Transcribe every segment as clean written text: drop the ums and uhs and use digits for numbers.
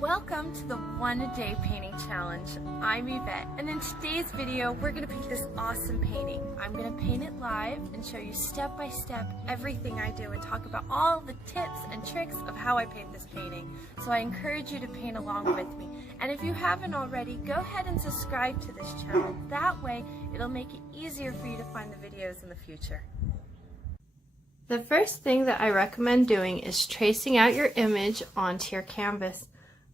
Welcome to the one-a-day painting challenge. I'm Yvette, and in today's video we're going to paint this awesome painting. I'm going to paint it live and show you step by step everything I do and talk about all the tips and tricks of how I paint this painting. So I encourage you to paint along with me. And if you haven't already, go ahead and subscribe to this channel. That way it'll make it easier for you to find the videos in the future. The first thing that I recommend doing is tracing out your image onto your canvas.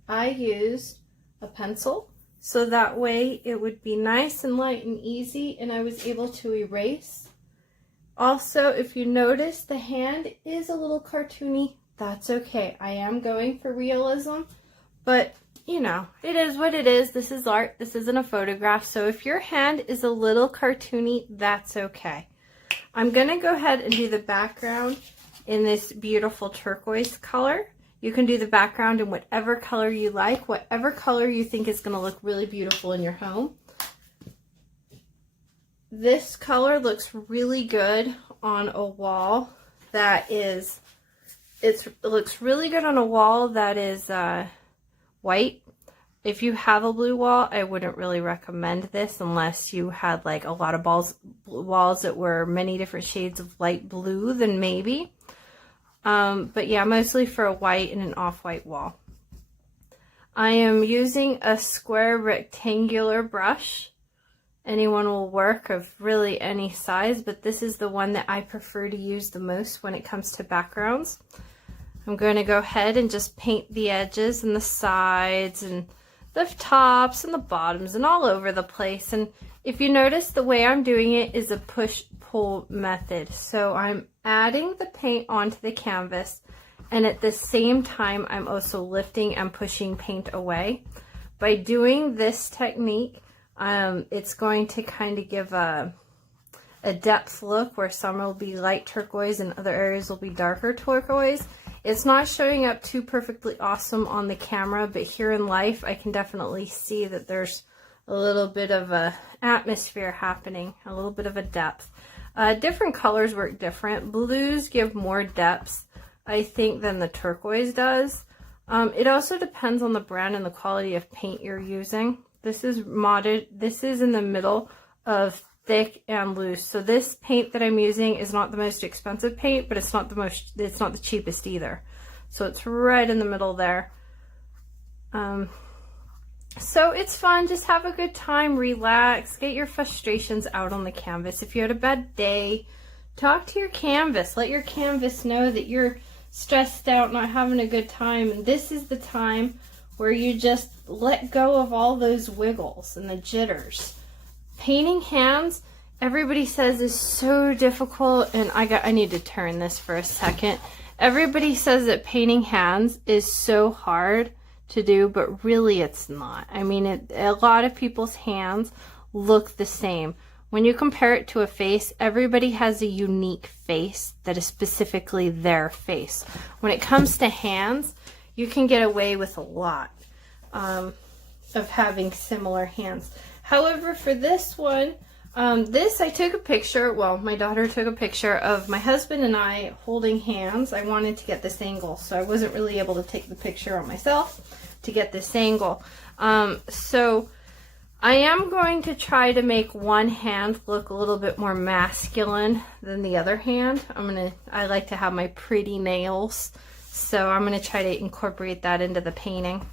I used a pencil so that way it would be nice and light and easy, and I was able to erase. Also, if you notice, the hand is a little cartoony. That's okay. I am going for realism, but you know, it is what it is. This is art. This isn't a photograph. So if your hand is a little cartoony, that's okay. I'm going to go ahead and do the background in this beautiful turquoise color. You can do the background in whatever color you like, whatever color you think is going to look really beautiful in your home. This color looks really good on a wall that is, it looks really good on a wall that is white. If you have a blue wall, I wouldn't really recommend this unless you had like a lot of walls that were many different shades of light blue, then maybe. But yeah, mostly for a white and an off-white wall. I am using a square rectangular brush. Anyone will work of really any size, but this is the one that I prefer to use the most when it comes to backgrounds. I'm going to go ahead and just paint the edges and the sides and the tops and the bottoms and all over the place. And if you notice, the way I'm doing it is a push-pull method. So I'm adding the paint onto the canvas, and at the same time I'm also lifting and pushing paint away. By doing this technique, it's going to kind of give a depth look where some will be light turquoise and other areas will be darker turquoise. It's not showing up too perfectly awesome on the camera, but here in life I can definitely see that there's a little bit of a atmosphere happening, a little bit of a depth. Different colors work different. Blues give more depth, I think, than the turquoise does. It also depends on the brand and the quality of paint you're using. This is in the middle of thick and loose. So this paint that I'm using is not the most expensive paint, but it's not the cheapest either. So it's right in the middle there. So it's fun, just have a good time, relax, get your frustrations out on the canvas. If you had a bad day, talk to your canvas, let your canvas know that you're stressed out, not having a good time, and this is the time where you just let go of all those wiggles and the jitters. Painting hands, everybody says, is so difficult, and I need to turn this for a second. Everybody says that painting hands is so hard to do, but really it's not. I mean, a lot of people's hands look the same. When you compare it to a face, everybody has a unique face that is specifically their face. When it comes to hands, you can get away with a lot of having similar hands. However, for this one, I took a picture, well, my daughter took a picture of my husband and I holding hands. I wanted to get this angle, so I wasn't really able to take the picture on myself to get this angle. So I am going to try to make one hand look a little bit more masculine than the other hand. I like to have my pretty nails, so I'm gonna try to incorporate that into the painting.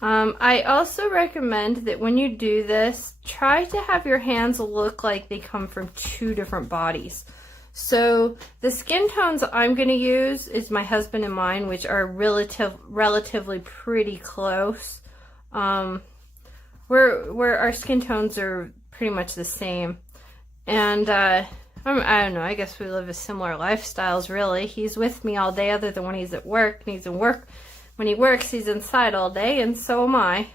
I also recommend that when you do this, try to have your hands look like they come from two different bodies. So the skin tones I'm going to use is my husband and mine, which are relatively pretty close. Where our skin tones are pretty much the same. And I don't know, I guess we live a similar lifestyles, really. He's with me all day other than when he's at work, and he's in work. When he works, he's inside all day, and so am I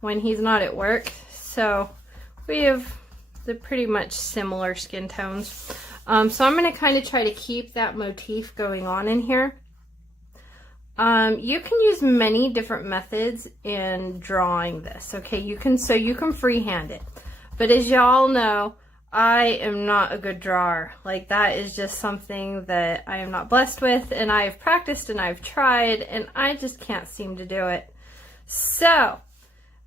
when he's not at work. So we have the pretty much similar skin tones. So I'm going to kind of try to keep that motif going on in here. You can use many different methods in drawing this, okay? You can freehand it. But as y'all know, I am not a good drawer. Like, that is just something that I am not blessed with, and I've practiced and I've tried, and I just can't seem to do it. So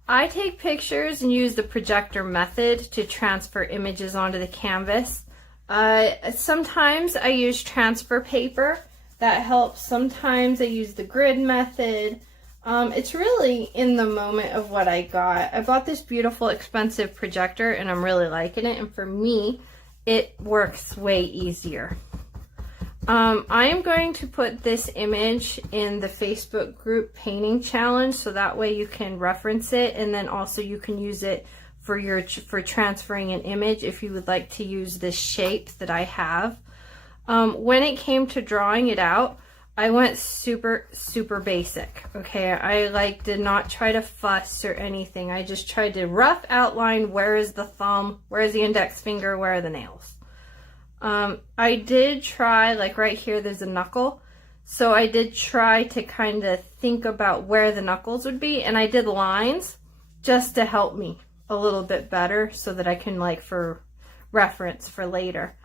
I take pictures and use the projector method to transfer images onto the canvas. Sometimes I use transfer paper. That helps. Sometimes I use the grid method. It's really in the moment of what I got. I bought this beautiful expensive projector and I'm really liking it, and for me it works way easier. I am going to put this image in the Facebook group painting challenge, so that way you can reference it, and then also you can use it for transferring an image if you would like to use this shape that I have. When it came to drawing it out, I went super basic. Okay, I did not try to fuss or anything. I just tried to rough outline where is the thumb, where is the index finger, where are the nails. I did try, like right here there's a knuckle, so I did try to kind of think about where the knuckles would be, and I did lines just to help me a little bit better so that I can, like, for reference for later.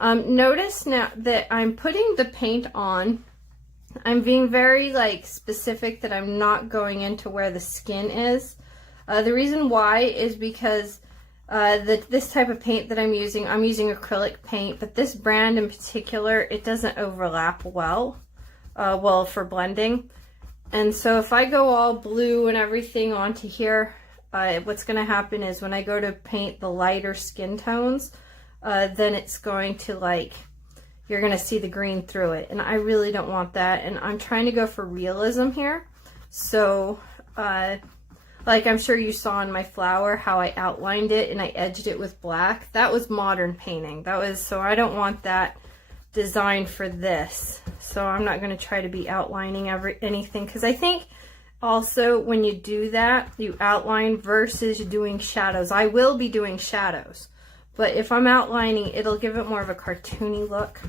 Notice now that I'm putting the paint on, I'm being very specific that I'm not going into where the skin is. The reason why is because this type of paint that I'm using acrylic paint, but this brand in particular, it doesn't overlap well for blending. And so if I go all blue and everything onto here, what's going to happen is when I go to paint the lighter skin tones, then it's going to you're going to see the green through it, and I really don't want that, and I'm trying to go for realism here. So like I'm sure you saw in my flower how I outlined it and I edged it with black. That was modern painting. So I don't want that designed for this. So I'm not going to try to be outlining anything, because I think also when you do that, you outline versus doing shadows. I will be doing shadows, but if I'm outlining, it'll give it more of a cartoony look,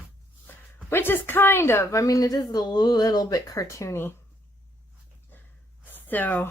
which is kind of, I mean, it is a little bit cartoony. So,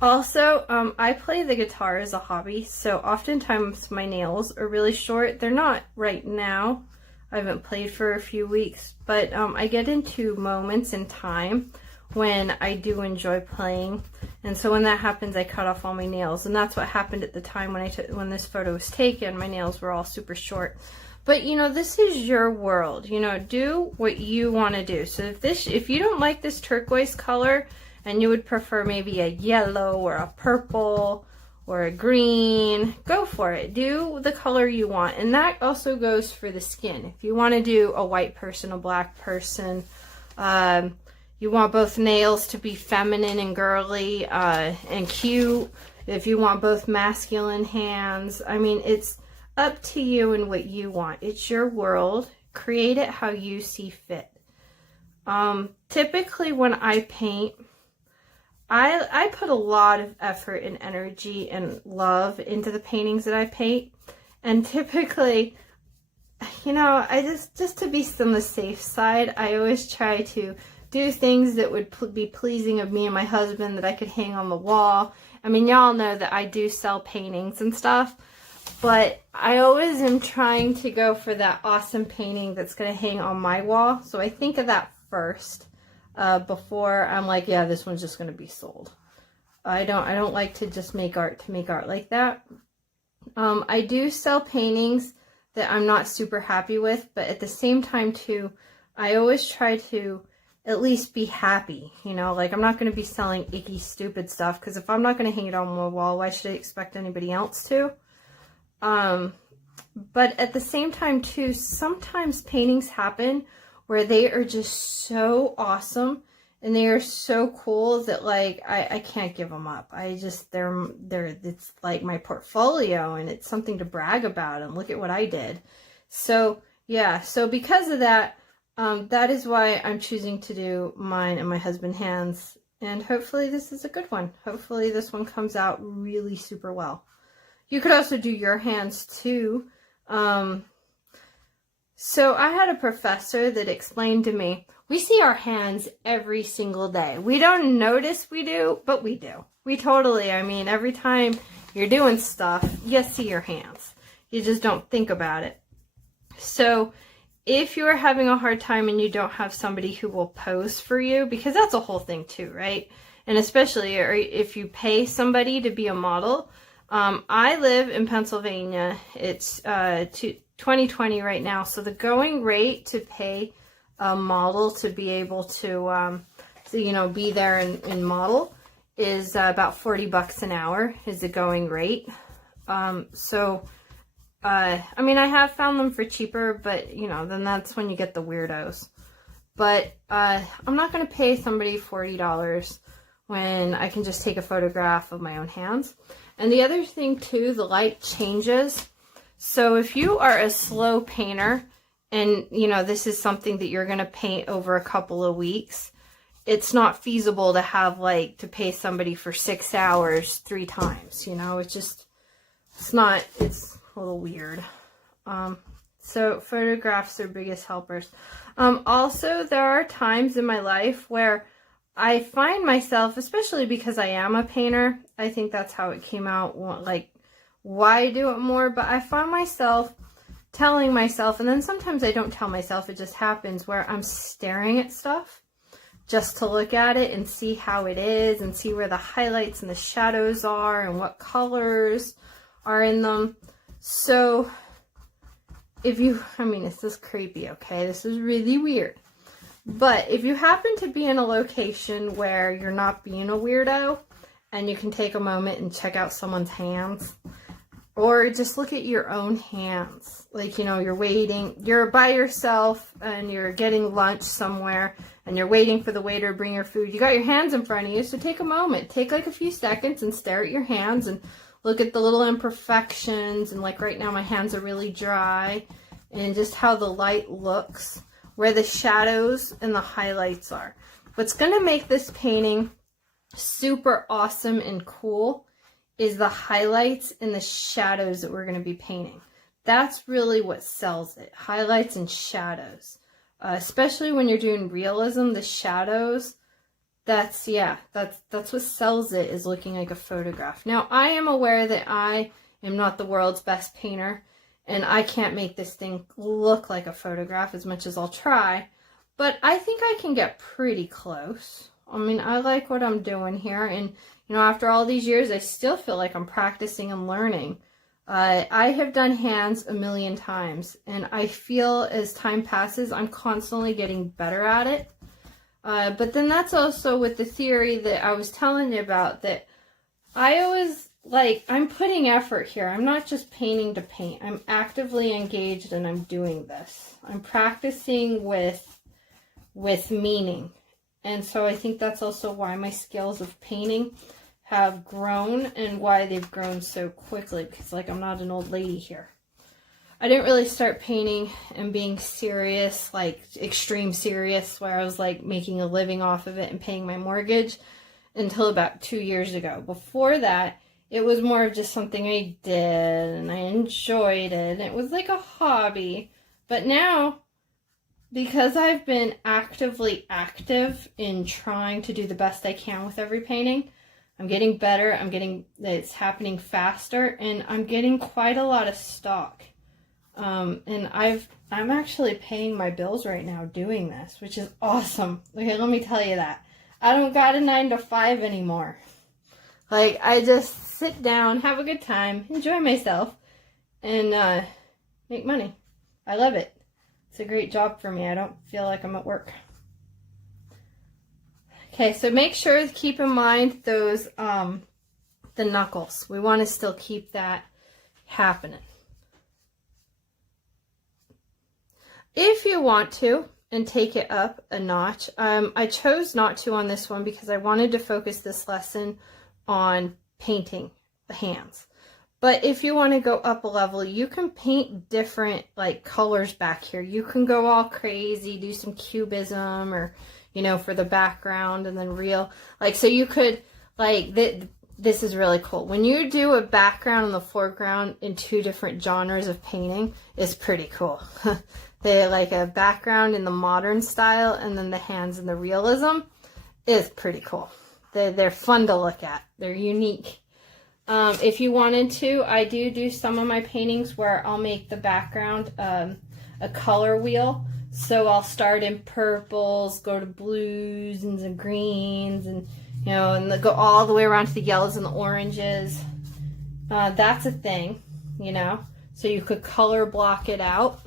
also, I play the guitar as a hobby, so oftentimes my nails are really short. They're not right now. I haven't played for a few weeks, but I get into moments in time when I do enjoy playing, and so when that happens, I cut off all my nails, and that's what happened at the time when this photo was taken. My nails were all super short. But this is your world. Do what you want to do. So if you don't like this turquoise color and you would prefer maybe a yellow or a purple or a green, go for it. Do the color you want, and that also goes for the skin. If you want to do a white person, a black person, you want both nails to be feminine and girly and cute. If you want both masculine hands, I mean, it's up to you and what you want. It's your world. Create it how you see fit. Typically when I paint, I put a lot of effort and energy and love into the paintings that I paint. And typically, I just to be on the safe side, I always try to do things that would be pleasing of me and my husband, that I could hang on the wall. I mean, y'all know that I do sell paintings and stuff, but I always am trying to go for that awesome painting that's going to hang on my wall. So I think of that first before I'm like, yeah, this one's just going to be sold. I don't like to just make art to make art like that. I do sell paintings that I'm not super happy with, but at the same time too, I always try to at least be happy, I'm not going to be selling icky, stupid stuff, because if I'm not going to hang it on my wall, why should I expect anybody else to? But at the same time too, sometimes paintings happen where they are just so awesome and they are so cool that I can't give them up. It's like my portfolio, and it's something to brag about, and look at what I did. So yeah, so because of that, that is why I'm choosing to do mine and my husband's hands, and hopefully this is a good one. Hopefully this one comes out really super well. You could also do your hands too. So I had a professor that explained to me, we see our hands every single day. We don't notice we do, but we do. We totally, I mean, every time you're doing stuff, you see your hands. You just don't think about it. So if you're having a hard time and you don't have somebody who will pose for you, because that's a whole thing too, right? And especially if you pay somebody to be a model. I live in Pennsylvania. It's 2020 right now. So the going rate to pay a model to be able to, be there and model is about $40 an hour is the going rate. I have found them for cheaper, but then that's when you get the weirdos. But I'm not going to pay somebody $40 when I can just take a photograph of my own hands. And the other thing too, the light changes. So if you are a slow painter and this is something that you're going to paint over a couple of weeks, it's not feasible to have to pay somebody for 6 hours 3 times. It's a little weird. So photographs are biggest helpers. Also, there are times in my life where I find myself, especially because I am a painter, I think that's how it came out, why do it more, but I find myself telling myself, and then sometimes I don't tell myself, it just happens, where I'm staring at stuff just to look at it and see how it is and see where the highlights and the shadows are and what colors are in them. So if you, this is creepy, okay? This is really weird. But if you happen to be in a location where you're not being a weirdo and you can take a moment and check out someone's hands, or just look at your own hands. You're waiting, you're by yourself and you're getting lunch somewhere and you're waiting for the waiter to bring your food. You got your hands in front of you, so take a moment. Take a few seconds and stare at your hands and look at the little imperfections. And right now my hands are really dry, and just how the light looks, where the shadows and the highlights are. What's going to make this painting super awesome and cool is the highlights and the shadows that we're going to be painting. That's really what sells it. Highlights and shadows. Especially when you're doing realism, the shadows, that's what sells it, is looking like a photograph. Now, I am aware that I am not the world's best painter, and I can't make this thing look like a photograph as much as I'll try, but I think I can get pretty close. I like what I'm doing here, and after all these years, I still feel like I'm practicing and learning. I have done hands a million times, and I feel as time passes, I'm constantly getting better at it. But then that's also with the theory that I was telling you about, that I always, I'm putting effort here. I'm not just painting to paint. I'm actively engaged and I'm doing this. I'm practicing with meaning. And so I think that's also why my skills of painting have grown and why they've grown so quickly, because I'm not an old lady here. I didn't really start painting and being serious, extreme serious, where I was making a living off of it and paying my mortgage, until about 2 years ago. Before that, it was more of just something I did and I enjoyed it. It was like a hobby. But now, because I've been actively active in trying to do the best I can with every painting, I'm getting better. It's happening faster, and I'm getting quite a lot of stock. And I'm actually paying my bills right now doing this, which is awesome. Okay, let me tell you that. I don't got a 9-to-5 anymore. I just sit down, have a good time, enjoy myself, and make money. I love it. It's a great job for me. I don't feel like I'm at work. Okay, so make sure to keep in mind those, the knuckles. We want to still keep that happening. If you want to, and take it up a notch, I chose not to on this one because I wanted to focus this lesson on painting the hands. But if you want to go up a level, you can paint different colors back here. You can go all crazy, do some cubism, or for the background, and then real, so you could, this is really cool. When you do a background and the foreground in 2 different genres of painting, it's pretty cool. They a background in the modern style, and then the hands in the realism is pretty cool. They're fun to look at. They're unique. If you wanted to, I do some of my paintings where I'll make the background a color wheel. So I'll start in purples, go to blues and some greens, and you know, and go all the way around to the yellows and the oranges. That's a thing, you know, so you could color block it out.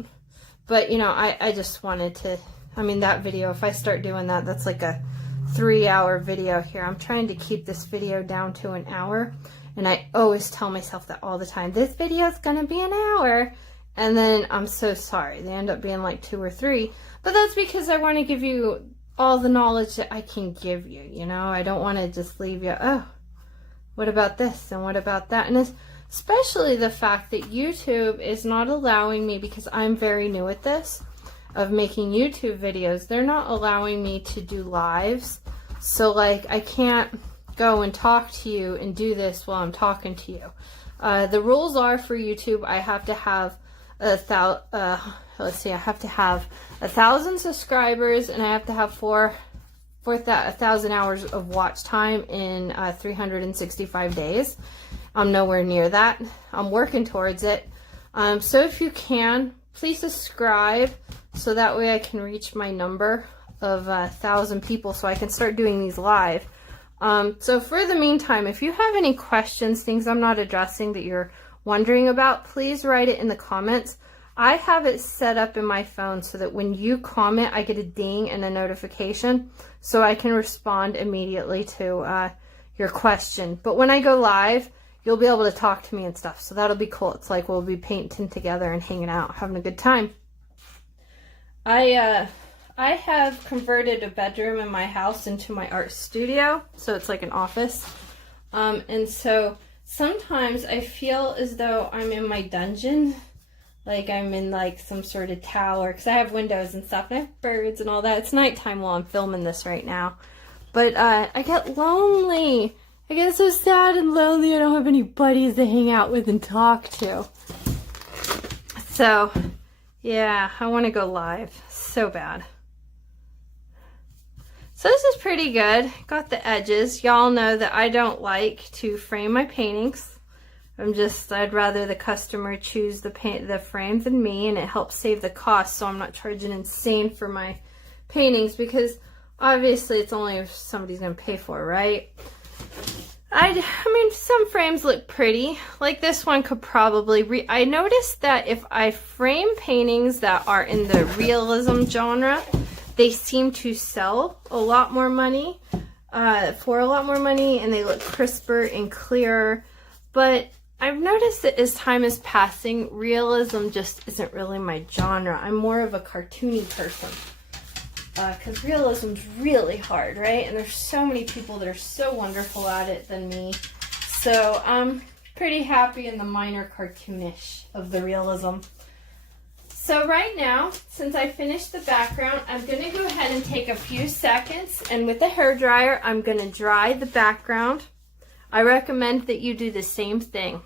But, you know, I just wanted to, I mean, that video, if I start doing that, that's like a 3-hour video here. I'm trying to keep this video down to an hour. And I always tell myself that all the time. This video is going to be an hour. And then I'm so sorry. They end up being like 2 or 3. But that's because I want to give you all the knowledge that I can give you, you know. I don't want to just leave you, oh, what about this and what about that? And especially the fact that YouTube is not allowing me, because I'm very new at this, of making YouTube videos. They're not allowing me to do lives. So, like, I can't go and talk to you and do this while I'm talking to you. The rules are for YouTube, I have to have I have to have 1,000 subscribers, and I have to have 1,000 hours of watch time in 365 days. I'm nowhere near that. I'm working towards it. So if you can, please subscribe so that way I can reach my number of 1,000 people so I can start doing these live. So for the meantime, if you have any questions, things I'm not addressing that you're wondering about, please write it in the comments. I have it set up in my phone so that when you comment, I get a ding and a notification so I can respond immediately to your question. But when I go live, you'll be able to talk to me and stuff, so that'll be cool. It's like we'll be painting together and hanging out, having a good time. I have converted a bedroom in my house into my art studio, so it's like an office. And so sometimes I feel as though I'm in my dungeon, like I'm in like some sort of tower, because I have windows and stuff, and I have birds and all that. It's nighttime while I'm filming this right now. But I get lonely. I get so sad and lonely. I don't have any buddies to hang out with and talk to. So, yeah, I want to go live so bad. So this is pretty good. Got the edges. Y'all know that I don't like to frame my paintings. I'd rather the customer choose the frame than me, and it helps save the cost, so I'm not charging insane for my paintings, because obviously it's only if somebody's going to pay for it, right? I mean, some frames look pretty. Like this one could probably, I noticed that if I frame paintings that are in the realism genre, they seem to sell a lot more money, for a lot more money, and they look crisper and clearer. But I've noticed that as time is passing, realism just isn't really my genre. I'm more of a cartoony person. Because realism's really hard, right? And there's so many people that are so wonderful at it than me. So I'm pretty happy in the minor cartoonish of the realism. So right now, since I finished the background, I'm going to go ahead and take a few seconds, and with the hairdryer, I'm going to dry the background. I recommend that you do the same thing.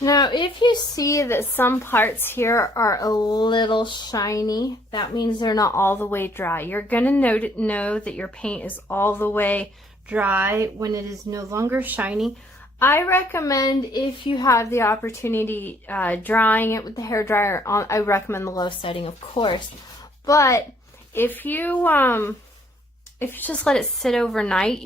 Now, if you see that some parts here are a little shiny, that means they're not all the way dry. You're going to know that your paint is all the way dry when it is no longer shiny. I recommend, if you have the opportunity, drying it with the hair dryer on. I recommend the low setting, of course, but if you just let it sit overnight,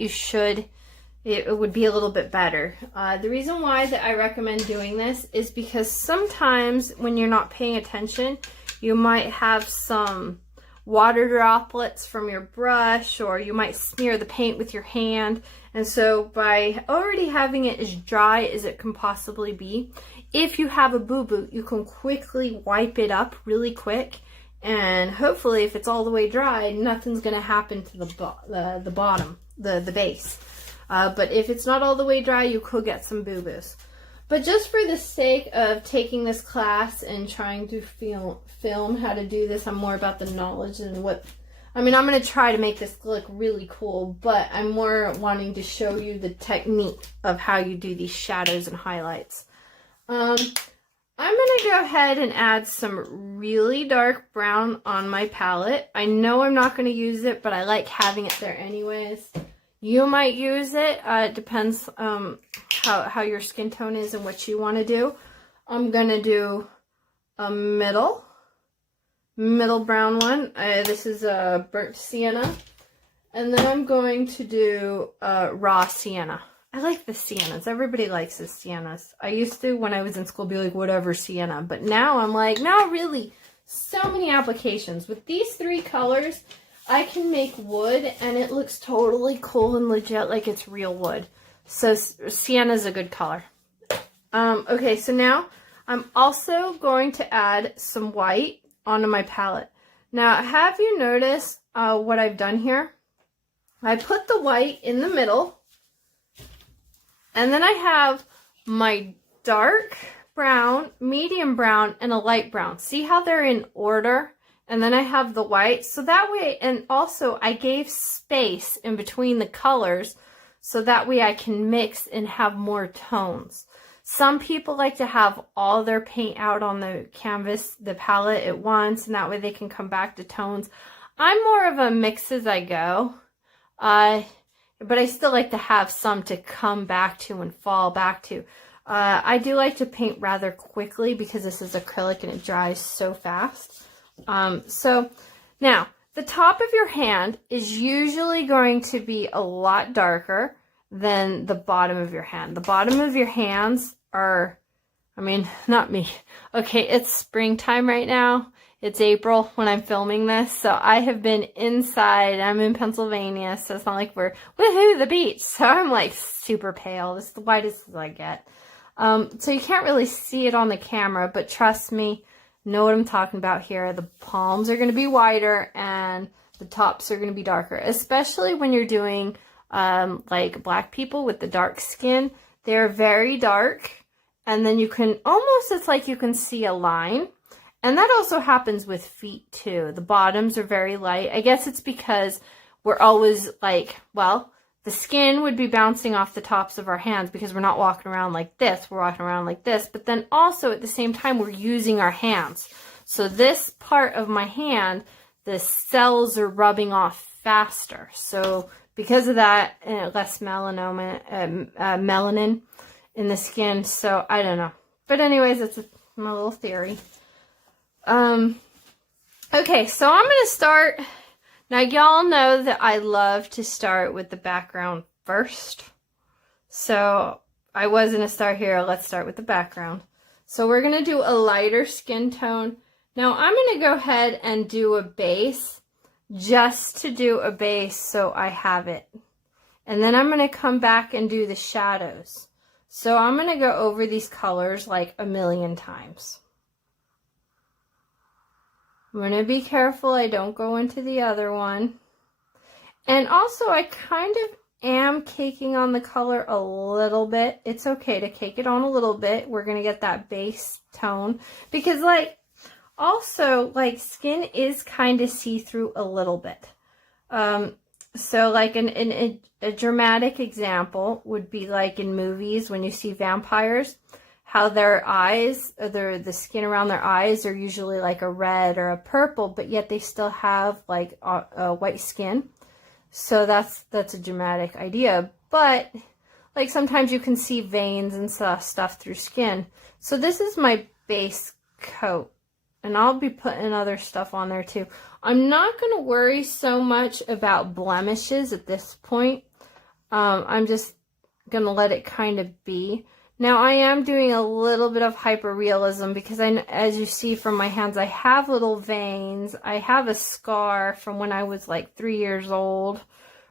it would be a little bit better. The reason why that I recommend doing this is because sometimes when you're not paying attention, you might have some water droplets from your brush, or you might smear the paint with your hand. And so by already having it as dry as it can possibly be, if you have a boo-boo, you can quickly wipe it up really quick, and hopefully if it's all the way dry, nothing's going to happen to the bottom, the base. But if it's not all the way dry, you could get some boo-boos. But just for the sake of taking this class and trying to film how to do this, I'm more about the knowledge and I'm going to try to make this look really cool, but I'm more wanting to show you the technique of how you do these shadows and highlights. I'm going to go ahead and add some really dark brown on my palette. I know I'm not going to use it, but I like having it there anyways. You might use it. It depends how your skin tone is and what you want to do. I'm going to do a middle brown one. This is a burnt sienna. And then I'm going to do raw sienna. I like the siennas. Everybody likes the siennas. I used to, when I was in school, be like, whatever, sienna. But now I'm like, no, really, so many applications. With these three colors, I can make wood, and it looks totally cool and legit, like it's real wood. So sienna is a good color. Okay, so now I'm also going to add some white onto my palette. Now, have you noticed what I've done here? I put the white in the middle, and then I have my dark brown, medium brown, and a light brown. See how they're in order? And then I have the white, so that way, and also I gave space in between the colors so that way I can mix and have more tones. Some people like to have all their paint out on the canvas, the palette at once, and that way they can come back to tones. I'm more of a mix as I go, but I still like to have some to come back to and fall back to. I do like to paint rather quickly because this is acrylic and it dries so fast. So now the top of your hand is usually going to be a lot darker than the bottom of your hand. The bottom of your hands are, I mean, not me. Okay, it's springtime right now. It's April when I'm filming this. So I have been inside. I'm in Pennsylvania, so it's not like we're, woohoo, the beach. So I'm like super pale. This is the whitest as I get. So you can't really see it on the camera, but trust me, know what I'm talking about here. The palms are going to be whiter and the tops are going to be darker, especially when you're doing like black people with the dark skin. They're very dark, and then you can almost, it's like you can see a line. And that also happens with feet too. The bottoms are very light. I guess it's because we're always like, well, the skin would be bouncing off the tops of our hands because we're not walking around like this. We're walking around like this. But then also at the same time, we're using our hands. So this part of my hand, the cells are rubbing off faster. So because of that, less melanin in the skin. So I don't know. But anyways, it's my little theory. Okay, so I'm going to start. Now, y'all know that I love to start with the background first. So I was going to start here. Let's start with the background. So we're going to do a lighter skin tone. Now I'm going to go ahead and do a base, just to do a base so I have it. And then I'm going to come back and do the shadows. So I'm going to go over these colors like a million times. I'm going to be careful I don't go into the other one. And also I kind of am caking on the color a little bit. It's okay to cake it on a little bit. We're going to get that base tone. Because like, also like skin is kind of see-through a little bit. So like a dramatic example would be like in movies when you see vampires. How their eyes, the skin around their eyes are usually like a red or a purple, but yet they still have like a white skin. So that's a dramatic idea. But like sometimes you can see veins and stuff through skin. So this is my base coat, and I'll be putting other stuff on there too. I'm not going to worry so much about blemishes at this point. I'm just going to let it kind of be. Now I am doing a little bit of hyperrealism because as you see from my hands, I have little veins. I have a scar from when I was like 3 years old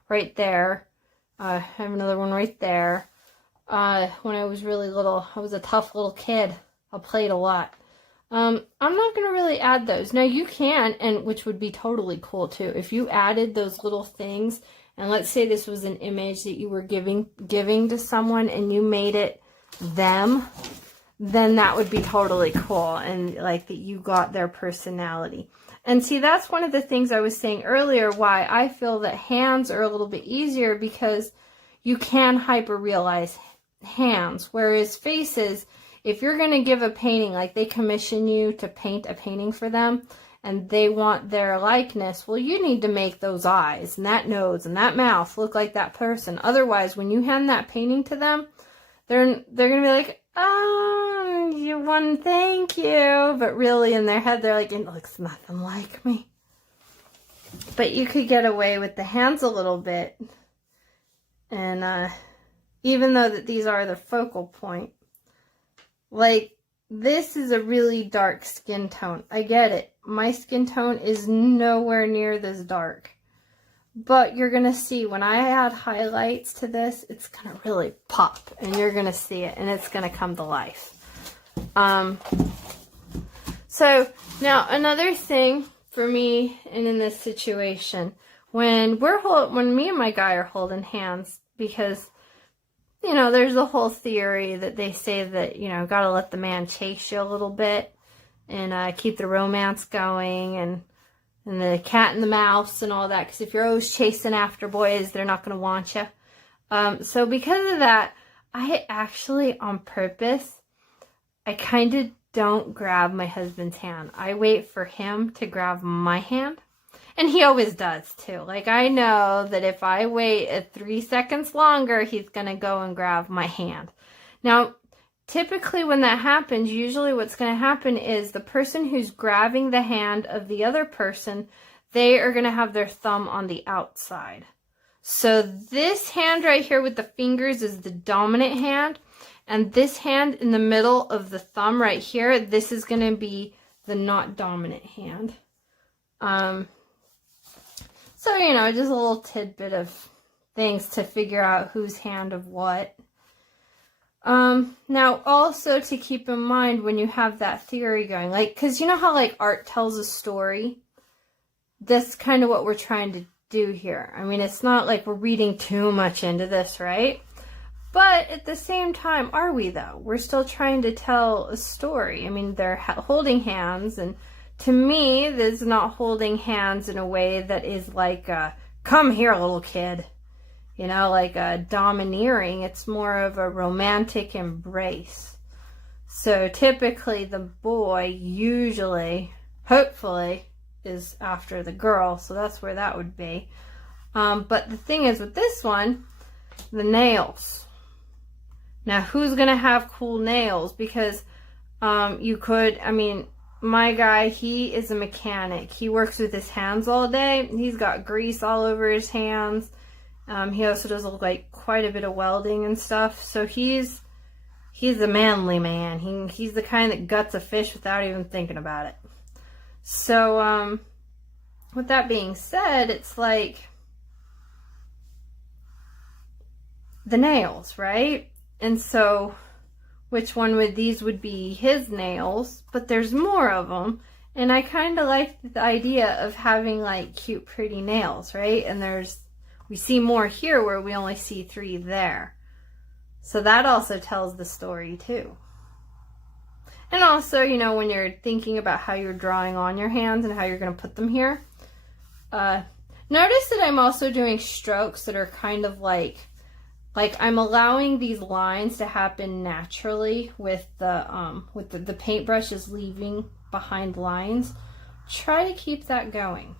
right there. I have another one right there. When I was really little, I was a tough little kid. I played a lot. I'm not going to really add those. Now you can, and which would be totally cool too, if you added those little things, and let's say this was an image that you were giving to someone and you made it them, then that would be totally cool, and like that you got their personality. And see, that's one of the things I was saying earlier, why I feel that hands are a little bit easier, because you can hyper-realize hands, whereas faces, if you're going to give a painting, like they commission you to paint a painting for them, and they want their likeness, well, you need to make those eyes and that nose and that mouth look like that person. Otherwise, when you hand that painting to them, they're going to be like, oh, you won, thank you. But really in their head, they're like, it looks nothing like me. But you could get away with the hands a little bit. And even though that these are the focal point, like this is a really dark skin tone. I get it. My skin tone is nowhere near this dark. But you're going to see when I add highlights to this, it's going to really pop. And you're going to see it. And it's going to come to life. So now another thing for me and in this situation, when me and my guy are holding hands, because, you know, there's a whole theory that they say that, you know, got to let the man chase you a little bit and keep the romance going, and the cat and the mouse and all that, because if you're always chasing after boys, they're not going to want you. So because of that, I actually, on purpose, I kind of don't grab my husband's hand. I wait for him to grab my hand. And he always does, too. Like, I know that if I wait 3 seconds longer, he's going to go and grab my hand. Now, typically when that happens, usually what's going to happen is the person who's grabbing the hand of the other person, they are going to have their thumb on the outside. So this hand right here with the fingers is the dominant hand. And this hand in the middle of the thumb right here, this is going to be the not dominant hand. So, you know, just a little tidbit of things to figure out whose hand of what. Now also to keep in mind when you have that theory going, like, cause you know how like art tells a story? That's kind of what we're trying to do here. I mean, it's not like we're reading too much into this, right? But at the same time, are we though? We're still trying to tell a story. I mean, they're holding hands, and to me, this is not holding hands in a way that is like, come here, little kid. You know, like domineering. It's more of a romantic embrace. So typically the boy usually, hopefully, is after the girl. So that's where that would be. But the thing is with this one, the nails. Now, who's going to have cool nails? Because you could, I mean, my guy, he is a mechanic. He works with his hands all day. He's got grease all over his hands. He also does like quite a bit of welding and stuff. So he's a manly man. He's the kind that guts a fish without even thinking about it. So, with that being said, it's like the nails, right? And so, which one would these would be his nails, but there's more of them. And I kind of like the idea of having like cute, pretty nails, right? And we see more here where we only see 3 there. So that also tells the story too. And also, you know, when you're thinking about how you're drawing on your hands and how you're going to put them here, notice that I'm also doing strokes that are kind of like I'm allowing these lines to happen naturally with the paintbrushes leaving behind lines. Try to keep that going.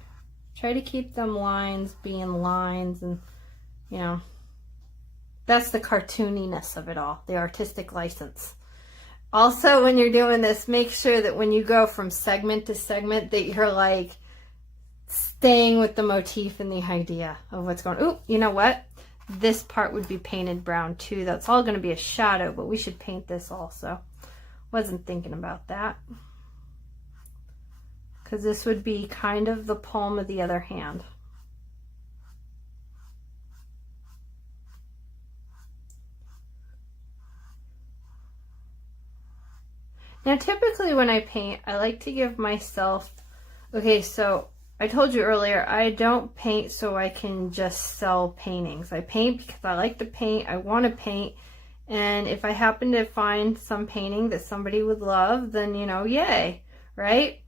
Try to keep them lines being lines, and, you know, That's the cartooniness of it all, the artistic license. Also, when you're doing this, make sure that when you go from segment to segment that you're like staying with the motif and the idea of what's going on. Ooh, you know what? This part would be painted brown too. That's all going to be a shadow, but we should paint this also. Wasn't thinking about that. Because this would be kind of the palm of the other hand. Now, typically when I paint, I like to give myself, okay, so I told you earlier, I don't paint so I can just sell paintings. I paint because I like to paint, I want to paint, and if I happen to find some painting that somebody would love, then, you know, yay, right?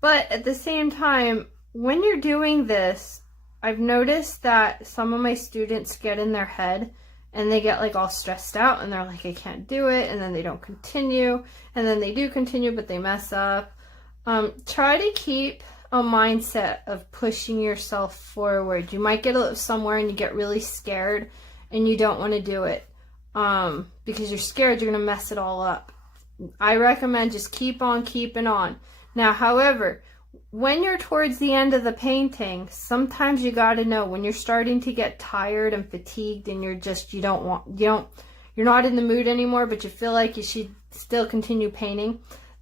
But at the same time, when you're doing this, I've noticed that some of my students get in their head and they get like all stressed out and they're like, I can't do it, and then they don't continue, and then they do continue but they mess up. Try to keep a mindset of pushing yourself forward. You might get somewhere and you get really scared and you don't want to do it because you're scared you're going to mess it all up. I recommend just keep on keeping on. Now, however, when you're towards the end of the painting, sometimes you got to know when you're starting to get tired and fatigued and you're not in the mood anymore, but you feel like you should still continue painting.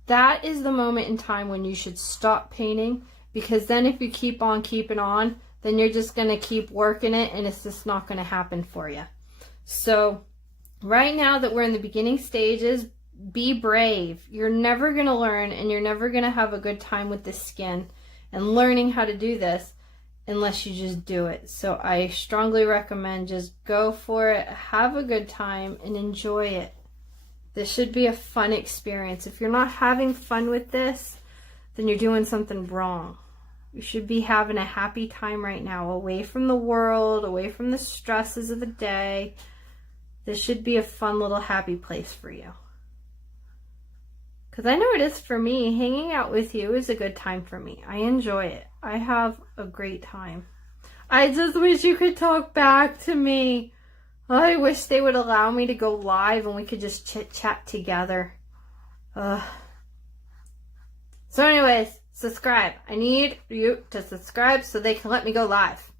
That is the moment in time when you should stop painting, because then if you keep on keeping on, then you're just going to keep working it and it's just not going to happen for you. So right now that we're in the beginning stages, be brave. You're never going to learn and you're never going to have a good time with this skin and learning how to do this unless you just do it. So I strongly recommend just go for it, have a good time, and enjoy it. This should be a fun experience. If you're not having fun with this, then you're doing something wrong. You should be having a happy time right now, away from the world, away from the stresses of the day. This should be a fun little happy place for you. Because I know it is for me. Hanging out with you is a good time for me. I enjoy it. I have a great time. I just wish you could talk back to me. I wish they would allow me to go live and we could just chit-chat together. So anyways, subscribe. I need you to subscribe so they can let me go live.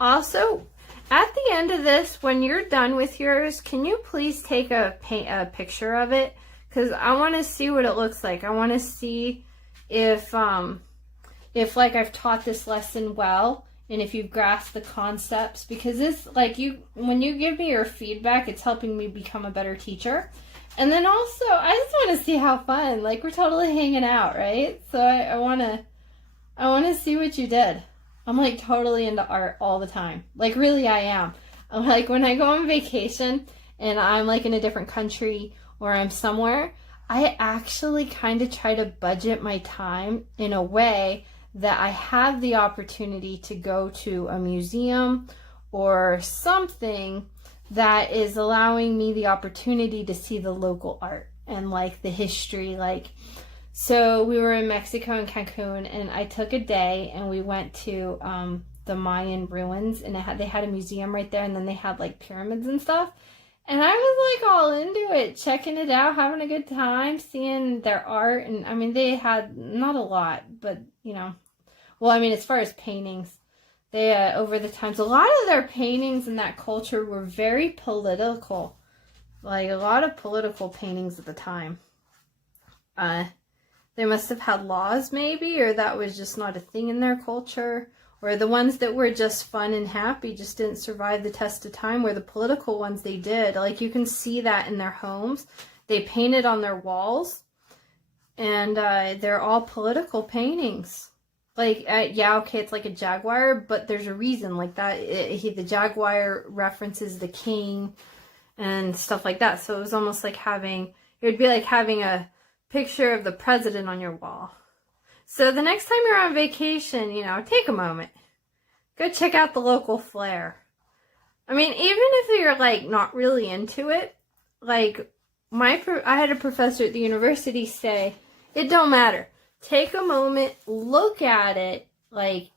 Also, at the end of this, when you're done with yours, can you please take a picture of it? Because I want to see what it looks like. I want to see if like I've taught this lesson well and if you've grasped the concepts. Because this, like, when you give me your feedback, it's helping me become a better teacher. And then also, I just want to see how fun. Like, we're totally hanging out, right? So I want to see what you did. I'm like totally into art all the time. Like, really, I am. I'm like, when I go on vacation and I'm like in a different country or I'm somewhere, I actually kind of try to budget my time in a way that I have the opportunity to go to a museum or something that is allowing me the opportunity to see the local art and like the history. Like, so we were in Mexico in Cancun and I took a day and we went to the Mayan ruins, and they had a museum right there, and then they had like pyramids and stuff. And I was like all into it, checking it out, having a good time, seeing their art. And I mean, they had not a lot, but you know, well, I mean, as far as paintings, they, over the times, a lot of their paintings in that culture were very political. Like a lot of political paintings at the time. They must have had laws maybe, or that was just not a thing in their culture. Or the ones that were just fun and happy just didn't survive the test of time, where the political ones they did. Like you can see that in their homes. They painted on their walls, and they're all political paintings. Like, yeah, okay, it's like a jaguar, but there's a reason. Like that, the jaguar references the king and stuff like that. So it was almost like it would be like having a picture of the president on your wall. So the next time you're on vacation, you know, take a moment. Go check out the local flair. I mean, even if you're, like, not really into it, like, I had a professor at the university say, it don't matter. Take a moment, look at it, like,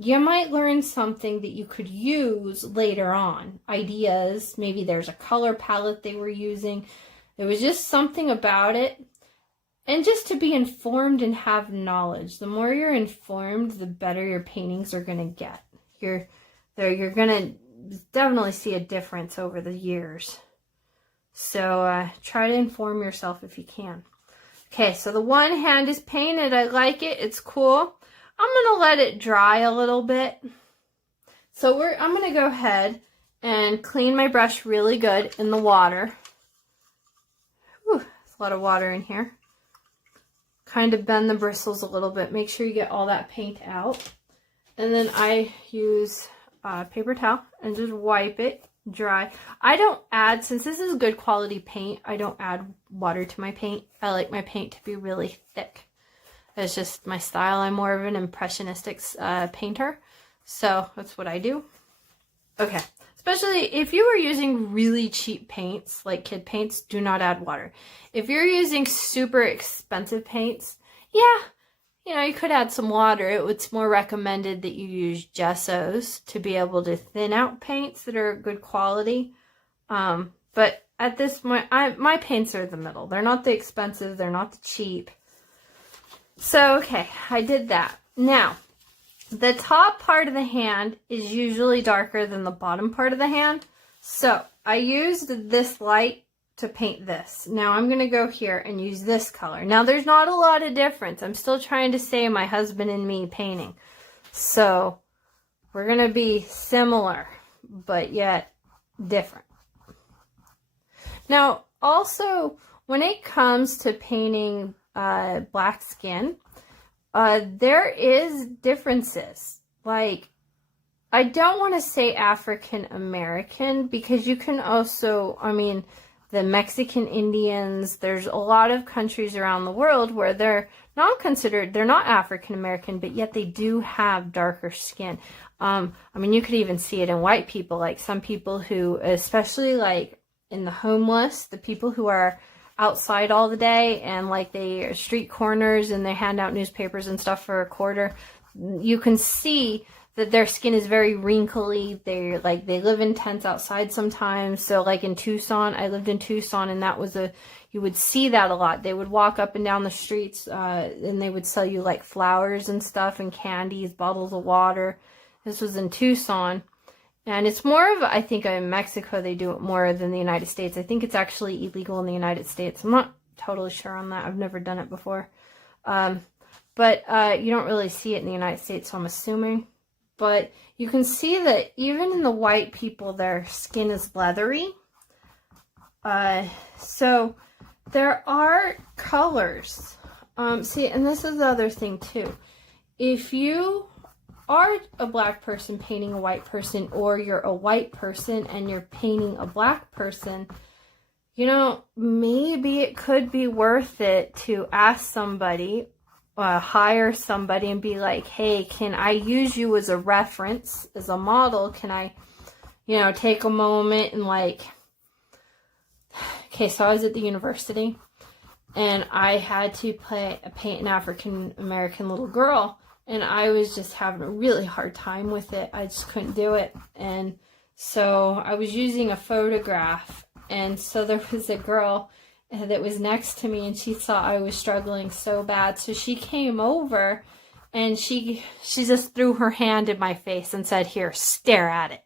you might learn something that you could use later on. Ideas, maybe there's a color palette they were using. There was just something about it. And just to be informed and have knowledge. The more you're informed, the better your paintings are going to get. You're going to definitely see a difference over the years. So try to inform yourself if you can. Okay, so the one hand is painted. I like it. It's cool. I'm going to let it dry a little bit. So I'm going to go ahead and clean my brush really good in the water. Whew, there's a lot of water in here. Kind of bend the bristles a little bit. Make sure you get all that paint out. And then I use a paper towel and just wipe it dry. I don't add, since this is good quality paint, I don't add water to my paint. I like my paint to be really thick. It's just my style. I'm more of an impressionistic painter. So that's what I do. Okay. Especially if you were using really cheap paints, like kid paints, do not add water. If you're using super expensive paints, yeah, you know, you could add some water. It's more recommended that you use gessos to be able to thin out paints that are good quality. But at this point, my paints are the middle. They're not the expensive. They're not the cheap. So, okay, I did that. Now, the top part of the hand is usually darker than the bottom part of the hand. So I used this light to paint this. Now I'm going to go here and use this color. Now there's not a lot of difference. I'm still trying to say my husband and me painting. So we're going to be similar, but yet different. Now also, when it comes to painting black skin, there is differences. Like, I don't want to say African American, because you can also, I mean, the Mexican Indians, there's a lot of countries around the world where they're not considered, they're not African American, but yet they do have darker skin. I mean, you could even see it in white people, like some people who, especially like in the homeless, the people who are outside all the day and like they are street corners and they hand out newspapers and stuff for a quarter, you can see that their skin is very wrinkly. They live in tents outside sometimes. So like in Tucson, I lived in Tucson, and that was you would see that a lot. They would walk up and down the streets and they would sell you like flowers and stuff and candies, bottles of water. This was in Tucson. And it's more of, I think in Mexico they do it more than the United States. I think it's actually illegal in the United States. I'm not totally sure on that. I've never done it before. But you don't really see it in the United States, so I'm assuming. But you can see that even in the white people, their skin is leathery. So there are colors. See, and this is the other thing too. If you are a black person painting a white person, or you're a white person and you're painting a black person, you know, maybe it could be worth it to ask somebody, hire somebody and be like, hey, can I use you as a reference, as a model? Can I, you know, take a moment and like, okay, so I was at the university and I had to paint an African American little girl. And I was just having a really hard time with it. I just couldn't do it. And so I was using a photograph. And so there was a girl that was next to me, and she saw I was struggling so bad. So she came over and she just threw her hand in my face and said, here, stare at it.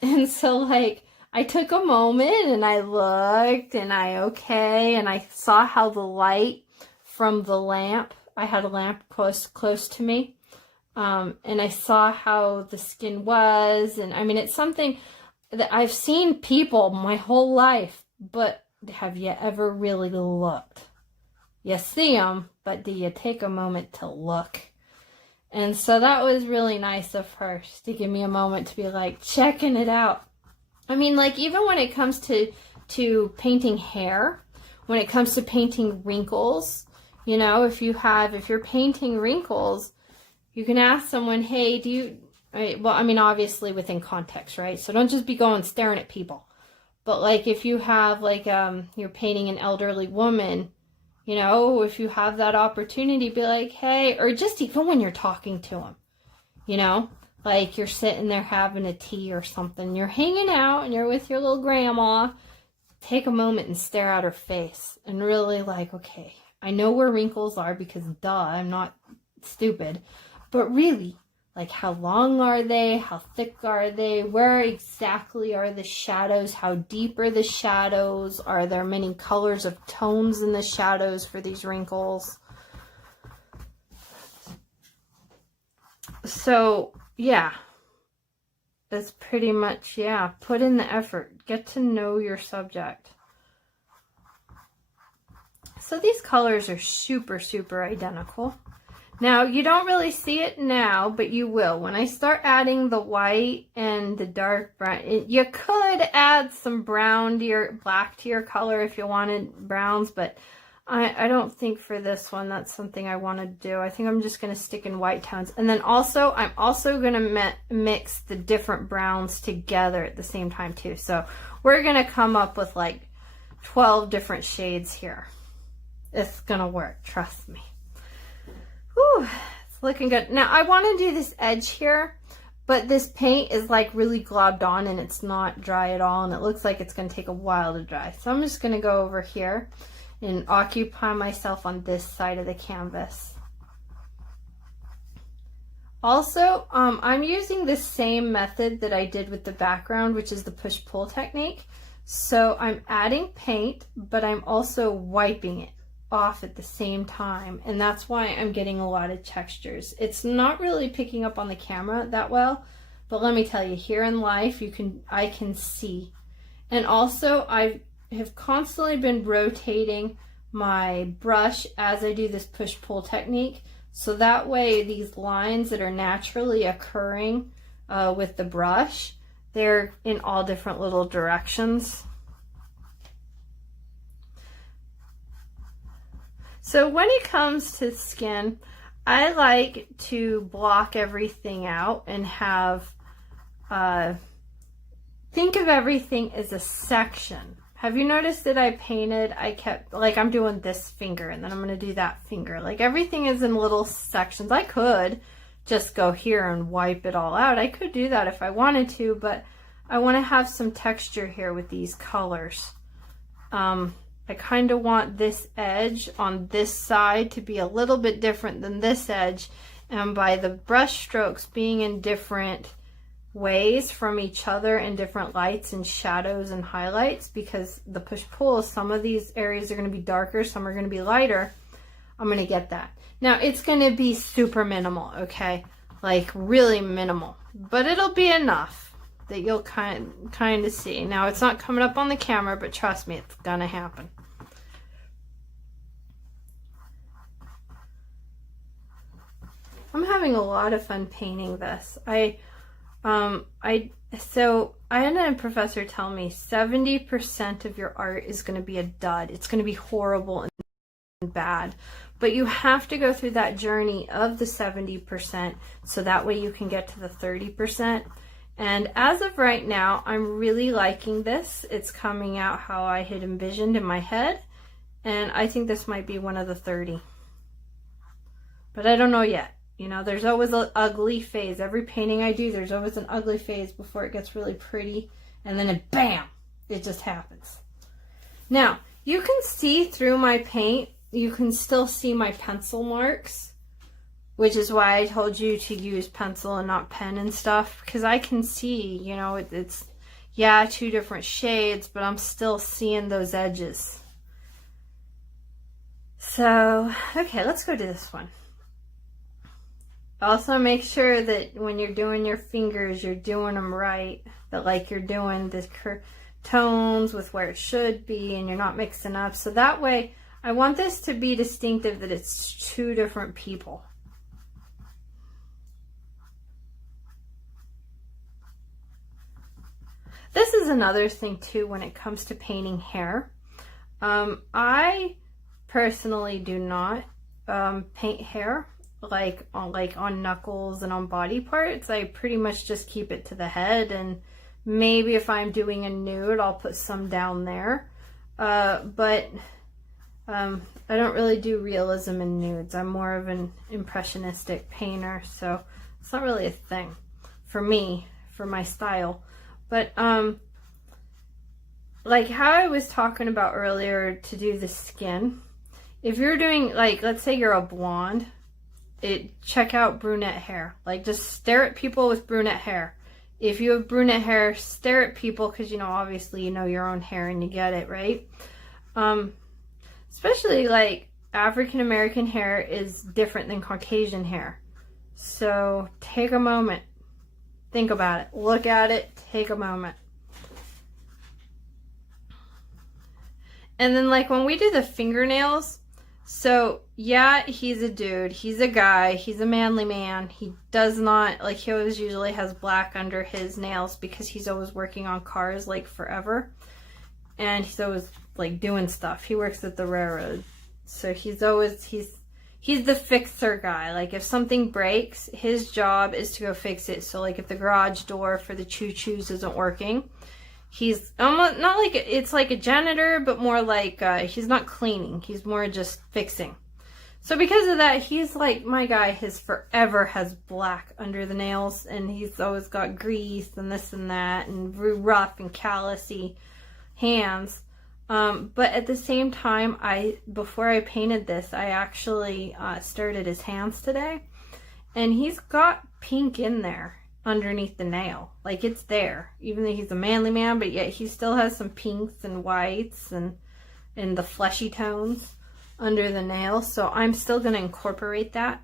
And so like I took a moment and I looked and and I saw how the light from the lamp, I had a lamp close to me, and I saw how the skin was, and I mean, it's something that I've seen people my whole life, but have you ever really looked? You see them, but do you take a moment to look? And so that was really nice of her to give me a moment to be like, checking it out. I mean, like, even when it comes to painting hair, when it comes to painting wrinkles, you know, if you're painting wrinkles, you can ask someone, hey, well, I mean, obviously within context, right? So don't just be going staring at people. But like if you have like, you're painting an elderly woman, you know, if you have that opportunity, be like, hey, or just even when you're talking to them, you know, like you're sitting there having a tea or something. You're hanging out and you're with your little grandma. Take a moment and stare at her face and really like, okay, I know where wrinkles are because duh, I'm not stupid. But really, like, how long are they? How thick are they? Where exactly are the shadows? How deep are the shadows? Are there many colors of tones in the shadows for these wrinkles? So, yeah, that's pretty much, yeah, put in the effort. Get to know your subject. So these colors are super, super identical. Now, you don't really see it now, but you will. When I start adding the white and the dark brown, you could add some brown to your, black to your color if you wanted browns, but I don't think for this one that's something I want to do. I think I'm just going to stick in white tones. And then also, I'm also going to mix the different browns together at the same time too. So we're going to come up with like 12 different shades here. It's going to work, trust me. Whew, it's looking good. Now I want to do this edge here, but this paint is like really globbed on and it's not dry at all, and it looks like it's going to take a while to dry. So I'm just going to go over here and occupy myself on this side of the canvas. Also, I'm using the same method that I did with the background, which is the push-pull technique. So I'm adding paint, but I'm also wiping it off at the same time, and that's why I'm getting a lot of textures. It's not really picking up on the camera that well, but let me tell you, here in life I can see. And also I have constantly been rotating my brush as I do this push-pull technique, so that way these lines that are naturally occurring with the brush, they're in all different little directions. So when it comes to skin, I like to block everything out and have, think of everything as a section. Have you noticed that I painted, I kept, like I'm doing this finger and then I'm going to do that finger. Like everything is in little sections. I could just go here and wipe it all out. I could do that if I wanted to, but I want to have some texture here with these colors. I kind of want this edge on this side to be a little bit different than this edge, and by the brush strokes being in different ways from each other in different lights and shadows and highlights, because the push-pull, some of these areas are going to be darker, some are going to be lighter, I'm going to get that. Now it's going to be super minimal, okay, like really minimal, but it'll be enough that you'll kind of see. Now it's not coming up on the camera, but trust me, it's gonna happen. I'm having a lot of fun painting this. So I had a professor tell me 70% of your art is going to be a dud. It's going to be horrible and bad. But you have to go through that journey of the 70% so that way you can get to the 30%. And as of right now, I'm really liking this. It's coming out how I had envisioned in my head. And I think this might be one of the 30. But I don't know yet. You know, there's always an ugly phase. Every painting I do, there's always an ugly phase before it gets really pretty. And then it, bam, it just happens. Now, you can see through my paint. You can still see my pencil marks, which is why I told you to use pencil and not pen and stuff. Because I can see, you know, it's, yeah, 2 different shades, but I'm still seeing those edges. So, okay, let's go to this one. Also make sure that when you're doing your fingers, you're doing them right. That like you're doing the tones with where it should be and you're not mixing up. So that way, I want this to be distinctive that it's 2 different people. This is another thing too when it comes to painting hair. I personally do not paint hair like on knuckles and on body parts. I pretty much just keep it to the head, and maybe if I'm doing a nude I'll put some down there, but I don't really do realism in nudes. I'm more of an impressionistic painter, so it's not really a thing. for me, for my style. But like how I was talking about earlier to do the skin, if you're doing, like, let's say you're a blonde, check out brunette hair. Like, just stare at people with brunette hair. If you have brunette hair, stare at people, because, you know, obviously you know your own hair and you get it, right? Especially, like, African American hair is different than Caucasian hair. So take a moment. Think about it. Look at it. Take a moment. And then, like, when we do the fingernails, so yeah, he's a dude. He's a guy. He's a manly man. He does not, like, he always usually has black under his nails because he's always working on cars, like, forever. And he's always, like, doing stuff. He works at the railroad. So he's always, he's the fixer guy. Like, if something breaks, his job is to go fix it. So, like, if the garage door for the choo-choos isn't working, he's almost not like, it's like a janitor, but more like he's not cleaning. He's more just fixing. So because of that, he's like, my guy forever has black under the nails, and he's always got grease and this and that, and rough and callousy hands. But at the same time, before I painted this, I actually started his hands today, and he's got pink in there underneath the nail. Like, it's there, even though he's a manly man, but yet he still has some pinks and whites and the fleshy tones under the nail. So I'm still going to incorporate that.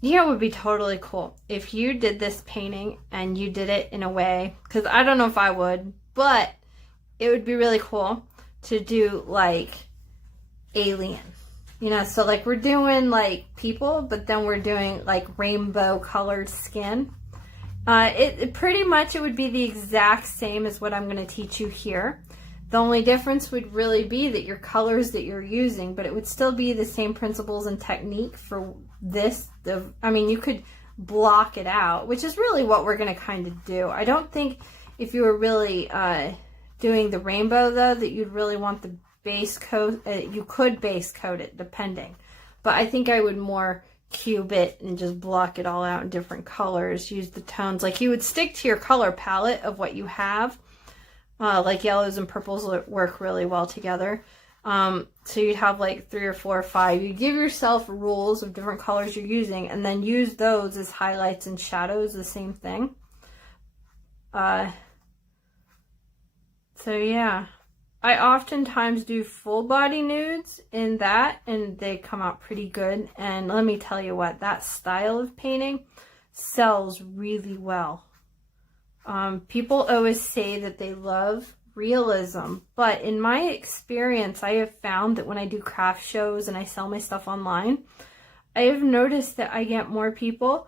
You know, it would be totally cool if you did this painting and you did it in a way, because I don't know if I would, but it would be really cool to do like alien. You know, so like we're doing like people, but then we're doing like rainbow colored skin. It pretty much, it would be the exact same as what I'm going to teach you here. The only difference would really be that your colors that you're using, but it would still be the same principles and technique for this. I mean, you could block it out, which is really what we're going to kind of do. I don't think if you were really doing the rainbow, though, that you'd really want the base coat. You could base coat it depending, but I think I would more cube it and just block it all out in different colors. Use the tones, like you would stick to your color palette of what you have. Like yellows and purples work really well together. So you'd have like 3 or 4 or 5. You give yourself rules of different colors you're using, and then use those as highlights and shadows, the same thing. So yeah, I oftentimes do full body nudes in that, and they come out pretty good. And let me tell you what, that style of painting sells really well. People always say that they love realism, but in my experience, I have found that when I do craft shows and I sell my stuff online, I have noticed that I get more people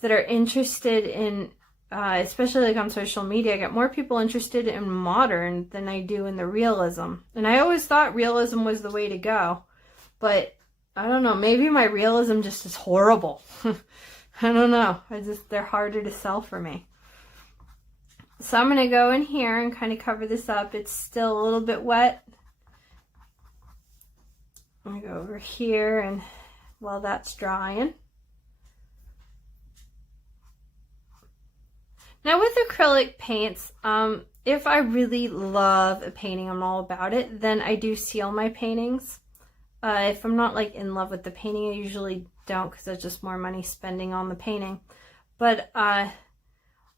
that are interested in, especially like on social media, I get more people interested in modern than I do in the realism. And I always thought realism was the way to go, but I don't know, maybe my realism just is horrible. I don't know, they're harder to sell for me. So I'm going to go in here and kind of cover this up. It's still a little bit wet. I'm going to go over here, and while that's drying. Now with acrylic paints, if I really love a painting, I'm all about it, then I do seal my paintings. If I'm not like in love with the painting, I usually don't, because that's just more money spending on the painting. But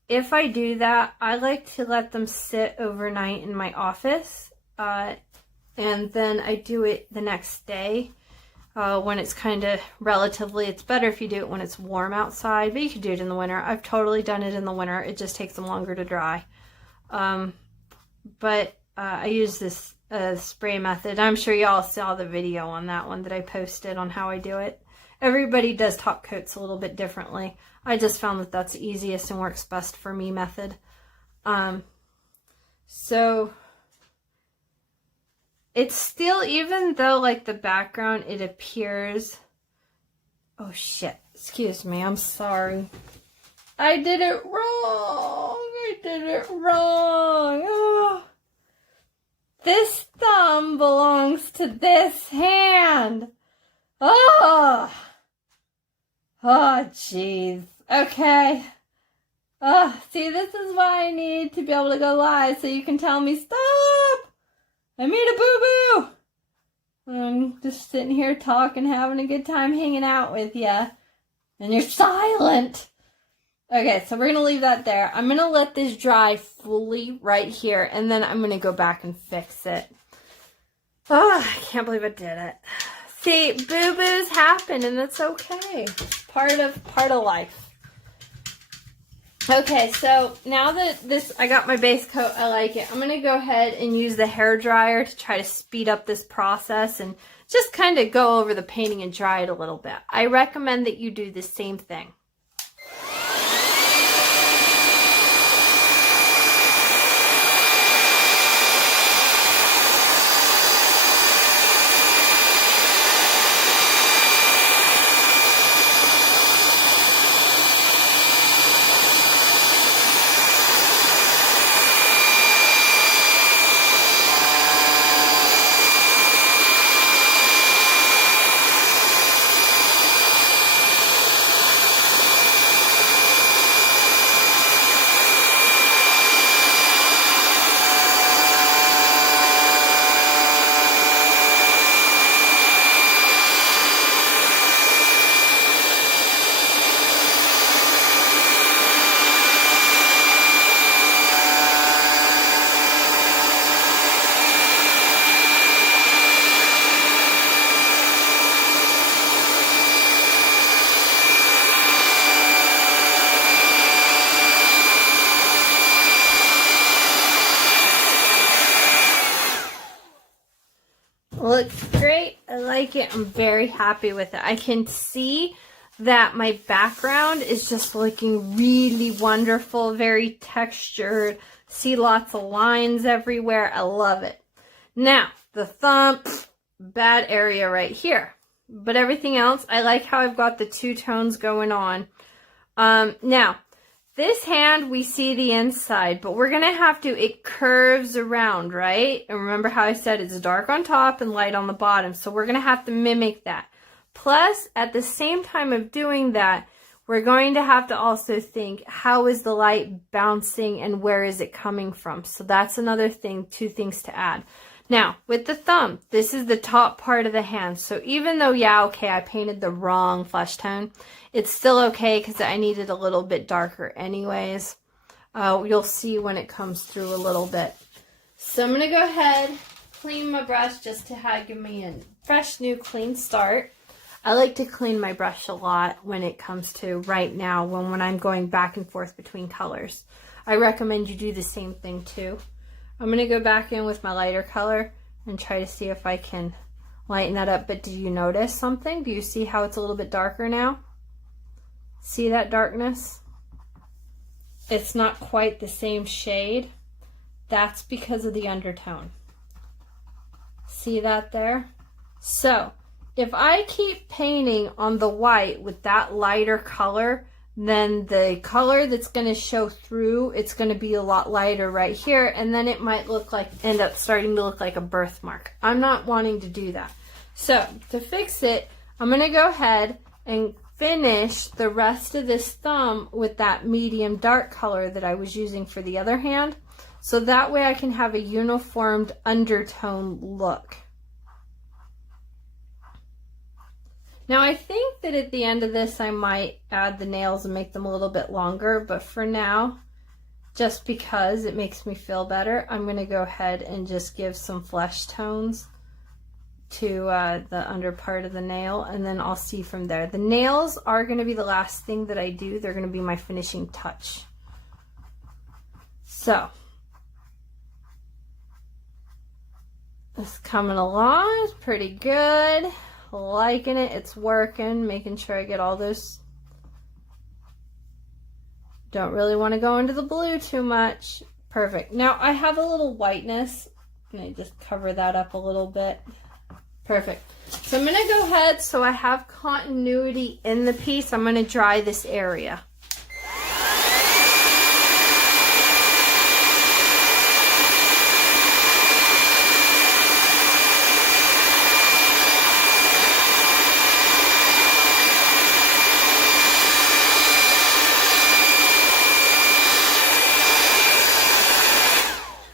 if I do that, I like to let them sit overnight in my office, and then I do it the next day when it's kind of relatively, it's better if you do it when it's warm outside, but you could do it in the winter. I've totally done it in the winter. It just takes them longer to dry. But I use this spray method. I'm sure y'all saw the video on that one that I posted on how I do it. Everybody does top coats a little bit differently. I just found that that's the easiest and works best for me method. So it's still, even though like the background, it appears, oh shit, excuse me, I'm sorry. I did it wrong. Oh. This thumb belongs to this hand. Oh, jeez. Okay. Oh, see, this is why I need to be able to go live so you can tell me, stop! I made a boo-boo! I'm just sitting here talking, having a good time hanging out with you. And you're silent. Okay, so we're going to leave that there. I'm going to let this dry fully right here, and then I'm going to go back and fix it. Oh, I can't believe I did it. See, boo-boos happen, and that's okay. Part of life. Okay, so now that I got my base coat, I like it. I'm going to go ahead and use the hair dryer to try to speed up this process and just kind of go over the painting and dry it a little bit. I recommend that you do the same thing. Looks great. I like it. I'm very happy with it. I can see that my background is just looking really wonderful, very textured. See lots of lines everywhere. I love it. Now, the thumb, bad area right here. But everything else, I like how I've got the two tones going on. Now, this hand, we see the inside, but we're going to have to, it curves around, right? And remember how I said it's dark on top and light on the bottom. So we're going to have to mimic that. Plus, at the same time of doing that, we're going to have to also think, how is the light bouncing and where is it coming from? So that's another thing, two things to add. Now, with the thumb, this is the top part of the hand. So even though, yeah, okay, I painted the wrong flesh tone, it's still okay because I needed a little bit darker anyways. You'll see when it comes through a little bit. So I'm going to go ahead, clean my brush just to give me a fresh, new, clean start. I like to clean my brush a lot when it comes to right now, when I'm going back and forth between colors. I recommend you do the same thing too. I'm going to go back in with my lighter color and try to see if I can lighten that up. But did you notice something? Do you see how it's a little bit darker now? See that darkness? It's not quite the same shade. That's because of the undertone. See that there? So, if I keep painting on the white with that lighter color, then the color that's going to show through, it's going to be a lot lighter right here, and then it might end up starting to look like a birthmark. I'm not wanting to do that. So to fix it, I'm going to go ahead and finish the rest of this thumb with that medium dark color that I was using for the other hand. So that way I can have a uniformed undertone look. Now I think that at the end of this I might add the nails and make them a little bit longer, but for now, just because it makes me feel better, I'm going to go ahead and just give some flesh tones to the under part of the nail, and then I'll see from there. The nails are going to be the last thing that I do. They're going to be my finishing touch. So, it's coming along. It's pretty good. Liking it. It's working. Making sure I get all those. Don't really want to go into the blue too much. Perfect. Now I have a little whiteness. Can I just cover that up a little bit? Perfect. So I'm going to go ahead, so I have continuity in the piece. I'm going to dry this area.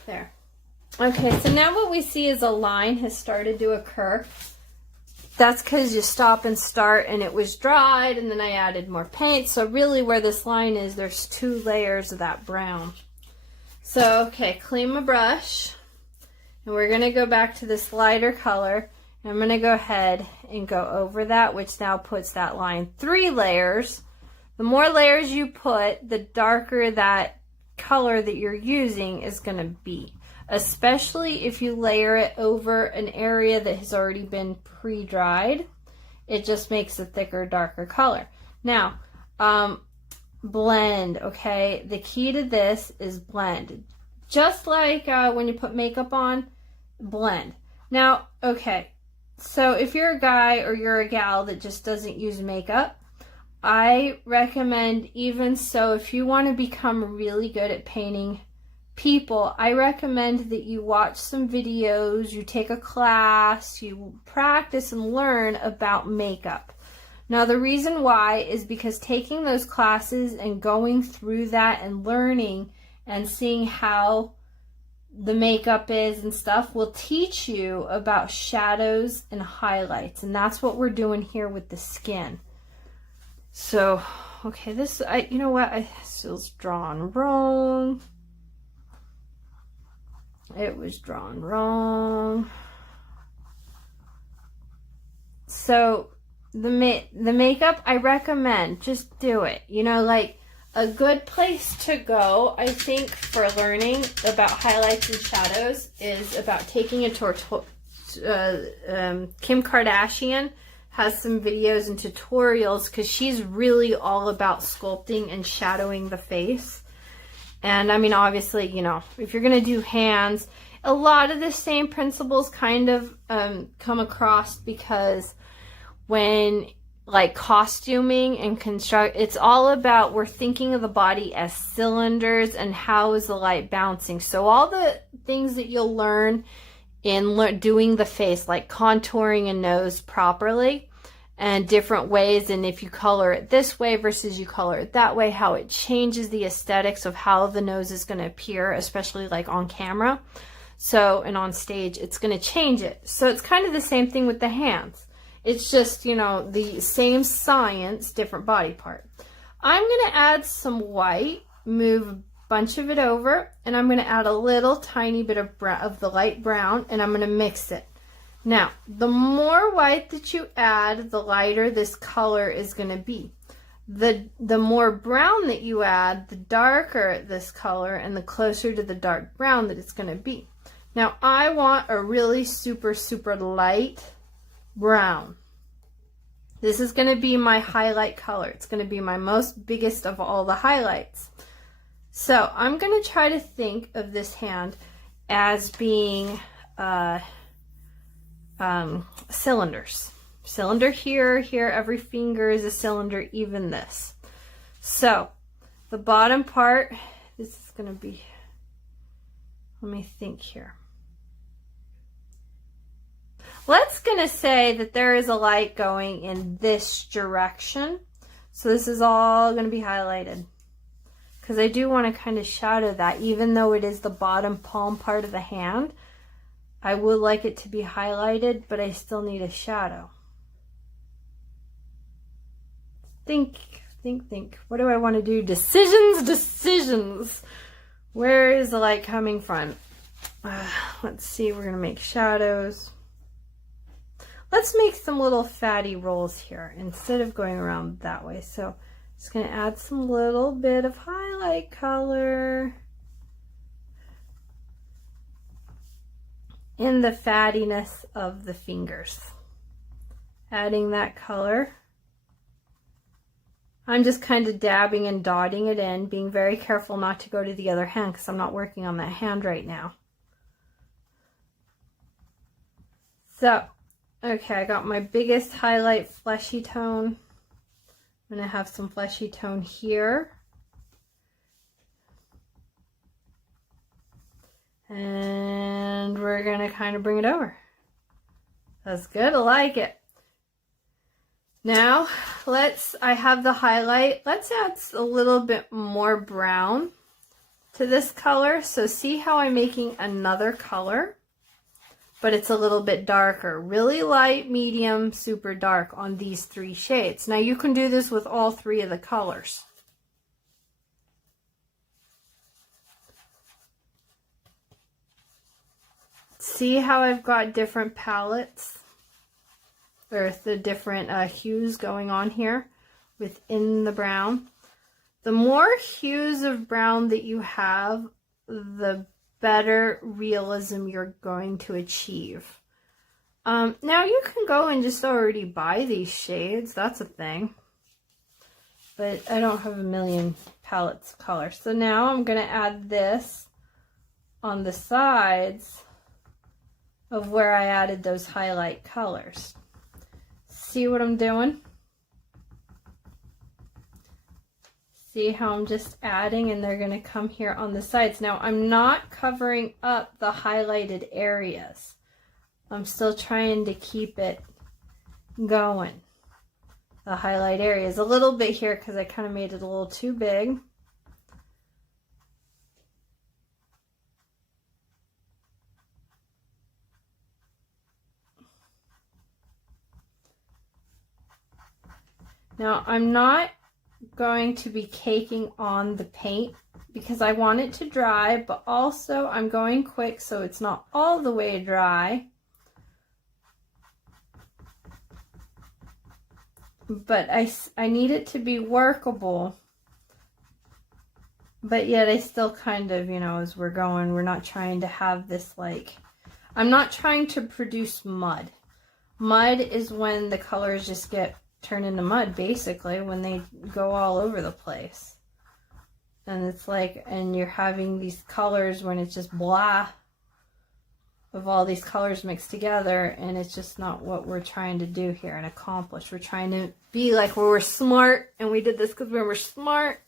There. Okay, so now what we see is a line has started to occur. That's because you stop and start and it was dried and then I added more paint. So really where this line is, there's 2 layers of that brown. So, okay, clean my brush. And we're going to go back to this lighter color. And I'm going to go ahead and go over that, which now puts that line 3 layers. The more layers you put, the darker that color that you're using is going to be. Especially if you layer it over an area that has already been pre-dried. It just makes a thicker, darker color. Now, blend, okay? The key to this is blend. Just like when you put makeup on, blend. Now, okay, so if you're a guy or you're a gal that just doesn't use makeup, I recommend, even so, if you want to become really good at painting people, I recommend that you watch some videos, you take a class, you practice and learn about makeup. Now the reason why is because taking those classes and going through that and learning and seeing how the makeup is and stuff will teach you about shadows and highlights, and that's what we're doing here with the skin. So, okay, this, you know what, this was drawn wrong. It was drawn wrong. So the makeup, I recommend just do it. You know, like a good place to go, I think, for learning about highlights and shadows is about taking a tutorial. Kim Kardashian has some videos and tutorials because she's really all about sculpting and shadowing the face. And I mean, obviously, you know, if you're going to do hands, a lot of the same principles kind of come across, because when like costuming and construct, it's all about, we're thinking of the body as cylinders and how is the light bouncing. So all the things that you'll learn in doing the face, like contouring a nose properly and different ways, and if you color it this way versus you color it that way, how it changes the aesthetics of how the nose is going to appear, especially like on camera. So, and on stage, it's going to change it. So it's kind of the same thing with the hands. It's just, you know, the same science, different body part. I'm going to add some white, move a bunch of it over, and I'm going to add a little tiny bit of the light brown, and I'm going to mix it. Now, the more white that you add, the lighter this color is going to be. The more brown that you add, the darker this color and the closer to the dark brown that it's going to be. Now, I want a really super, super light brown. This is going to be my highlight color. It's going to be my most biggest of all the highlights. So, I'm going to try to think of this hand as being cylinders. Cylinder here, here, every finger is a cylinder, even this. So the bottom part, this is going to be, let me think here. Let's gonna say that there is a light going in this direction. So this is all going to be highlighted, because I do want to kind of shadow that, even though it is the bottom palm part of the hand. I would like it to be highlighted, but I still need a shadow. Think. What do I want to do? Decisions. Where is the light coming from? Let's see, we're going to make shadows. Let's make some little fatty rolls here instead of going around that way. So just going to add some little bit of highlight color in the fattiness of the fingers. Adding that color. I'm just kind of dabbing and dotting it in, being very careful not to go to the other hand because I'm not working on that hand right now. So, okay, I got my biggest highlight fleshy tone. I'm going to have some fleshy tone here. And we're going to kind of bring it over. That's good, I like it. Now, I have the highlight. Let's add a little bit more brown to this color. So see how I'm making another color, but it's a little bit darker. Really light, medium, super dark on these 3 shades. Now you can do this with all 3 of the colors. See how I've got different palettes, or the different hues going on here within the brown. The more hues of brown that you have, the better realism you're going to achieve. Now you can go and just already buy these shades, that's a thing. But I don't have a million palettes of color. So now I'm going to add this on the sides of where I added those highlight colors. See what I'm doing? See how I'm just adding, and they're going to come here on the sides. Now I'm not covering up the highlighted areas. I'm still trying to keep it going. The highlight areas a little bit here because I kind of made it a little too big. Now I'm not going to be caking on the paint because I want it to dry, but also I'm going quick so it's not all the way dry. But I need it to be workable, but yet I still kind of, you know, as we're going, we're not trying to have this like, I'm not trying to produce mud. Mud is when the colors just get turned into mud, basically, when they go all over the place. And it's like, and you're having these colors when it's just blah of all these colors mixed together, and it's just not what we're trying to do here and accomplish. We're trying to be like we're smart, and we did this because we were smart.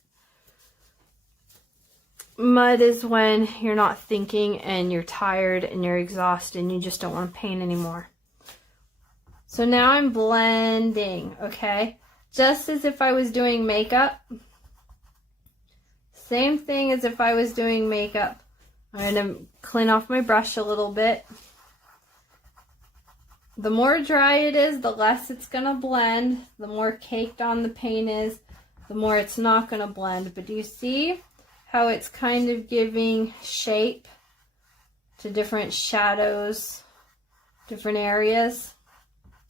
Mud is when you're not thinking and you're tired and you're exhausted and you just don't want to paint anymore. So now I'm blending, okay? Just as if I was doing makeup. Same thing as if I was doing makeup. I'm going to clean off my brush a little bit. The more dry it is, the less it's going to blend. The more caked on the paint is, the more it's not going to blend. But do you see how it's kind of giving shape to different shadows, different areas?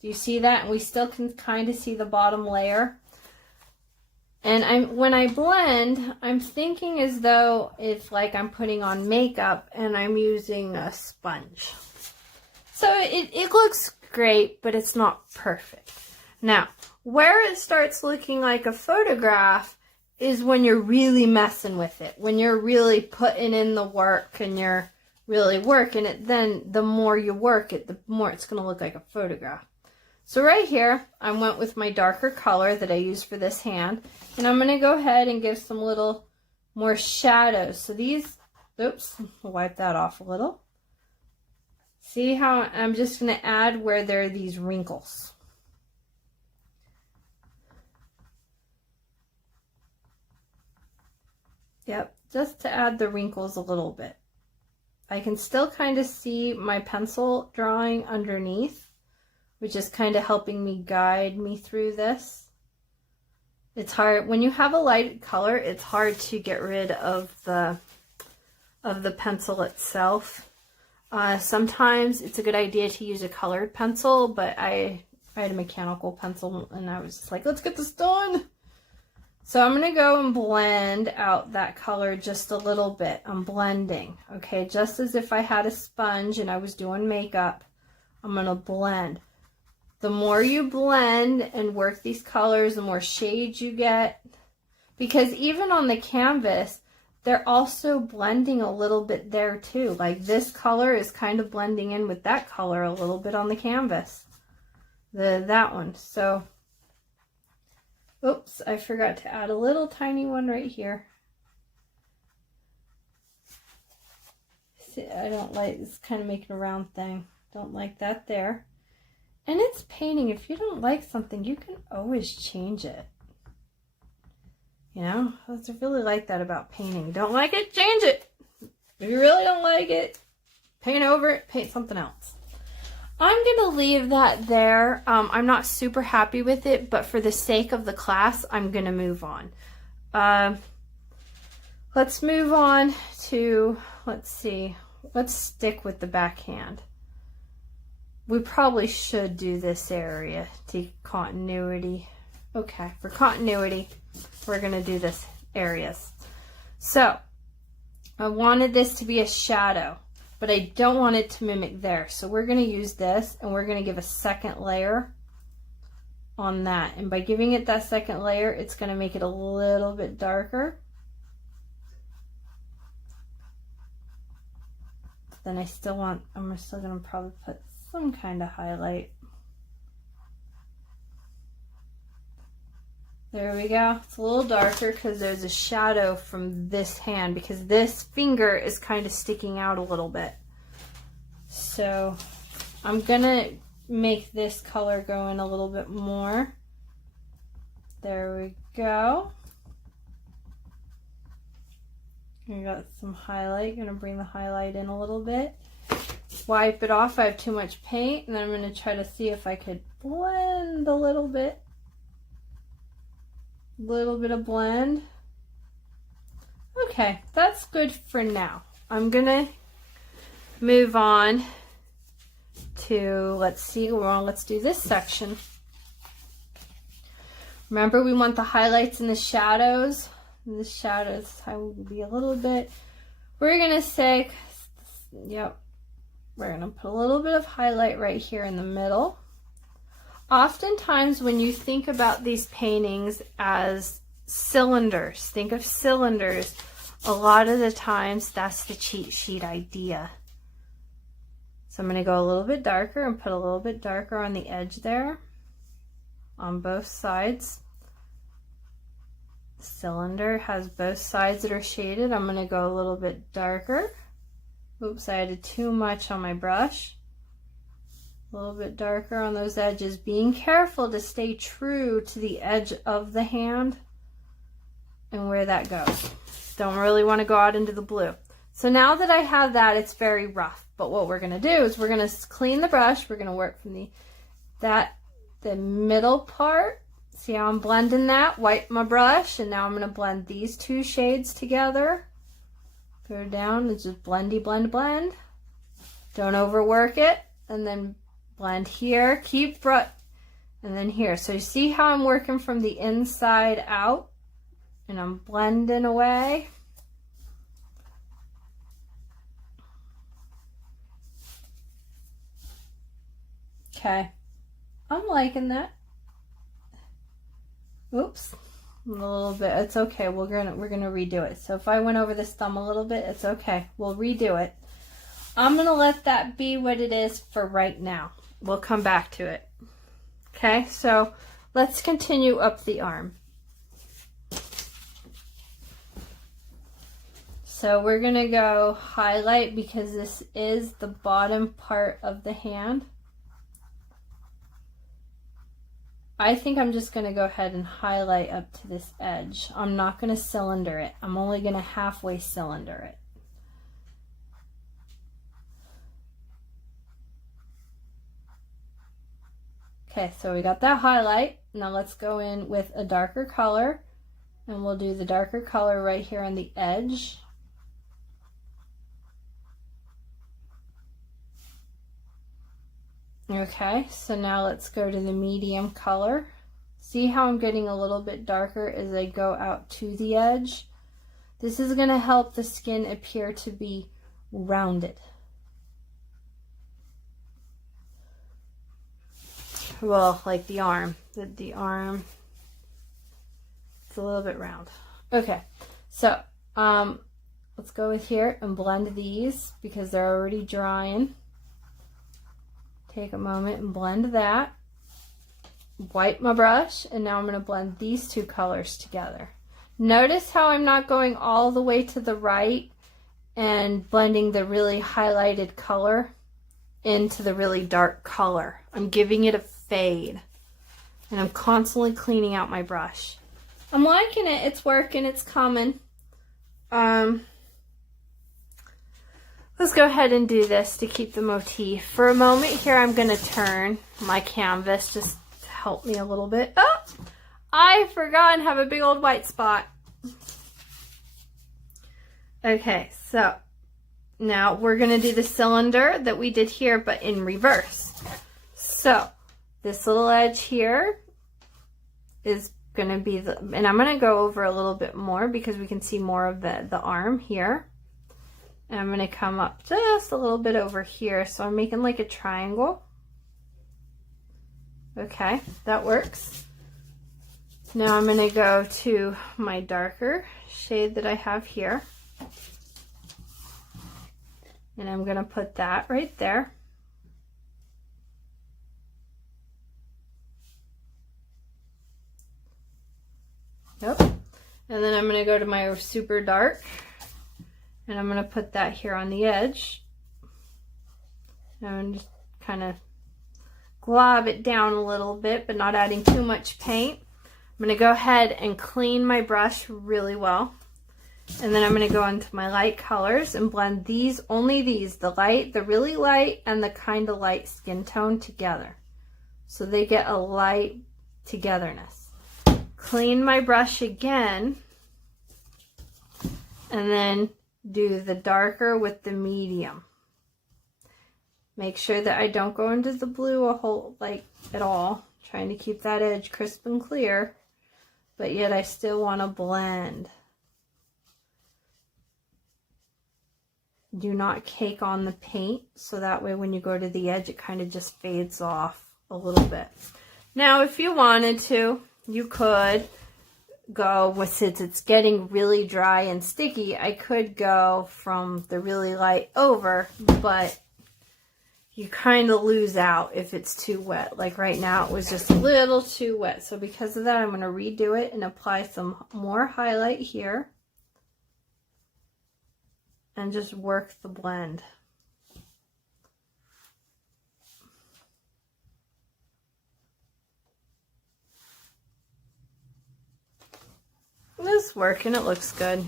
Do you see that? And we still can kind of see the bottom layer. And when I blend, I'm thinking as though it's like I'm putting on makeup and I'm using a sponge. So it looks great, but it's not perfect. Now, where it starts looking like a photograph is when you're really messing with it, when you're really putting in the work and you're really working it. Then the more you work it, the more it's going to look like a photograph. So right here, I went with my darker color that I used for this hand, and I'm going to go ahead and give some little more shadows. So these, oops, I'll wipe that off a little. See how I'm just going to add where there are these wrinkles. Yep, just to add the wrinkles a little bit. I can still kind of see my pencil drawing underneath, which is kind of helping me guide me through this. It's hard when you have a light color, it's hard to get rid of the pencil itself. Sometimes it's a good idea to use a colored pencil, but I had a mechanical pencil and I was just like, let's get this done. So I'm going to go and blend out that color just a little bit. I'm blending, okay, just as if I had a sponge and I was doing makeup. I'm going to blend. The more you blend and work these colors, the more shades you get. Because even on the canvas, they're also blending a little bit there too. Like this color is kind of blending in with that color a little bit on the canvas. That one. So, oops, I forgot to add a little tiny one right here. See, I don't like, it's kind of making a round thing. Don't like that there. And it's painting. If you don't like something, you can always change it. You know, I really like that about painting. Don't like it? Change it. If you really don't like it, paint over it, paint something else. I'm going to leave that there. I'm not super happy with it, but for the sake of the class, I'm going to move on. Let's move on to, let's see, let's stick with the backhand. We probably should do this area to continuity. Okay, for continuity, we're going to do this areas. So, I wanted this to be a shadow, but I don't want it to mimic there. So we're going to use this, and we're going to give a second layer on that. And by giving it that second layer, it's going to make it a little bit darker. Then I'm still going to probably put some kind of highlight. There we go. It's a little darker because there's a shadow from this hand, because this finger is kind of sticking out a little bit. So I'm gonna make this color go in a little bit more. There we go. I got some highlight. Gonna bring the highlight in a little bit. Wipe it off. I have too much paint, and then I'm gonna try to see if I could blend a little bit. Little bit of blend. Okay, that's good for now. I'm gonna move on to, let's do this section. Remember, we want the highlights and the shadows. And the shadows, I will be a little bit, we're gonna say, yep, we're gonna put a little bit of highlight right here in the middle. Oftentimes when you think about these paintings as cylinders, think of cylinders, a lot of the times that's the cheat sheet idea. So I'm going to go a little bit darker and put a little bit darker on the edge there on both sides. The cylinder has both sides that are shaded. I'm going to go a little bit darker. Oops, I added too much on my brush. A little bit darker on those edges, being careful to stay true to the edge of the hand and where that goes. Don't really want to go out into the blue. So now that I have that, it's very rough. But what we're going to do is we're going to clean the brush. We're going to work from the middle part. See how I'm blending that? Wipe my brush, and now I'm going to blend these two shades together. Go down and just blendy, blend, blend. Don't overwork it, and then blend here, and then here. So you see how I'm working from the inside out, and I'm blending away. Okay, I'm liking that. Oops, a little bit. It's okay. We're gonna redo it. So if I went over this thumb a little bit, it's okay. We'll redo it. I'm gonna let that be what it is for right now. We'll come back to it. Okay, so let's continue up the arm. So we're gonna go highlight because this is the bottom part of the hand. I think I'm just gonna go ahead and highlight up to this edge. I'm not gonna cylinder it. I'm only gonna halfway cylinder it. Okay, so we got that highlight. Now let's go in with a darker color, and we'll do the darker color right here on the edge. Okay, so now let's go to the medium color. See how I'm getting a little bit darker as I go out to the edge? This is going to help the skin appear to be rounded. Well, like the arm. The arm, it's a little bit round. Okay, so let's go with here and blend these because they're already drying. Take a moment and blend that. Wipe my brush, and now I'm going to blend these two colors together. Notice how I'm not going all the way to the right and blending the really highlighted color into the really dark color. I'm giving it a fade, and I'm constantly cleaning out my brush. I'm liking it. It's working. It's coming. Let's go ahead and do this to keep the motif. For a moment here, I'm going to turn my canvas just to help me a little bit. Oh, I forgot and have a big old white spot. Okay, so now we're going to do the cylinder that we did here, but in reverse. So this little edge here is going to be the, and I'm going to go over a little bit more because we can see more of the arm here. And I'm going to come up just a little bit over here. So I'm making like a triangle. Okay, that works. Now I'm going to go to my darker shade that I have here. And I'm going to put that right there. Yep. And then I'm going to go to my super dark. And I'm going to put that here on the edge. And I'm just kind of glob it down a little bit, but not adding too much paint. I'm going to go ahead and clean my brush really well. And then I'm going to go into my light colors and blend these, only these, the light, the really light, and the kind of light skin tone together. So they get a light togetherness. Clean my brush again. And then do the darker with the medium. Make sure that I don't go into the blue at all. Trying to keep that edge crisp and clear, but yet I still want to blend. Do not cake on the paint, so that way when you go to the edge it kind of just fades off a little bit. Now if you wanted to, you could go with, since it's getting really dry and sticky, I could go from the really light over, but you kind of lose out if it's too wet. Like right now it was just a little too wet. So because of that, I'm going to redo it and apply some more highlight here and just work the blend. This is working, it looks good.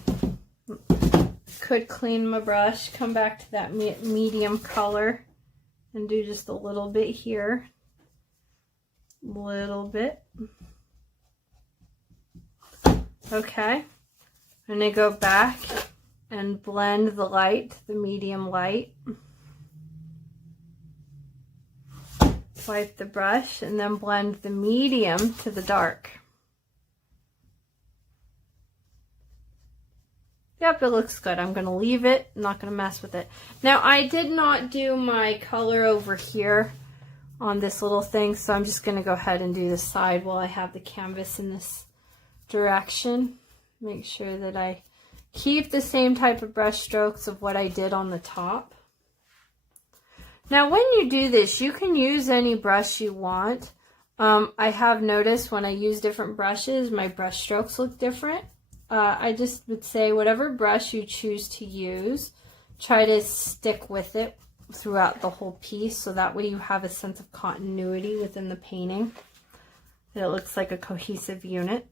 Could clean my brush, come back to that medium color and do just a little bit here. Little bit. Okay. I'm going to go back and blend the light, the medium light. Wipe the brush and then blend the medium to the dark. Yep, it looks good. I'm going to leave it. I'm not going to mess with it. Now, I did not do my color over here on this little thing, so I'm just going to go ahead and do the side while I have the canvas in this direction. Make sure that I keep the same type of brush strokes of what I did on the top. Now, when you do this, you can use any brush you want. I have noticed when I use different brushes, my brush strokes look different. I just would say whatever brush you choose to use, try to stick with it throughout the whole piece, so that way you have a sense of continuity within the painting, that it looks like a cohesive unit.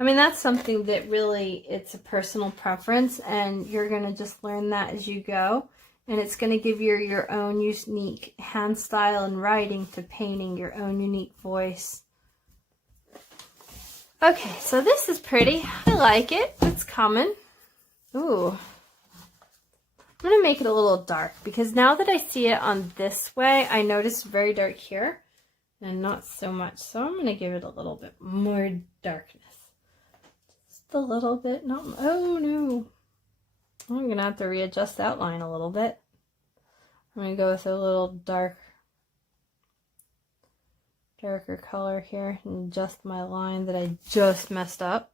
I mean, that's something that really, it's a personal preference, and you're going to just learn that as you go. And it's going to give you your own unique hand style and writing to painting, your own unique voice. Okay, so this is pretty. I like it. It's coming. Ooh. I'm going to make it a little dark, because now that I see it on this way, I notice it's very dark here and not so much. So I'm going to give it a little bit more darkness. Just a little bit. Not, oh no. I'm going to have to readjust the outline a little bit. I'm going to go with a little darker color here and adjust my line that I just messed up.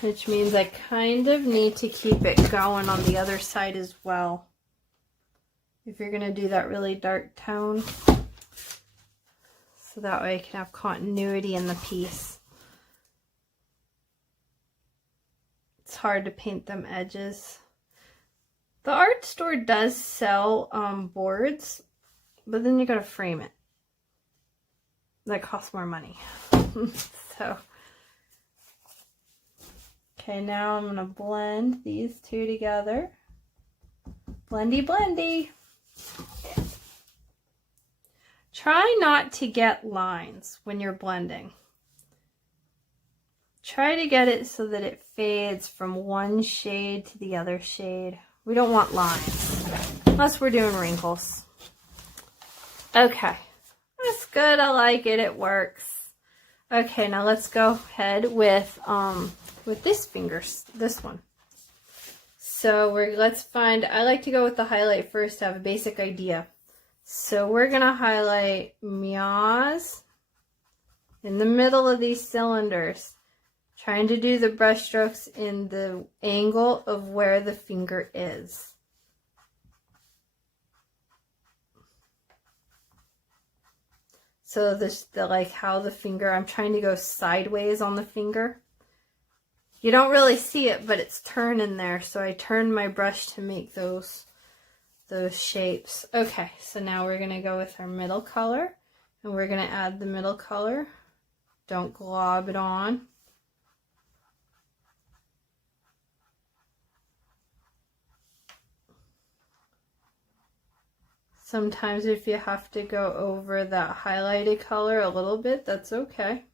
Which means I kind of need to keep it going on the other side as well, if you're going to do that really dark tone. So that way I can have continuity in the piece. hard to paint them edges. The art store does sell boards, but then you gotta frame it. That costs more money. So, okay, now I'm gonna blend these two together. Blendy, blendy. Try not to get lines when you're blending. Try to get it so that it fades from one shade to the other shade. We don't want lines, unless we're doing wrinkles. Okay, that's good. I like it. It works. Okay, now let's go ahead with this fingers, this one. So let's find, I like to go with the highlight first to have a basic idea. So we're gonna highlight Muse in the middle of these cylinders, trying to do the brush strokes in the angle of where the finger is. So like how the finger, I'm trying to go sideways on the finger. You don't really see it, but it's turning there. So I turned my brush to make those shapes. Okay, so now we're gonna go with our middle color, and we're gonna add the middle color. Don't glob it on. Sometimes if you have to go over that highlighted color a little bit, that's okay.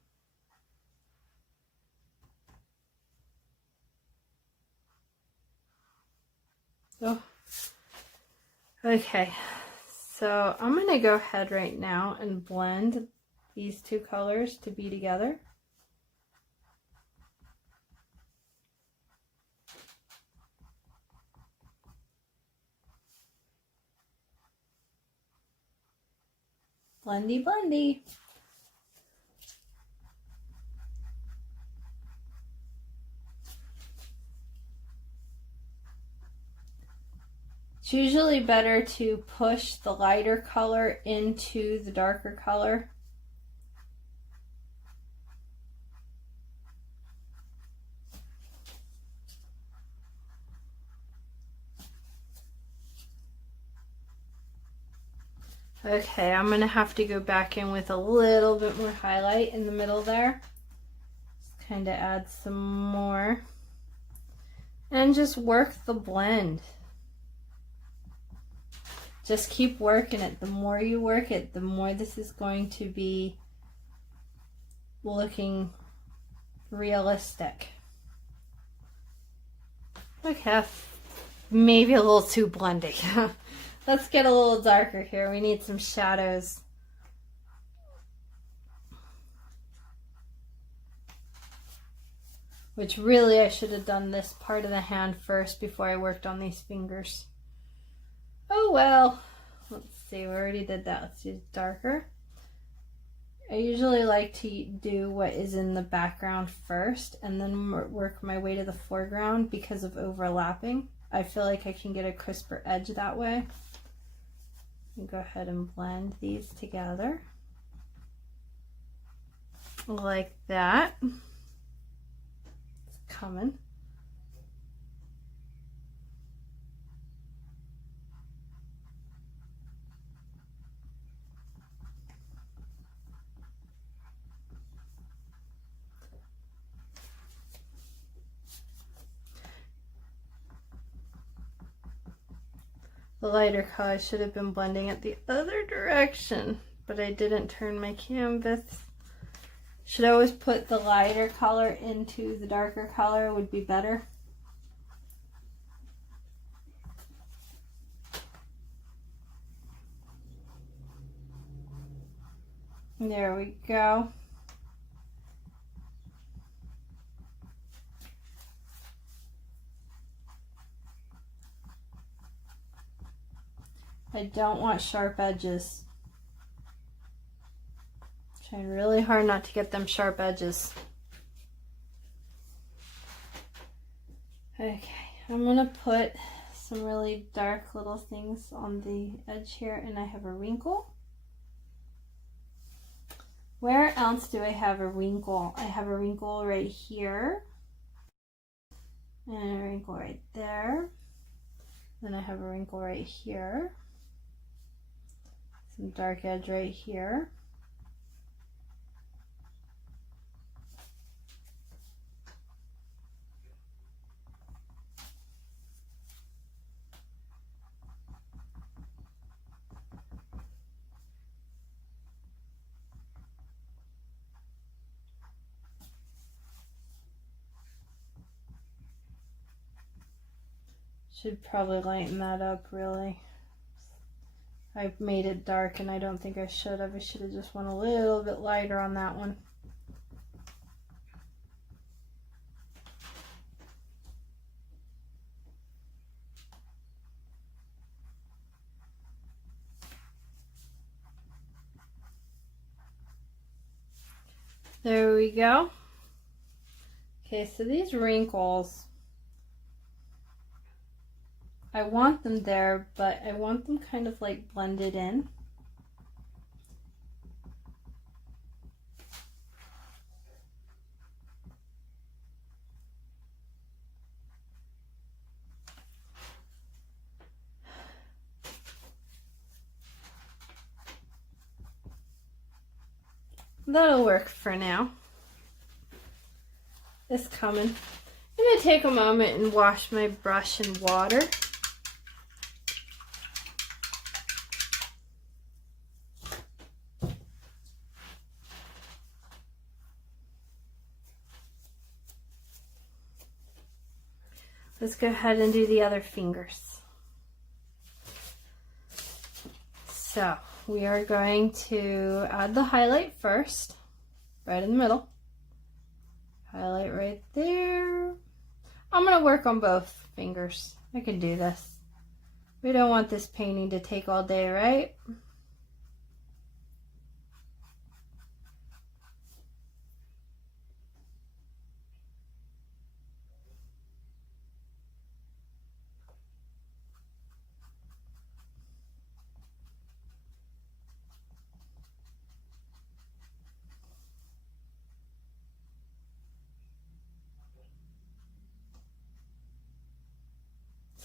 Oh. Okay, so I'm going to go ahead right now and blend these two colors to be together. Blendy, blendy. It's usually better to push the lighter color into the darker color. Okay, I'm going to have to go back in with a little bit more highlight in the middle there. Just kind of add some more. And just work the blend. Just keep working it. The more you work it, the more this is going to be looking realistic. Okay, maybe a little too blendy. Let's get a little darker here. We need some shadows. Which really I should have done this part of the hand first before I worked on these fingers. Oh well. Let's see, we already did that. Let's do darker. I usually like to do what is in the background first and then work my way to the foreground because of overlapping. I feel like I can get a crisper edge that way. Go ahead and blend these together like that. It's coming. The lighter color should have been blending it the other direction, but I didn't turn my canvas. Should always put the lighter color into the darker color, would be better. There we go. I don't want sharp edges. Trying really hard not to get them sharp edges. Okay, I'm gonna put some really dark little things on the edge here, and I have a wrinkle. Where else do I have a wrinkle? I have a wrinkle right here. And a wrinkle right there. Then I have a wrinkle right here. Some dark edge right here. Should probably lighten that up, really. I made it dark and I don't think I should have. I should have just went a little bit lighter on that one. There we go. Okay, so these wrinkles, I want them there, but I want them kind of like blended in. That'll work for now. It's coming. I'm going to take a moment and wash my brush in water. Let's go ahead and do the other fingers. So we are going to add the highlight first, right in the middle. Highlight right there. I'm going to work on both fingers. I can do this. We don't want this painting to take all day, right?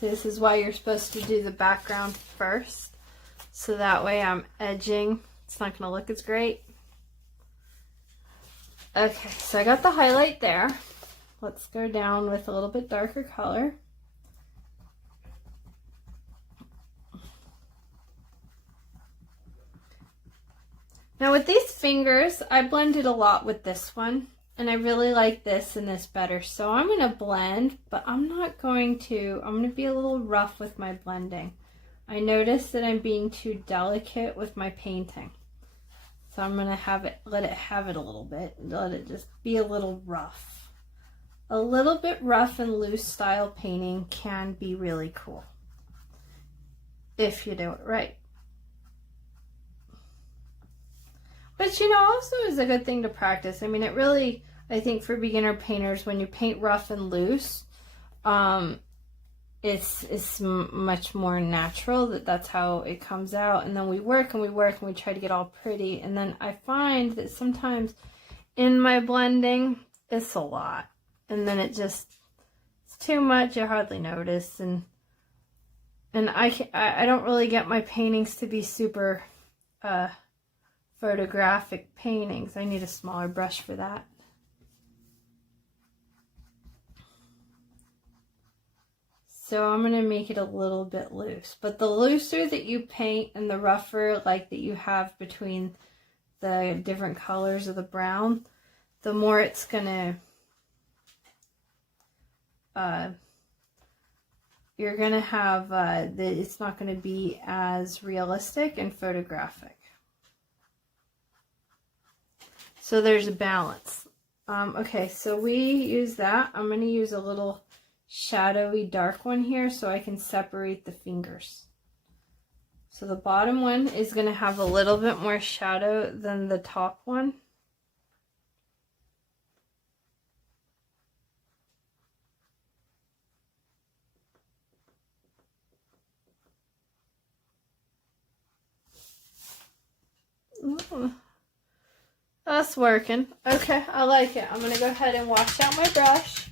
So this is why you're supposed to do the background first. So that way I'm edging. It's not going to look as great. Okay, so I got the highlight there. Let's go down with a little bit darker color. Now with these fingers, I blended a lot with this one. And I really like this and this better. So I'm going to blend, but I'm going to be a little rough with my blending. I noticed that I'm being too delicate with my painting. So I'm going to let it have it a little bit. Let it just be a little rough. A little bit rough and loose style painting can be really cool. If you do it right. But you know, also is a good thing to practice. I mean, it really, I think for beginner painters, when you paint rough and loose, it's much more natural that's how it comes out. And then we work and we work and we try to get all pretty. And then I find that sometimes in my blending, it's a lot. And then it's too much. You hardly notice. And I don't really get my paintings to be super, photographic paintings. I need a smaller brush for that. So I'm going to make it a little bit loose. But the looser that you paint and the rougher like that you have between the different colors of the brown, the more it's going to you're going to have it's not going to be as realistic and photographic. So there's a balance. Okay, so we use that. I'm going to use a little shadowy dark one here so I can separate the fingers. So the bottom one is going to have a little bit more shadow than the top one. Ooh. That's working. Okay, I like it. I'm going to go ahead and wash out my brush.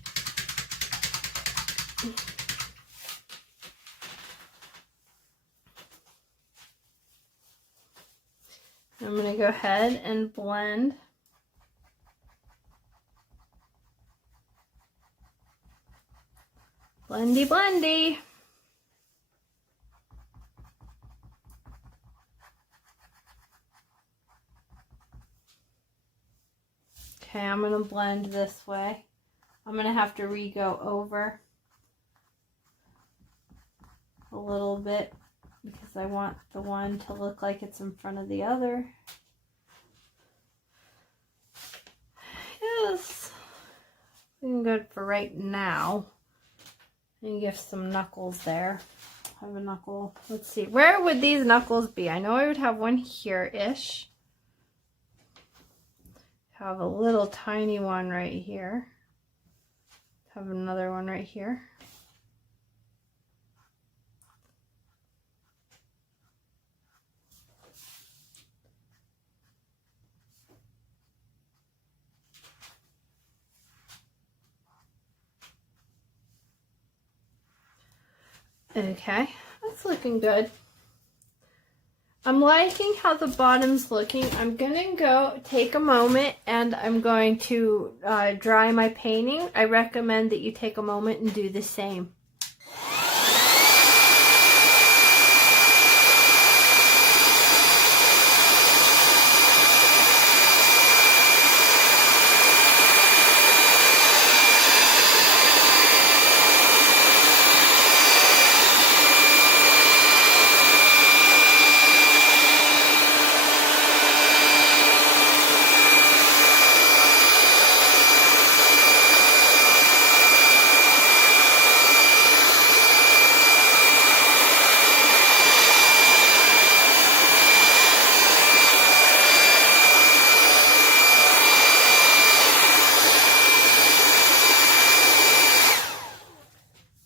I'm going to go ahead and blend. Blendy, blendy. Okay, I'm going to blend this way. I'm going to have to re-go over a little bit because I want the one to look like it's in front of the other. Yes. Looking good for right now. And give some knuckles there. Have a knuckle. Let's see. Where would these knuckles be? I know I would have one here-ish. Have a little tiny one right here. Have another one right here. Okay, that's looking good. I'm liking how the bottom's looking. I'm gonna go take a moment and I'm going to dry my painting. I recommend that you take a moment and do the same.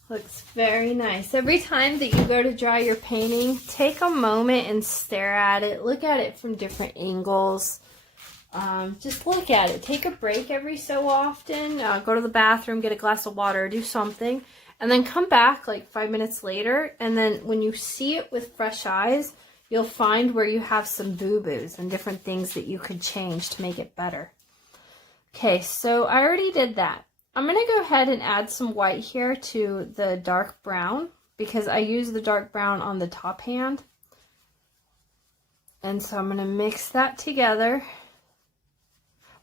Looks very nice. Every time that you go to dry your painting, take a moment and stare at it. Look at it from different angles. Just look at it. Take a break every so often. Go to the bathroom, get a glass of water, do something. And then come back like 5 minutes later. And then when you see it with fresh eyes, you'll find where you have some boo-boos and different things that you could change to make it better. Okay, so I already did that. I'm going to go ahead and add some white here to the dark brown because I use the dark brown on the top hand. And so I'm going to mix that together.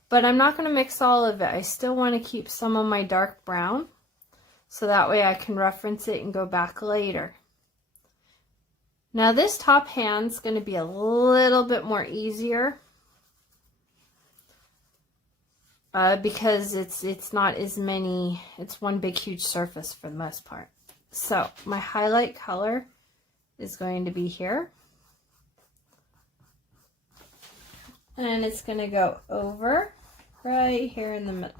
But I'm not going to mix all of it. I still want to keep some of my dark brown so that way I can reference it and go back later. Now this top hand's going to be a little bit more easier. Because it's not as many, it's one big huge surface for the most part. So my highlight color is going to be here. And it's going to go over right here in the middle.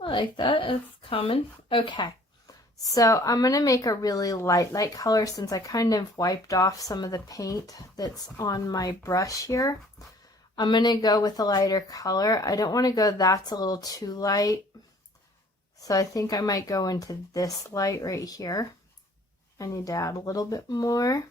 I like that. It's coming. Okay. So I'm going to make a really light color since I kind of wiped off some of the paint that's on my brush here. I'm going to go with a lighter color. I don't want to go that's a little too light. So I think I might go into this light right here. I need to add a little bit more.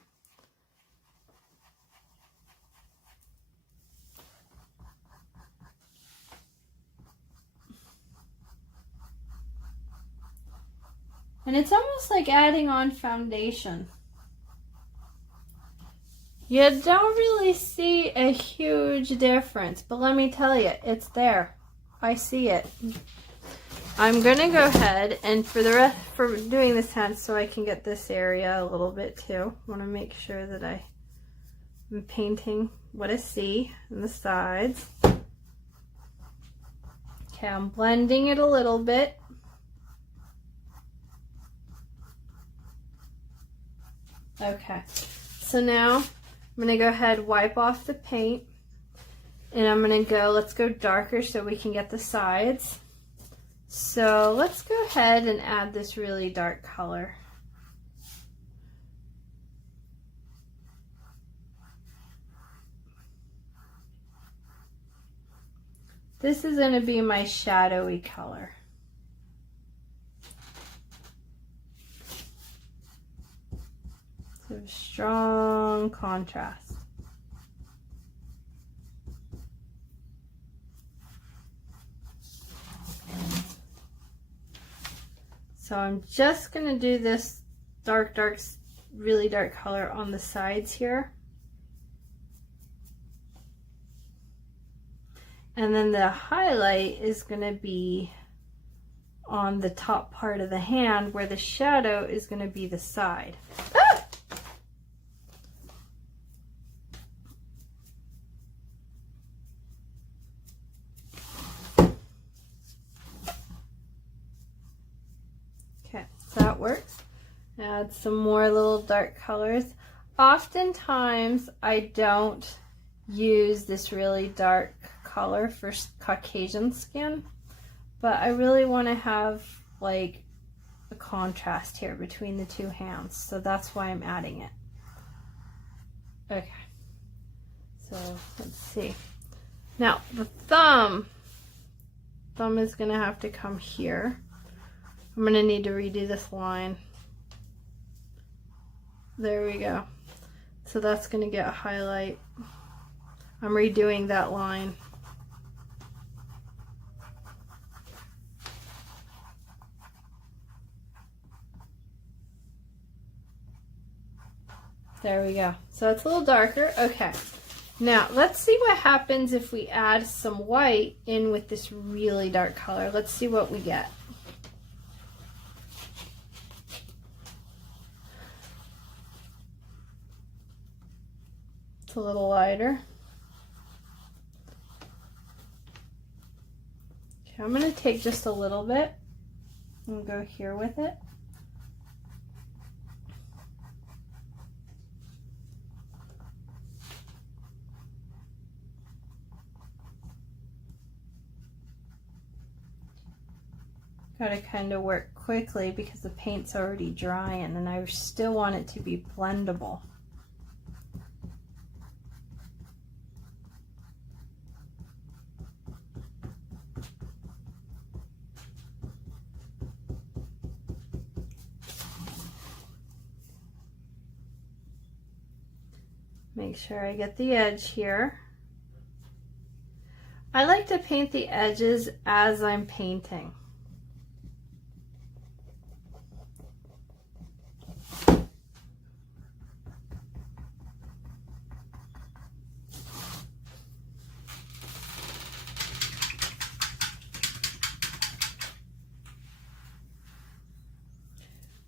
And it's almost like adding on foundation. You don't really see a huge difference, but let me tell you, it's there. I see it. I'm gonna go ahead and for doing this hand so I can get this area a little bit too. I want to make sure that I'm painting what I see on the sides. Okay, I'm blending it a little bit. Okay, so now I'm going to go ahead, wipe off the paint, and I'm going to go, let's go darker so we can get the sides. So let's go ahead and add this really dark color. This is going to be my shadowy color. So strong contrast. So I'm just going to do this dark, really dark color on the sides here. And then the highlight is going to be on the top part of the hand where the shadow is going to be the side. Ah! Okay, so that works. Add some more little dark colors. Oftentimes I don't use this really dark color for Caucasian skin, but I really want to have like a contrast here between the two hands, so that's why I'm adding it. Okay, so let's see. Now the thumb is going to have to come here. I'm going to need to redo this line. There we go. So that's going to get a highlight. I'm redoing that line. There we go. So it's a little darker. Okay. Now let's see what happens if we add some white in with this really dark color. Let's see what we get. It's a little lighter. Okay, I'm going to take just a little bit and go here with it. Got to kind of work quickly because the paint's already drying and I still want it to be blendable. Make sure I get the edge here. I like to paint the edges as I'm painting.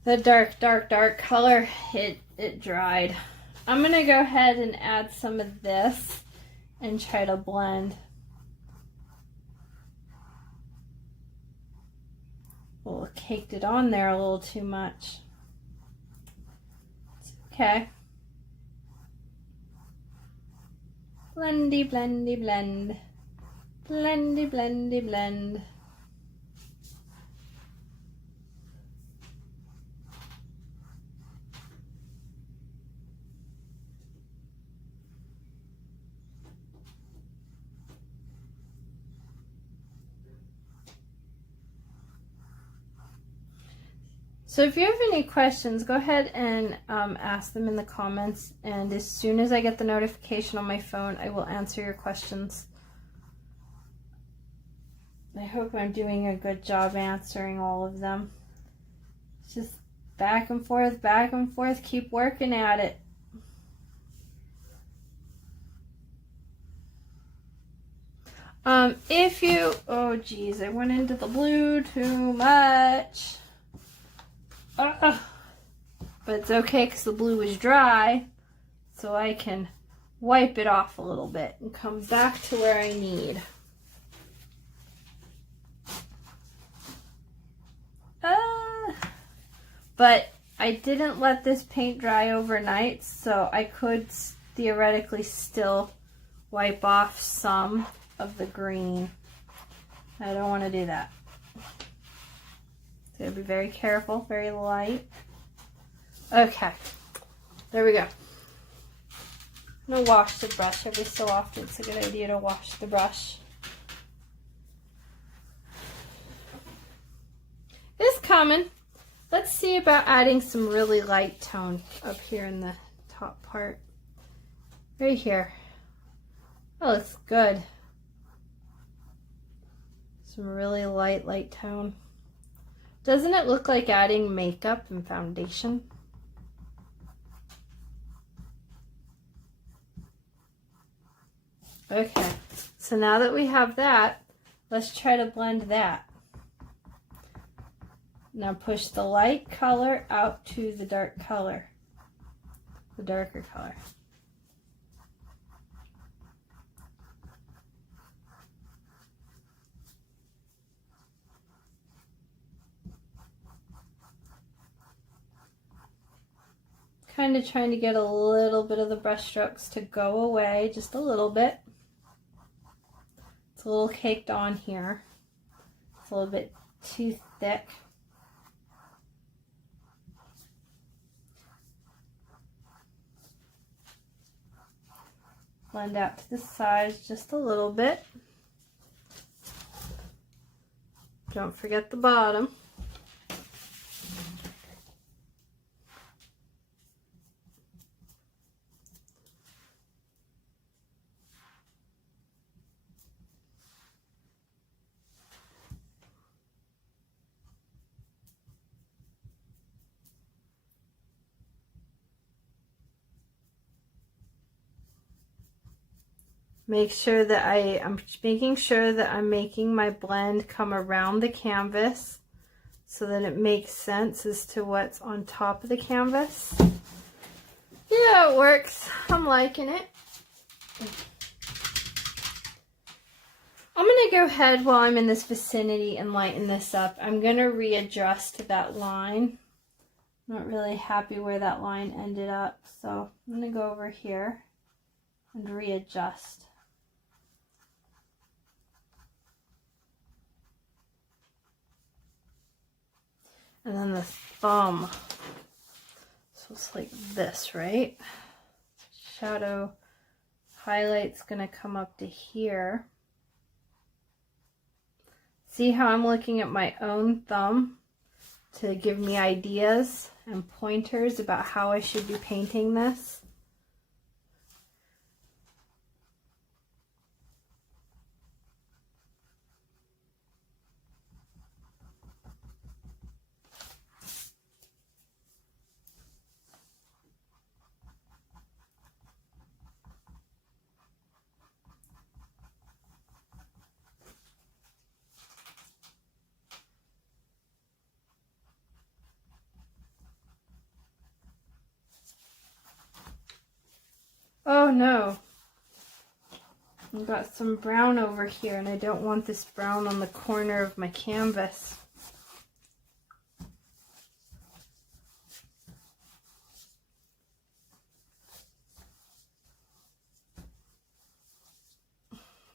The dark color, it dried. I'm gonna go ahead and add some of this and try to blend. Well, caked it on there a little too much. It's okay. Blendy, blendy, blend. Blendy, blendy, blend. So if you have any questions, go ahead and ask them in the comments, and as soon as I get the notification on my phone, I will answer your questions. I hope I'm doing a good job answering all of them. Just back and forth, keep working at it. If you, oh geez, I went into the blue too much. But it's okay because the blue is dry, so I can wipe it off a little bit and come back to where I need. But I didn't let this paint dry overnight, so I could theoretically still wipe off some of the green. I don't want to do that. Gotta be very careful, very light. Okay, there we go. I'm gonna wash the brush every so often. It's a good idea to wash the brush. It's coming. Let's see about adding some really light tone up here in the top part. Right here. Oh, looks good. Some really light tone. Doesn't it look like adding makeup and foundation? Okay, so now that we have that, let's try to blend that. Now push the light color out to the dark color, the darker color. Kind of trying to get a little bit of the brush strokes to go away, just a little bit. It's a little caked on here. It's a little bit too thick. Blend out to the sides just a little bit. Don't forget the bottom. Make sure that I'm making sure that I'm making my blend come around the canvas so that it makes sense as to what's on top of the canvas. Yeah, it works. I'm liking it. I'm going to go ahead while I'm in this vicinity and lighten this up. I'm going to readjust that line. I'm not really happy where that line ended up, so I'm going to go over here and readjust. And then the thumb, so it's like this, right? Shadow highlight's gonna come up to here. See how I'm looking at my own thumb to give me ideas and pointers about how I should be painting this? Oh no, I've got some brown over here and I don't want this brown on the corner of my canvas.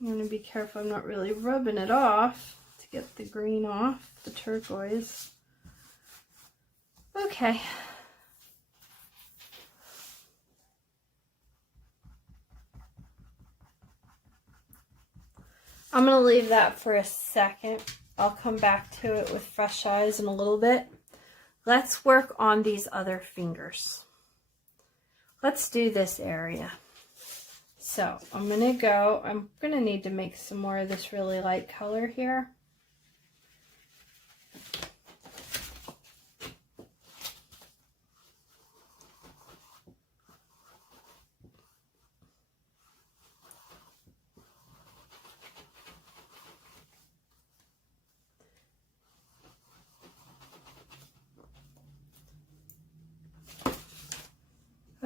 I'm going to be careful I'm not really rubbing it off to get the green off, the turquoise. Okay. I'm going to leave that for a second. I'll come back to it with fresh eyes in a little bit. Let's work on these other fingers. Let's do this area. So I'm going to need to make some more of this really light color here.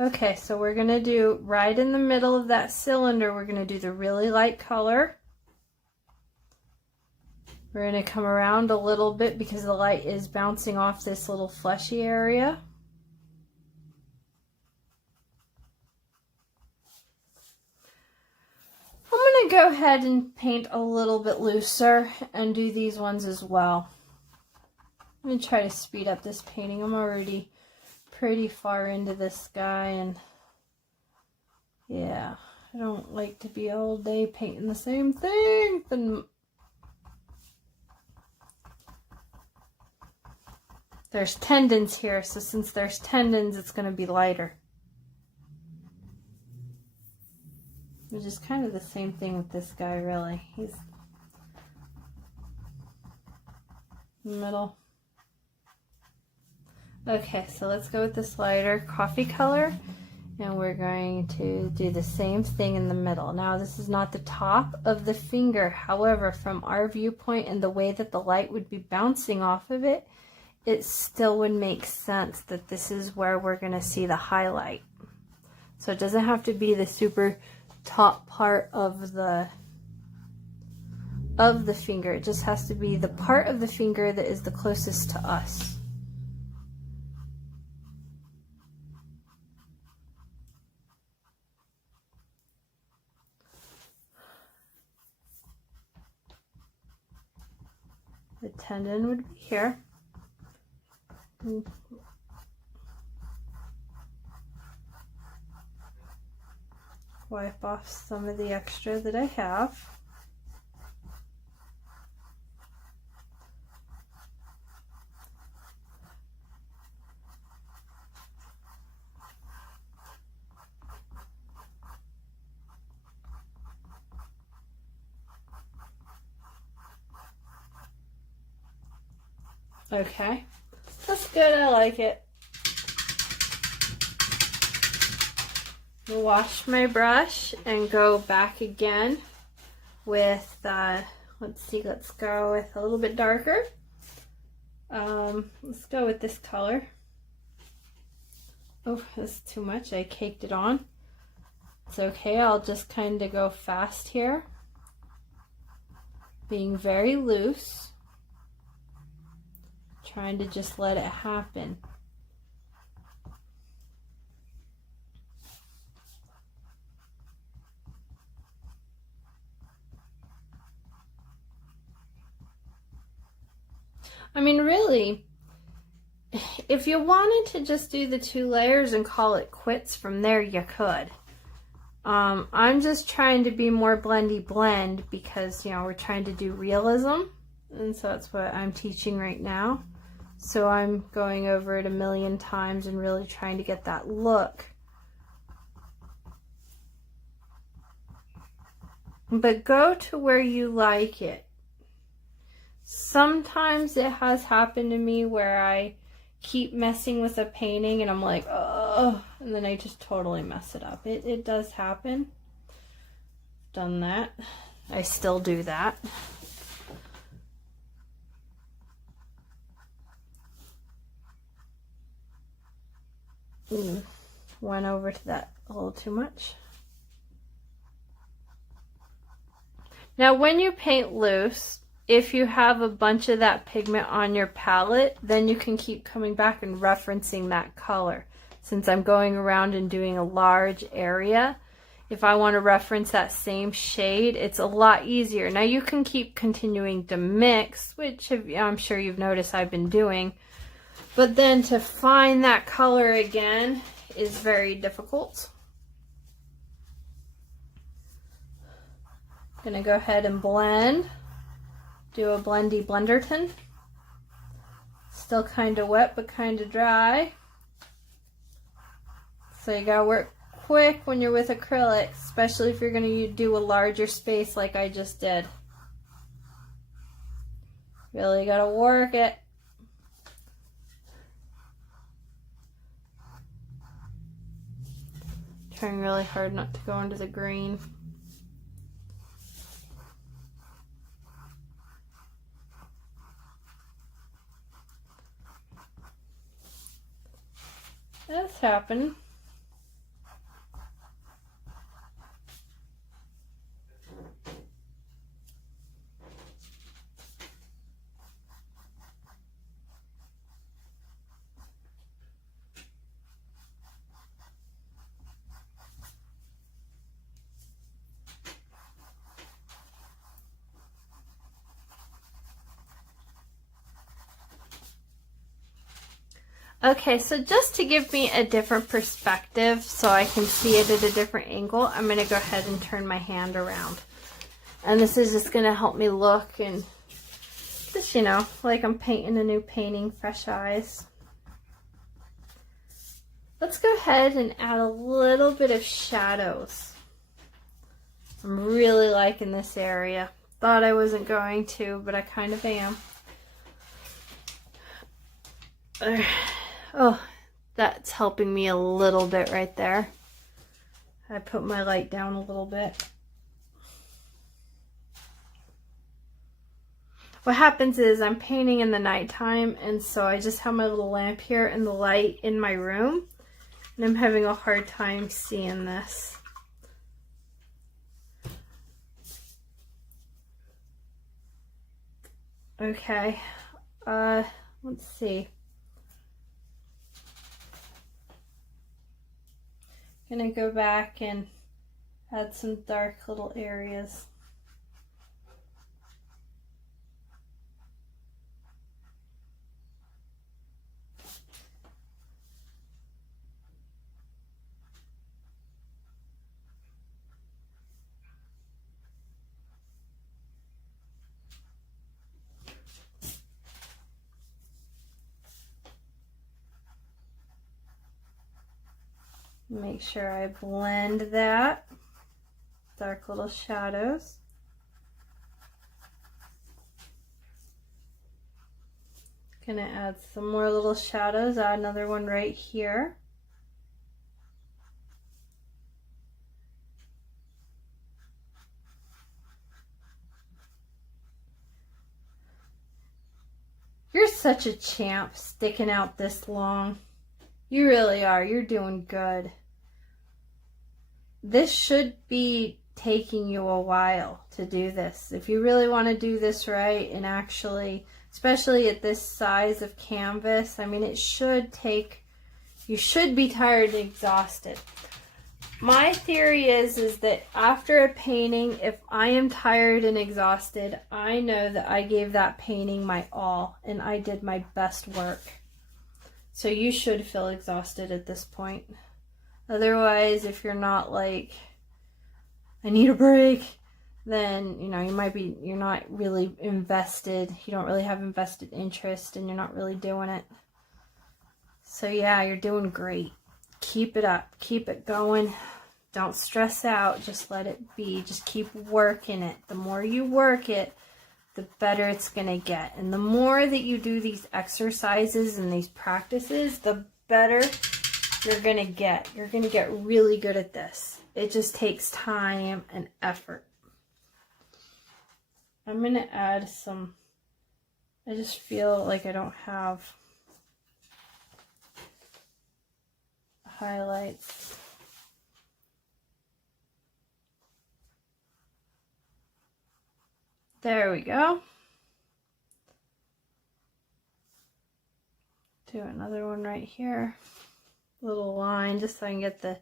Okay, so we're going to do right in the middle of that cylinder, we're going to do the really light color. We're going to come around a little bit because the light is bouncing off this little fleshy area. I'm going to go ahead and paint a little bit looser and do these ones as well. I'm going to try to speed up this painting. I'm already pretty far into this guy, and yeah, I don't like to be all day painting the same thing. Then there's tendons here, so since there's tendons, it's going to be lighter. Which is kind of the same thing with this guy, really. He's in the middle. Okay, so let's go with this lighter coffee color, and we're going to do the same thing in the middle. Now, this is not the top of the finger. However, from our viewpoint and the way that the light would be bouncing off of it, it still would make sense that this is where we're going to see the highlight. So it doesn't have to be the super top part of the finger. It just has to be the part of the finger that is the closest to us. The tendon would be here. Wipe off some of the extra that I have. Okay, that's good, I like it. Wash my brush and go back again with, let's see, let's go with a little bit darker. Let's go with this color. Oh, that's too much, I caked it on. It's okay, I'll just kind of go fast here. Being very loose. Trying to just let it happen. I mean, really, if you wanted to just do the 2 layers and call it quits from there, you could. I'm just trying to be more blendy blend because, you know, we're trying to do realism, and so that's what I'm teaching right now. So I'm going over it a million times and really trying to get that look. But go to where you like it. Sometimes it has happened to me where I keep messing with a painting and I'm like, oh, and then I just totally mess it up. It does happen. Done that. I still do that. Went over to that a little too much. Now when you paint loose, if you have a bunch of that pigment on your palette, then you can keep coming back and referencing that color. Since I'm going around and doing a large area, if I want to reference that same shade, it's a lot easier. Now you can keep continuing to mix, which I'm sure you've noticed I've been doing. But then to find that color again is very difficult. I'm gonna go ahead and blend. Do a blendy blenderton. Still kind of wet, but kind of dry. So you gotta work quick when you're with acrylic, especially if you're gonna do a larger space like I just did. Really gotta work it. Trying really hard not to go into the green. That's happened. Okay, so just to give me a different perspective so I can see it at a different angle, I'm going to go ahead and turn my hand around. And this is just going to help me look and just, you know, like I'm painting a new painting, fresh eyes. Let's go ahead and add a little bit of shadows. I'm really liking this area. Thought I wasn't going to, but I kind of am. Oh, that's helping me a little bit right there. I put my light down a little bit. What happens is I'm painting in the nighttime, and so I just have my little lamp here and the light in my room, and I'm having a hard time seeing this. Okay, let's see. Gonna go back and add some dark little areas. Make sure I blend that. Dark little shadows. Gonna add some more little shadows, add another one right here. You're such a champ sticking out this long. You really are. You're doing good. This should be taking you a while to do this. If you really want to do this right and actually, especially at this size of canvas, I mean, it should take, you should be tired and exhausted. My theory is that after a painting, if I am tired and exhausted, I know that I gave that painting my all and I did my best work. So you should feel exhausted at this point. Otherwise, if you're not like, I need a break, then, you know, you're not really invested. You don't really have invested interest and you're not really doing it. So yeah, you're doing great. Keep it up. Keep it going. Don't stress out. Just let it be. Just keep working it. The more you work it, the better it's going to get. And the more that you do these exercises and these practices, the better you're going to get. You're going to get really good at this. It just takes time and effort. I'm going to add some, I just feel like I don't have highlights. There we go. Do another one right here. Little line just so I can get the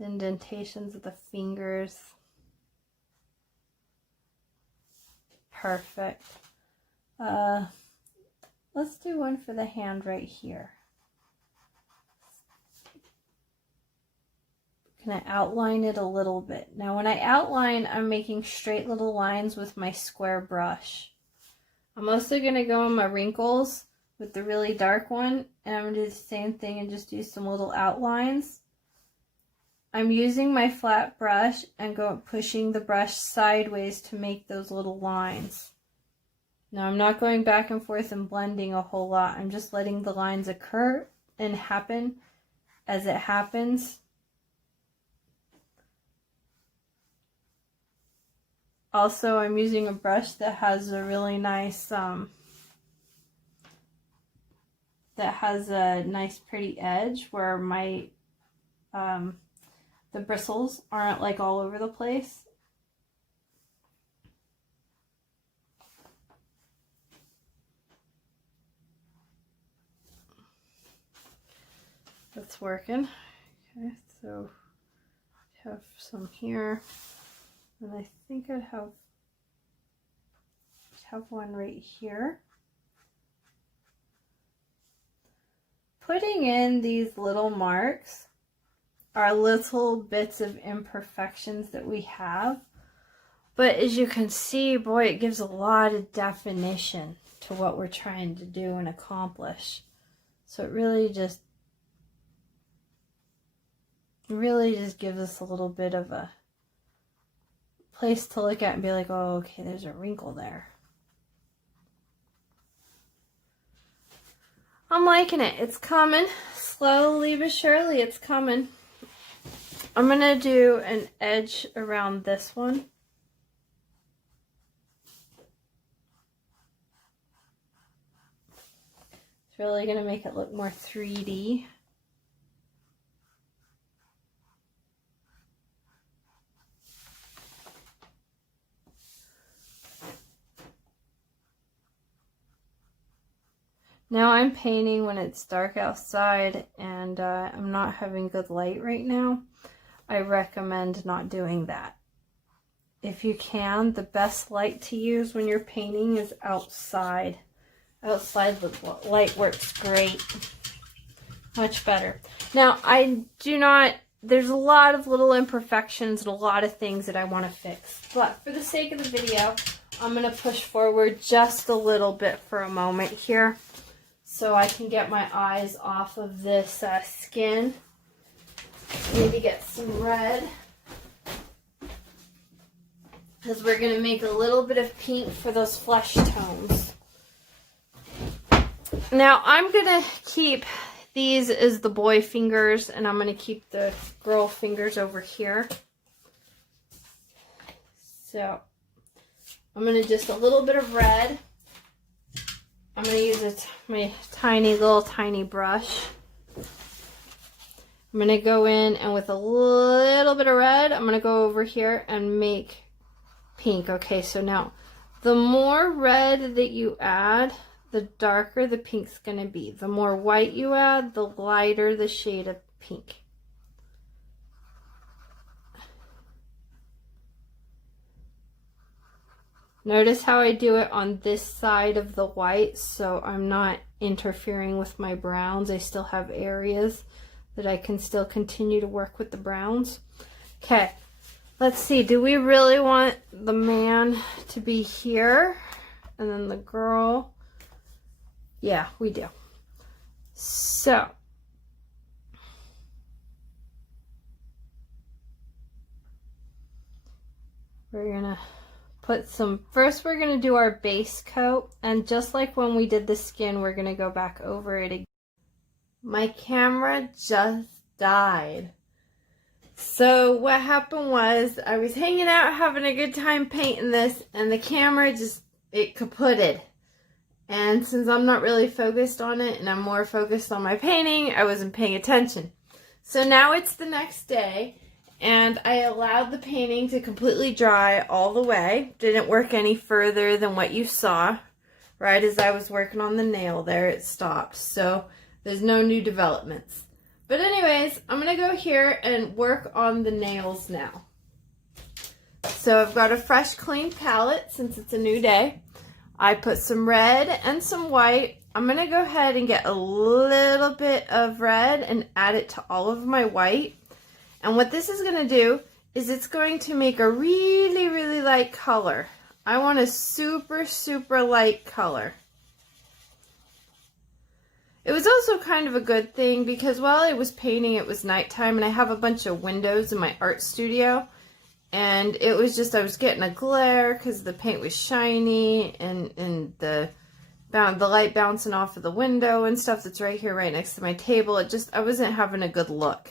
indentations of the fingers. Perfect. Let's do one for the hand right here. Gonna outline it a little bit. Now when I outline, I'm making straight little lines with my square brush. I'm also gonna go in my wrinkles with the really dark one, and I'm gonna do the same thing and just do some little outlines. I'm using my flat brush and pushing the brush sideways to make those little lines. Now I'm not going back and forth and blending a whole lot. I'm just letting the lines occur and happen as it happens. Also, I'm using a brush that has a really nice, pretty edge where my, the bristles aren't like all over the place. That's working. Okay, so I have some here. And I think I have one right here. putting in these little marks are little bits of imperfections that we have. But as you can see, boy, it gives a lot of definition to what we're trying to do and accomplish. So it really just gives us a little bit of a place to look at and be like, oh, okay, there's a wrinkle there. I'm liking it. It's coming. Slowly but surely, it's coming. I'm going to do an edge around this one. It's really going to make it look more 3D. Now I'm painting when it's dark outside and I'm not having good light right now. I recommend not doing that. If you can, the best light to use when you're painting is outside. Outside the light works great. Much better. Now there's a lot of little imperfections and a lot of things that I want to fix. But for the sake of the video, I'm going to push forward just a little bit for a moment here, so I can get my eyes off of this skin. Maybe get some red, because we're going to make a little bit of pink for those flesh tones. Now I'm going to keep these as the boy fingers, and I'm going to keep the girl fingers over here. So I'm going to just a little bit of red. I'm going to use my tiny brush. I'm going to go in, and with a little bit of red, I'm going to go over here and make pink. Okay, so now the more red that you add, the darker the pink's going to be. The more white you add, the lighter the shade of pink. Notice how I do it on this side of the white, so I'm not interfering with my browns. I still have areas that I can still continue to work with the browns. Okay, let's see. Do we really want the man to be here? And then the girl? Yeah, we do. So we're gonna put some, first we're going to do our base coat, and just like when we did the skin, we're going to go back over it again. My camera just died. So what happened was, I was hanging out having a good time painting this, and the camera it kaputted. And since I'm not really focused on it and I'm more focused on my painting, I wasn't paying attention. So now it's the next day, and I allowed the painting to completely dry all the way. Didn't work any further than what you saw. Right as I was working on the nail there, it stopped. So there's no new developments. But anyways, I'm going to go here and work on the nails now. So I've got a fresh, clean palette since it's a new day. I put some red and some white. I'm going to go ahead and get a little bit of red and add it to all of my white. And what this is going to do is it's going to make a really, really light color. I want a super, super light color. It was also kind of a good thing because while I was painting, it was nighttime, and I have a bunch of windows in my art studio. And it was just, I was getting a glare because the paint was shiny, and the light bouncing off of the window and stuff that's right here, right next to my table. I wasn't having a good look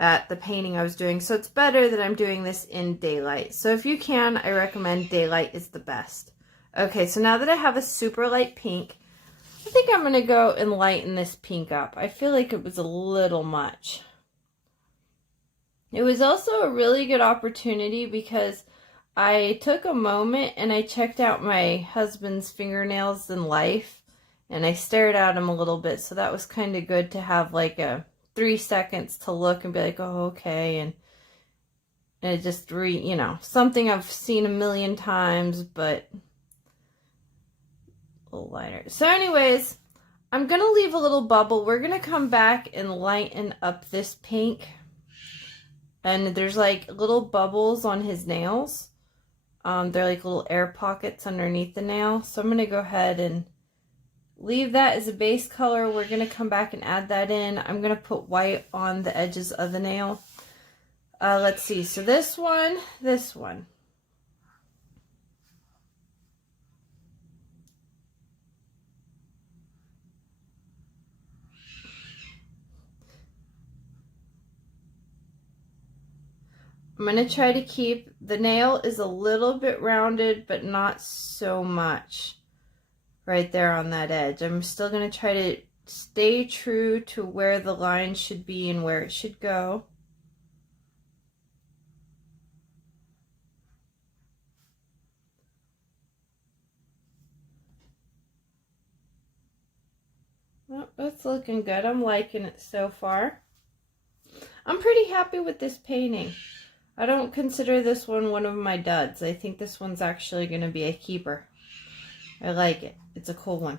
at the painting I was doing. So it's better that I'm doing this in daylight. So if you can, I recommend daylight is the best. Okay, so now that I have a super light pink, I think I'm going to go and lighten this pink up. I feel like it was a little much. It was also a really good opportunity because I took a moment and I checked out my husband's fingernails in life, and I stared at him a little bit. So that was kind of good to have like a 3 seconds to look and be like, oh, okay. And it just something I've seen a million times, but a little lighter. So anyways, I'm going to leave a little bubble. We're going to come back and lighten up this pink. And there's like little bubbles on his nails. They're like little air pockets underneath the nail. So I'm going to go ahead and leave that as a base color. We're going to come back and add that in. I'm going to put white on the edges of the nail. Let's see. So this one. I'm going to try to keep, the nail is a little bit rounded, but not so much right there on that edge. I'm still going to try to stay true to where the line should be and where it should go. Well, that's looking good. I'm liking it so far. I'm pretty happy with this painting. I don't consider this one of my duds. I think this one's actually going to be a keeper. I like it. It's a cool one.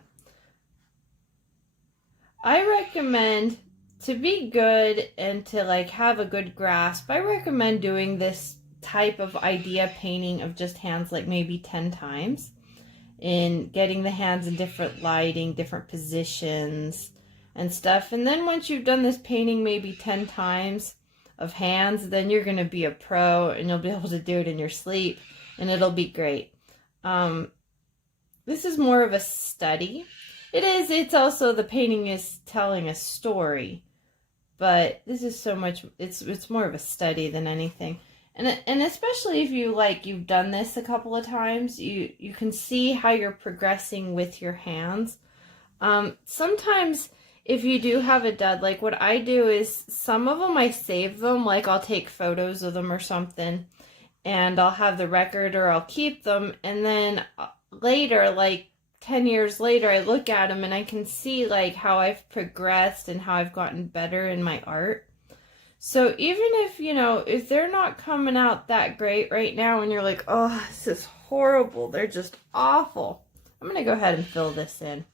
I recommend, to be good and to like have a good grasp, I recommend doing this type of idea painting of just hands like maybe 10 times. In getting the hands in different lighting, different positions and stuff. And then once you've done this painting maybe 10 times of hands, then you're going to be a pro and you'll be able to do it in your sleep and it'll be great. This is more of a study. It's also, the painting is telling a story, but this is so much, it's more of a study than anything. And especially if you've done this a couple of times, you can see how you're progressing with your hands. Sometimes if you do have a dud, like what I do is some of them I save them, like I'll take photos of them or something and I'll have the record or I'll keep them. And then later, like 10 years later, I look at them and I can see like how I've progressed and how I've gotten better in my art. So even if, if they're not coming out that great right now and you're like, oh, this is horrible, they're just awful, I'm going to go ahead and fill this in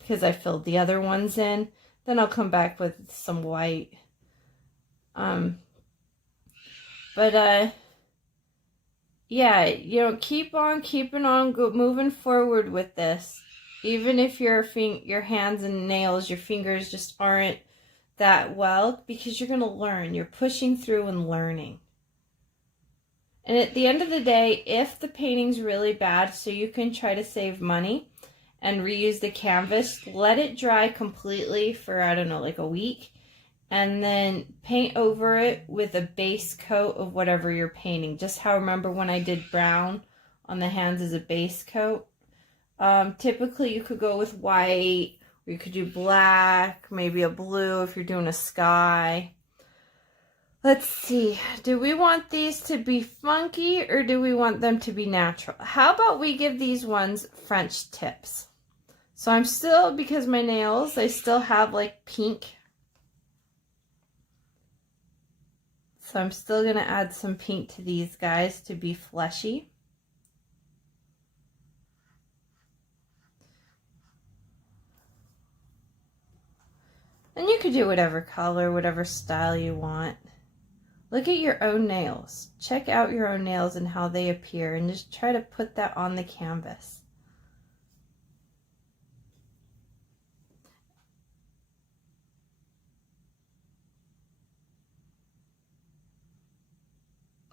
because I filled the other ones in. Then I'll come back with some white. Yeah, keep on keeping on, moving forward with this. Even if your hands and nails, your fingers just aren't that well, because you're going to learn. You're pushing through and learning. And at the end of the day, if the painting's really bad, so you can try to save money and reuse the canvas, let it dry completely for, I don't know, like a week, and then paint over it with a base coat of whatever you're painting. Just how, remember when I did brown on the hands as a base coat? Typically you could go with white, or you could do black, maybe a blue if you're doing a sky. Let's see, do we want these to be funky or do we want them to be natural? How about we give these ones French tips? So I'm still, because my nails, I still have like pink. So I'm still going to add some pink to these guys to be fleshy. And you could do whatever color, whatever style you want. Look at your own nails. Check out your own nails and how they appear and just try to put that on the canvas.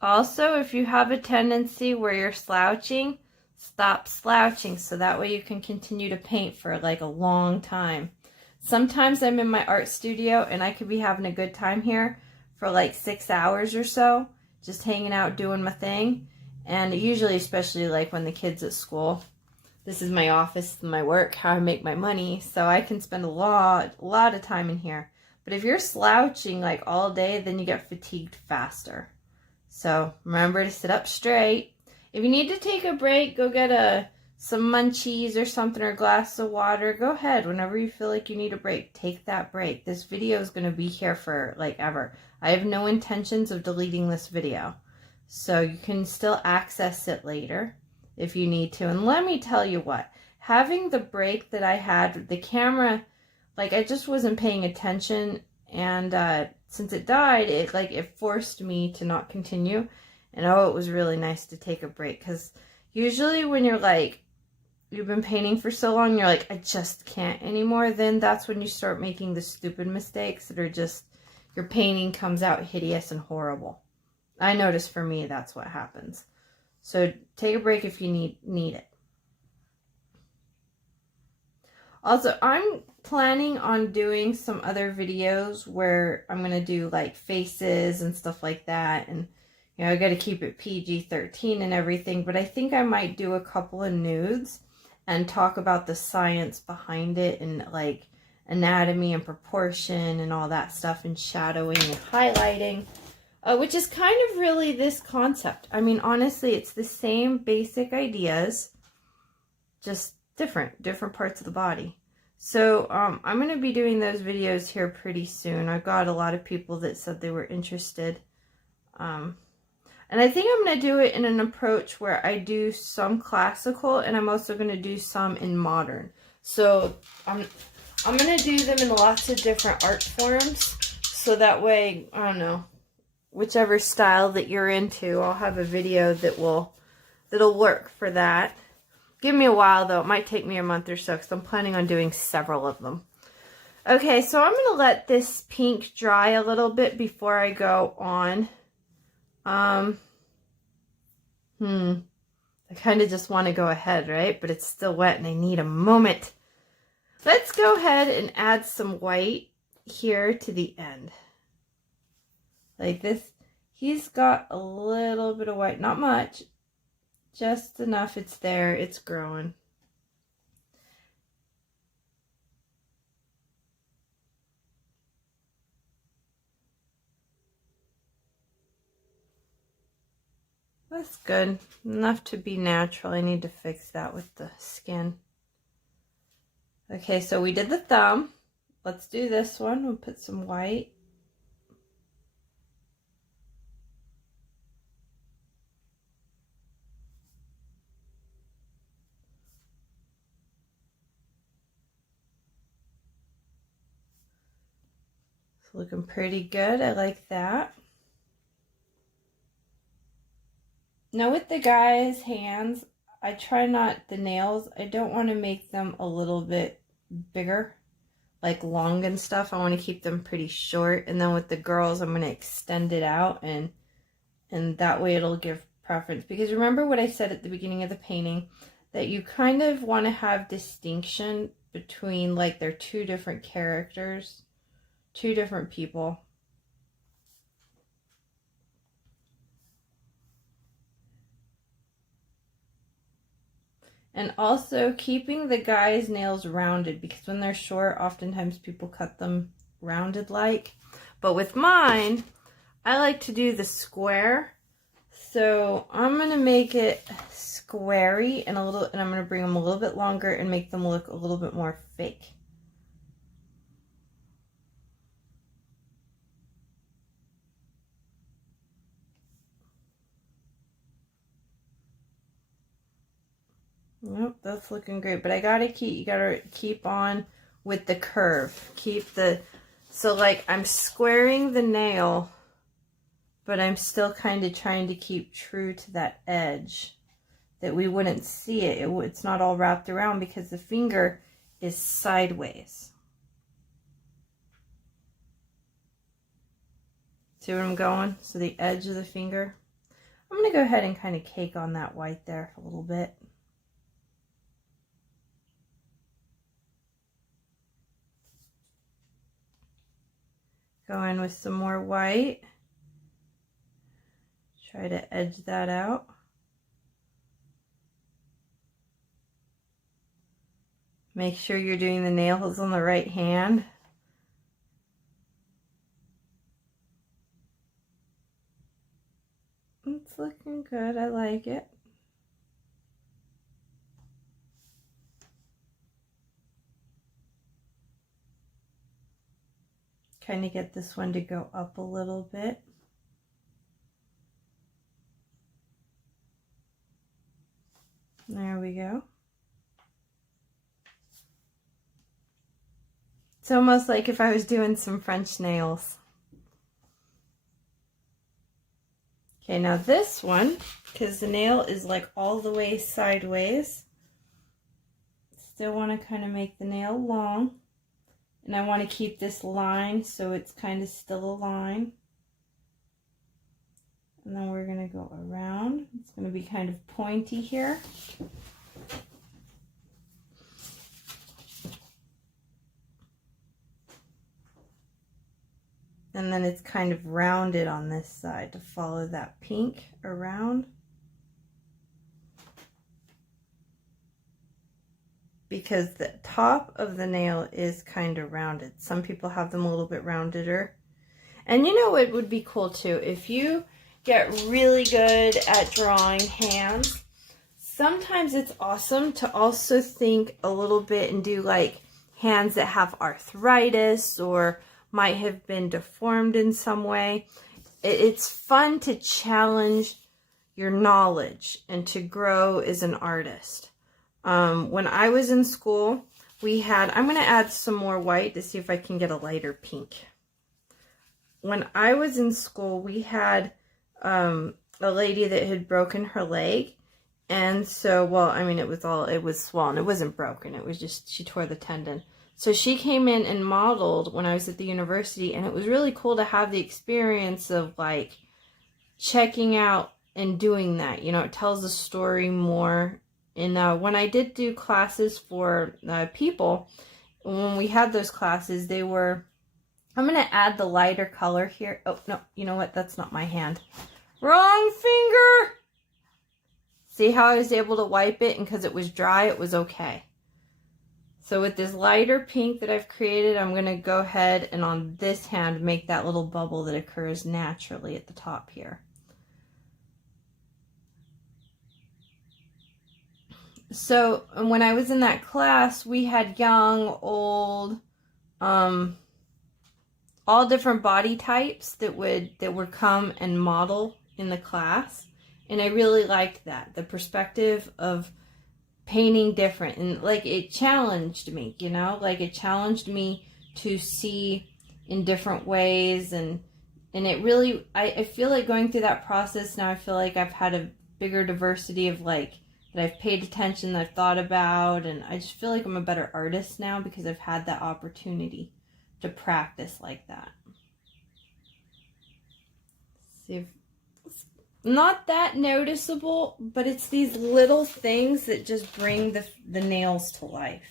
Also, if you have a tendency where you're slouching, stop slouching so that way you can continue to paint for like a long time. Sometimes I'm in my art studio and I could be having a good time here for like 6 hours or so, just hanging out doing my thing. And usually, especially like when the kid's at school, this is my office, my work, how I make my money, so I can spend a lot of time in here. But if you're slouching like all day, then you get fatigued faster. So remember to sit up straight. If you need to take a break, go get some munchies or something, or a glass of water. Go ahead. Whenever you feel like you need a break, take that break. This video is going to be here for like ever. I have no intentions of deleting this video. So you can still access it later if you need to. And let me tell you what, having the break that I had, the camera like I just wasn't paying attention, and since it died, it forced me to not continue. And oh, it was really nice to take a break, because usually when you're like, you've been painting for so long, you're like, I just can't anymore, then that's when you start making the stupid mistakes that are just, your painting comes out hideous and horrible. I notice for me that's what happens. So take a break if you need it. Also, I'm planning on doing some other videos where I'm going to do like faces and stuff like that. And, you know, I got to keep it PG-13 and everything. But I think I might do a couple of nudes and talk about the science behind it, and like anatomy and proportion and all that stuff, and shadowing and highlighting. Which is kind of really this concept. I mean, honestly, it's the same basic ideas, just different parts of the body. So I'm going to be doing those videos here pretty soon. I've got a lot of people that said they were interested. And I think I'm going to do it in an approach where I do some classical, and I'm also going to do some in modern. So I'm going to do them in lots of different art forms. So that way, I don't know, whichever style that you're into, I'll have a video that'll work for that. Give me a while though, it might take me a month or so, because I'm planning on doing several of them. Okay, so I'm going to let this pink dry a little bit before I go on. I kind of just want to go ahead, right? But it's still wet and I need a moment. Let's go ahead and add some white here to the end. Like this, he's got a little bit of white, not much, just enough. It's there, it's growing. That's good, enough to be natural. I need to fix that with the skin. Okay, so we did the thumb. Let's do this one. We'll put some white. It's looking pretty good. I like that. Now with the guy's hands, I try not, the nails, I don't want to make them a little bit bigger, like long and stuff. I want to keep them pretty short. And then with the girls, I'm going to extend it out, and that way it'll give preference. Because remember what I said at the beginning of the painting, that you kind of want to have distinction between, like, they're two different characters, two different people. And also keeping the guy's nails rounded, because when they're short, oftentimes people cut them rounded like. But with mine, I like to do the square. So I'm going to make it squarey and I'm going to bring them a little bit longer and make them look a little bit more fake. Nope, that's looking great. But you gotta keep on with the curve. So like I'm squaring the nail, but I'm still kind of trying to keep true to that edge, that we wouldn't see it. It's not all wrapped around because the finger is sideways. See where I'm going? So the edge of the finger. I'm gonna go ahead and kind of cake on that white there a little bit. Go in with some more white. Try to edge that out. Make sure you're doing the nails on the right hand. It's looking good. I like it. Kind of get this one to go up a little bit. There we go. It's almost like if I was doing some French nails. Okay, now this one, because the nail is like all the way sideways, still want to kind of make the nail long. And I want to keep this line so it's kind of still a line. And then we're going to go around. It's going to be kind of pointy here. And then it's kind of rounded on this side to follow that pink around. Because the top of the nail is kind of rounded. Some people have them a little bit roundeder. And you know what would be cool too? If you get really good at drawing hands, sometimes it's awesome to also think a little bit and do like hands that have arthritis or might have been deformed in some way. It's fun to challenge your knowledge and to grow as an artist. When I was in school, we had, I'm going to add some more white to see if I can get a lighter pink. When I was in school, we had a lady that had broken her leg. And so, well, I mean, it was swollen. It wasn't broken. It was just, she tore the tendon. So she came in and modeled when I was at the university, and it was really cool to have the experience of like checking out and doing that. You know, it tells the story more. And when I did do classes for people, when we had those classes, they were, I'm going to add the lighter color here. Oh, no, you know what? That's not my hand. Wrong finger! See how I was able to wipe it, and because it was dry, it was okay. So with this lighter pink that I've created, I'm going to go ahead and on this hand make that little bubble that occurs naturally at the top here. So when I was in that class, we had young, old, all different body types that would come and model in the class. And I really liked that, the perspective of painting different, and like it challenged me, you know, like it challenged me to see in different ways, and it really, I feel like going through that process now, I feel like I've had a bigger diversity of like that I've paid attention, that I've thought about, and I just feel like I'm a better artist now because I've had that opportunity to practice like that. See if not that noticeable, but it's these little things that just bring the nails to life.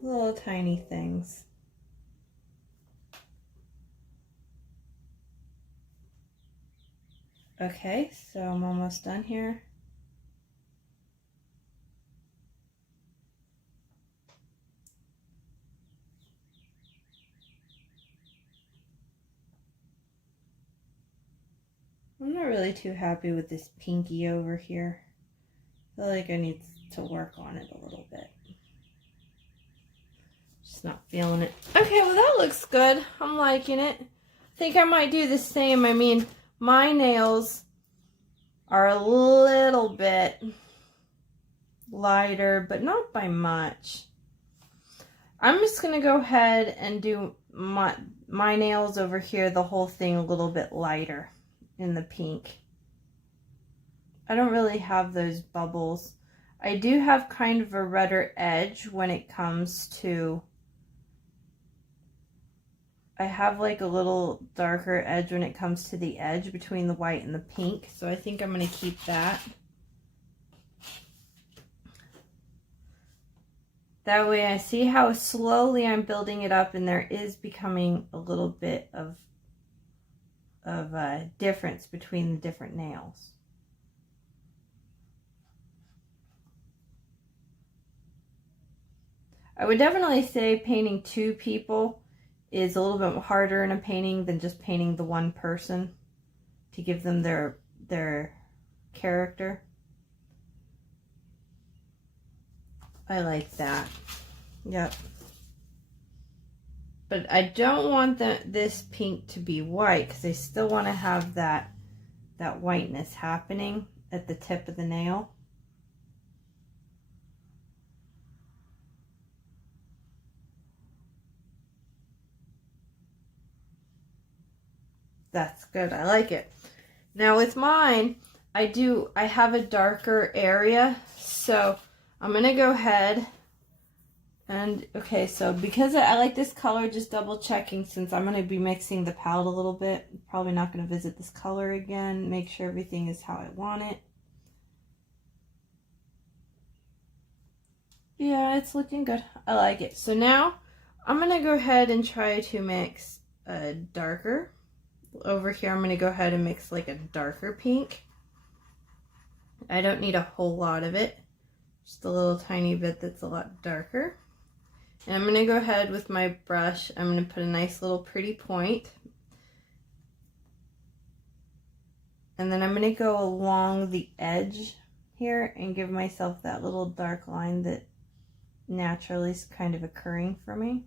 Little tiny things. Okay, so I'm almost done here. I'm not really too happy with this pinky over here. I feel like I need to work on it a little bit. Just not feeling it. Okay, well that looks good. I'm liking it. I think I might do the same. I mean, my nails are a little bit lighter, but not by much. I'm just going to go ahead and do my nails over here, the whole thing a little bit lighter in the pink. I don't really have those bubbles. I do have kind of a redder edge when it comes to, I have like a little darker edge when it comes to the edge between the white and the pink. So I think I'm going to keep that. That way I see how slowly I'm building it up, and there is becoming a little bit of a difference between the different nails. I would definitely say painting two people is a little bit harder in a painting than just painting the one person to give them their character. I like that. Yep. But I don't want this pink to be white because I still want to have that whiteness happening at the tip of the nail. That's good. I like it. Now with mine, I have a darker area, so I'm going to go ahead and, okay, so because I like this color, just double checking since I'm going to be mixing the palette a little bit. Probably not going to visit this color again. Make sure everything is how I want it. Yeah, it's looking good. I like it. So now I'm going to go ahead and try to mix a darker. Over here, I'm going to go ahead and mix like a darker pink. I don't need a whole lot of it. Just a little tiny bit that's a lot darker. And I'm going to go ahead with my brush. I'm going to put a nice little pretty point. And then I'm going to go along the edge here and give myself that little dark line that naturally is kind of occurring for me.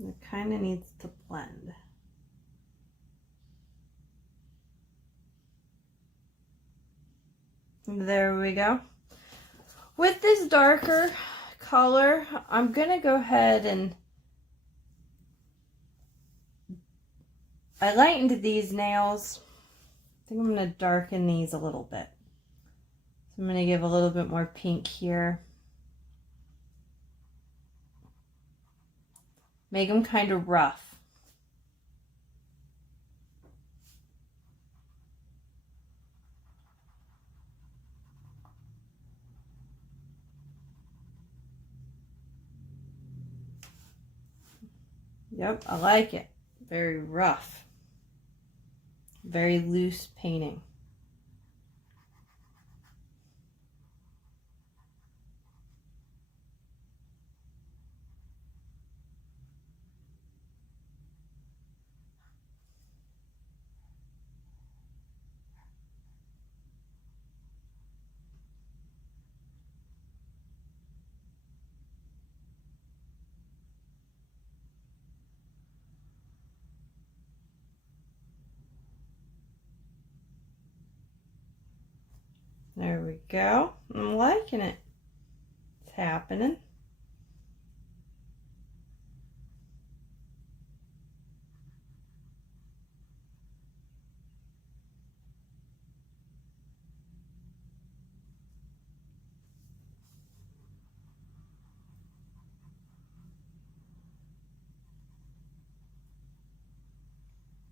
It kind of needs to blend. There we go. With this darker color, I'm going to go ahead and I lightened these nails. I think I'm going to darken these a little bit. So I'm going to give a little bit more pink here. Make them kind of rough. Yep, I like it. Very rough. Very loose painting. There we go. I'm liking it. It's happening.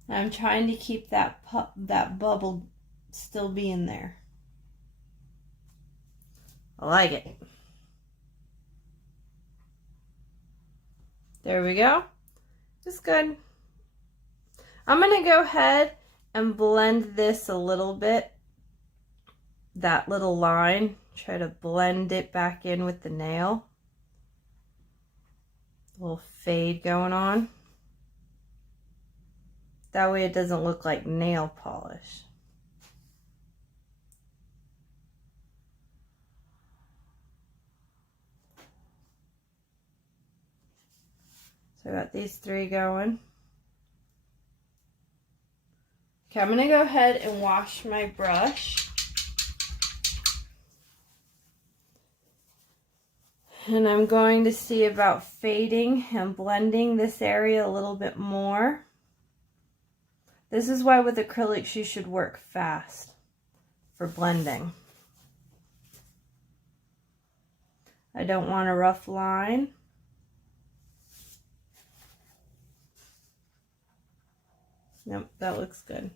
I'm trying to keep that bubble still being there. I like it. There we go. Just good. I'm going to go ahead and blend this a little bit. That little line. Try to blend it back in with the nail. A little fade going on. That way it doesn't look like nail polish. So I got these three going. Okay, I'm going to go ahead and wash my brush. And I'm going to see about fading and blending this area a little bit more. This is why with acrylics you should work fast for blending. I don't want a rough line. Nope, that looks good.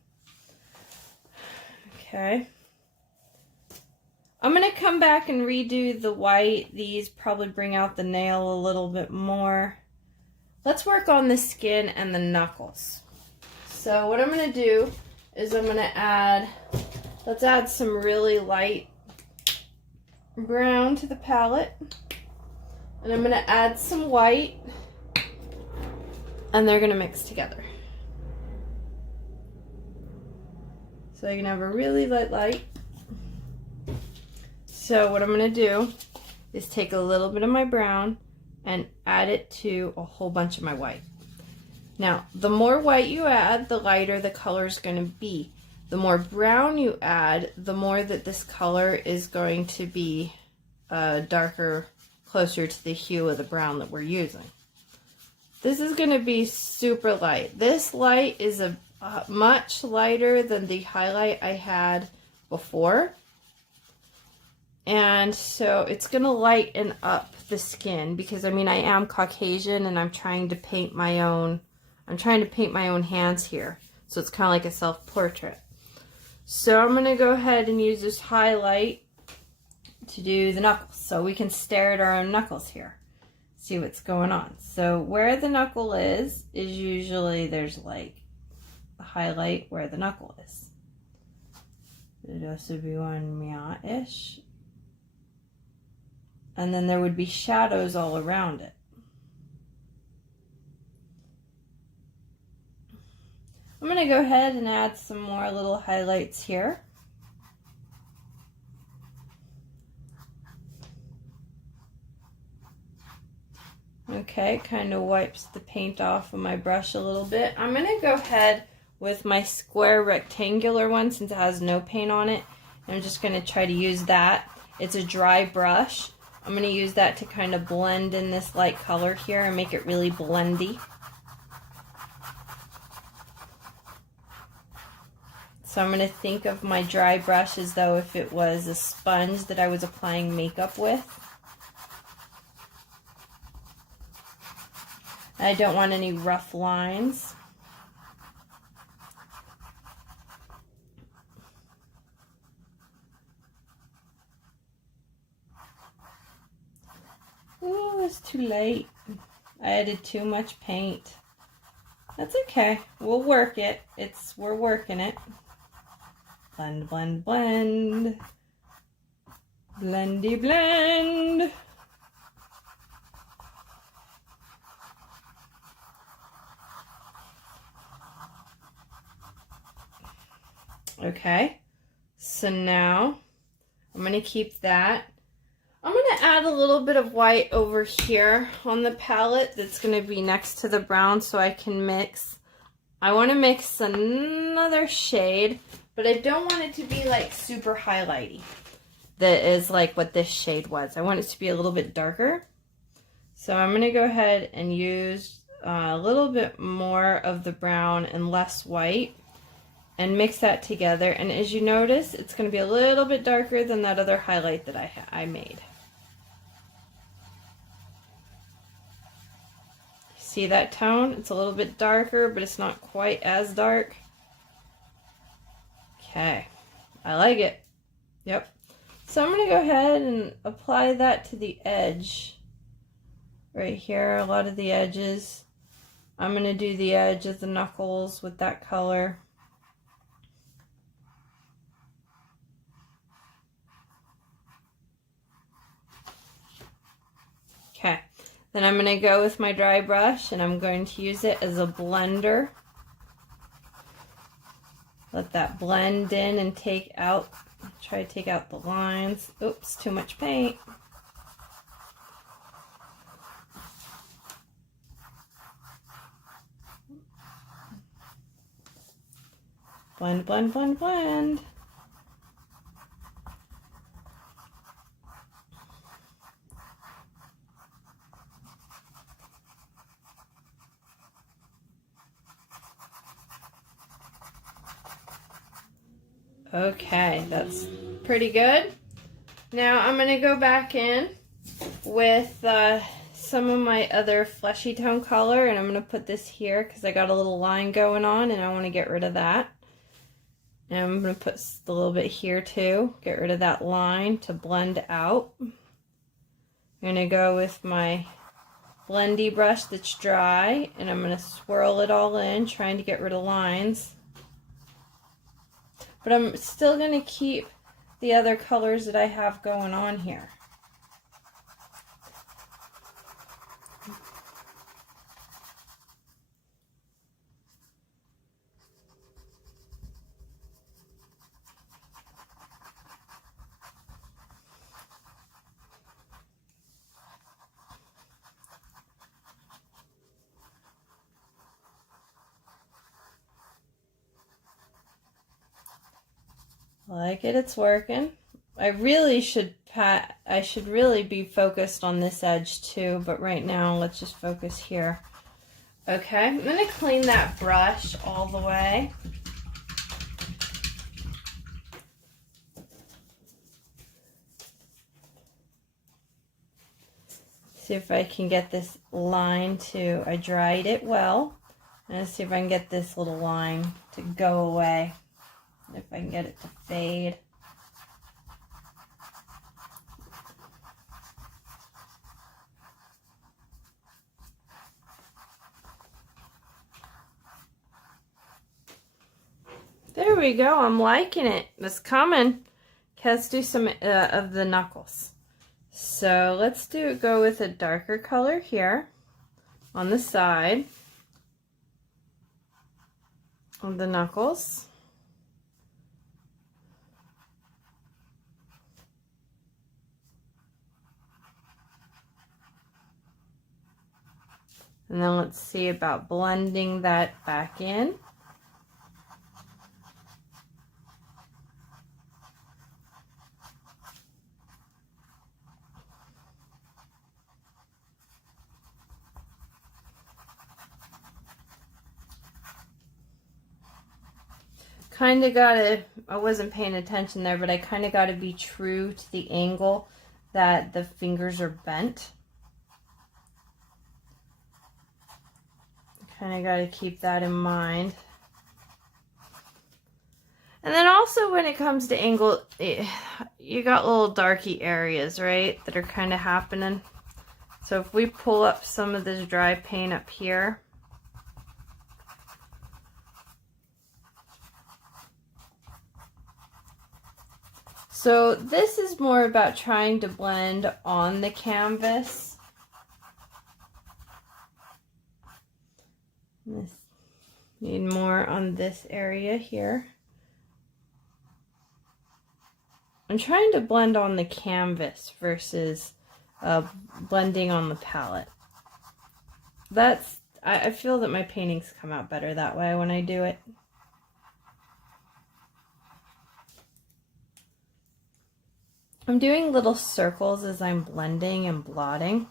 Okay. I'm going to come back and redo the white. These probably bring out the nail a little bit more. Let's work on the skin and the knuckles. So what I'm going to do is I'm going to add, let's add some really light brown to the palette. And I'm going to add some white. And they're going to mix together. So you can have a really light. So what I'm going to do is take a little bit of my brown and add it to a whole bunch of my white. Now, the more white you add, the lighter the color is going to be. The more brown you add, the more that this color is going to be darker, closer to the hue of the brown that we're using. This is going to be super light. This light is a much lighter than the highlight I had before. And so it's going to lighten up the skin because, I mean, I am Caucasian and I'm trying to paint my own hands here. So it's kind of like a self-portrait. So I'm going to go ahead and use this highlight to do the knuckles. So we can stare at our own knuckles here. See what's going on. So where the knuckle is usually there's like a highlight where the knuckle is. It'd also be one meow-ish. And then there would be shadows all around it. I'm going to go ahead and add some more little highlights here. Okay, kind of wipes the paint off of my brush a little bit. I'm going to go ahead with my square rectangular one since it has no paint on it. I'm just going to try to use that. It's a dry brush. I'm going to use that to kind of blend in this light color here and make it really blendy. So I'm going to think of my dry brush as though if it was a sponge that I was applying makeup with. I don't want any rough lines. Ooh, it's too late. I added too much paint. That's okay. We'll work it. We're working it. Blend, blend, blend. Blendy blend. Okay, so now I'm going to keep that. I'm going to add a little bit of white over here on the palette that's going to be next to the brown so I can mix. I want to mix another shade, but I don't want it to be like super highlighty. That is like what this shade was. I want it to be a little bit darker. So I'm going to go ahead and use a little bit more of the brown and less white. And mix that together, and as you notice, it's going to be a little bit darker than that other highlight that I made. See that tone? It's a little bit darker, but it's not quite as dark. Okay, I like it. Yep. So I'm going to go ahead and apply that to the edge. Right here, a lot of the edges. I'm going to do the edge of the knuckles with that color. Okay, then I'm going to go with my dry brush and I'm going to use it as a blender. Let that blend in and take out, try to take out the lines. Oops, too much paint. Blend, blend, blend, blend. Okay, that's pretty good. Now I'm going to go back in with some of my other fleshy tone color, and I'm going to put this here because I got a little line going on and I want to get rid of that. And I'm going to put a little bit here too, get rid of that line to blend out. I'm going to go with my blendy brush that's dry, and I'm going to swirl it all in, trying to get rid of lines. But I'm still going to keep the other colors that I have going on here. I like it, it's working. I should really be focused on this edge too, but right now let's just focus here. Okay, I'm gonna clean that brush all the way. See if I can get this line to, I dried it well. I'm gonna see if I can get this little line to go away. If I can get it to fade. There we go. I'm liking it. It's coming. Okay, let's do some of the knuckles. So let's go with a darker color here on the side of the knuckles. And then let's see about blending that back in. Kind of gotta, I wasn't paying attention there, but I kind of gotta be true to the angle that the fingers are bent. Kind of gotta keep that in mind. And then also when it comes to angle, you got little darky areas, right, that are kind of happening. So if we pull up some of this dry paint up here, so this is more about trying to blend on the canvas. Need more on this area here. I'm trying to blend on the canvas versus blending on the palette. I feel that my paintings come out better that way when I do it. I'm doing little circles as I'm blending and blotting.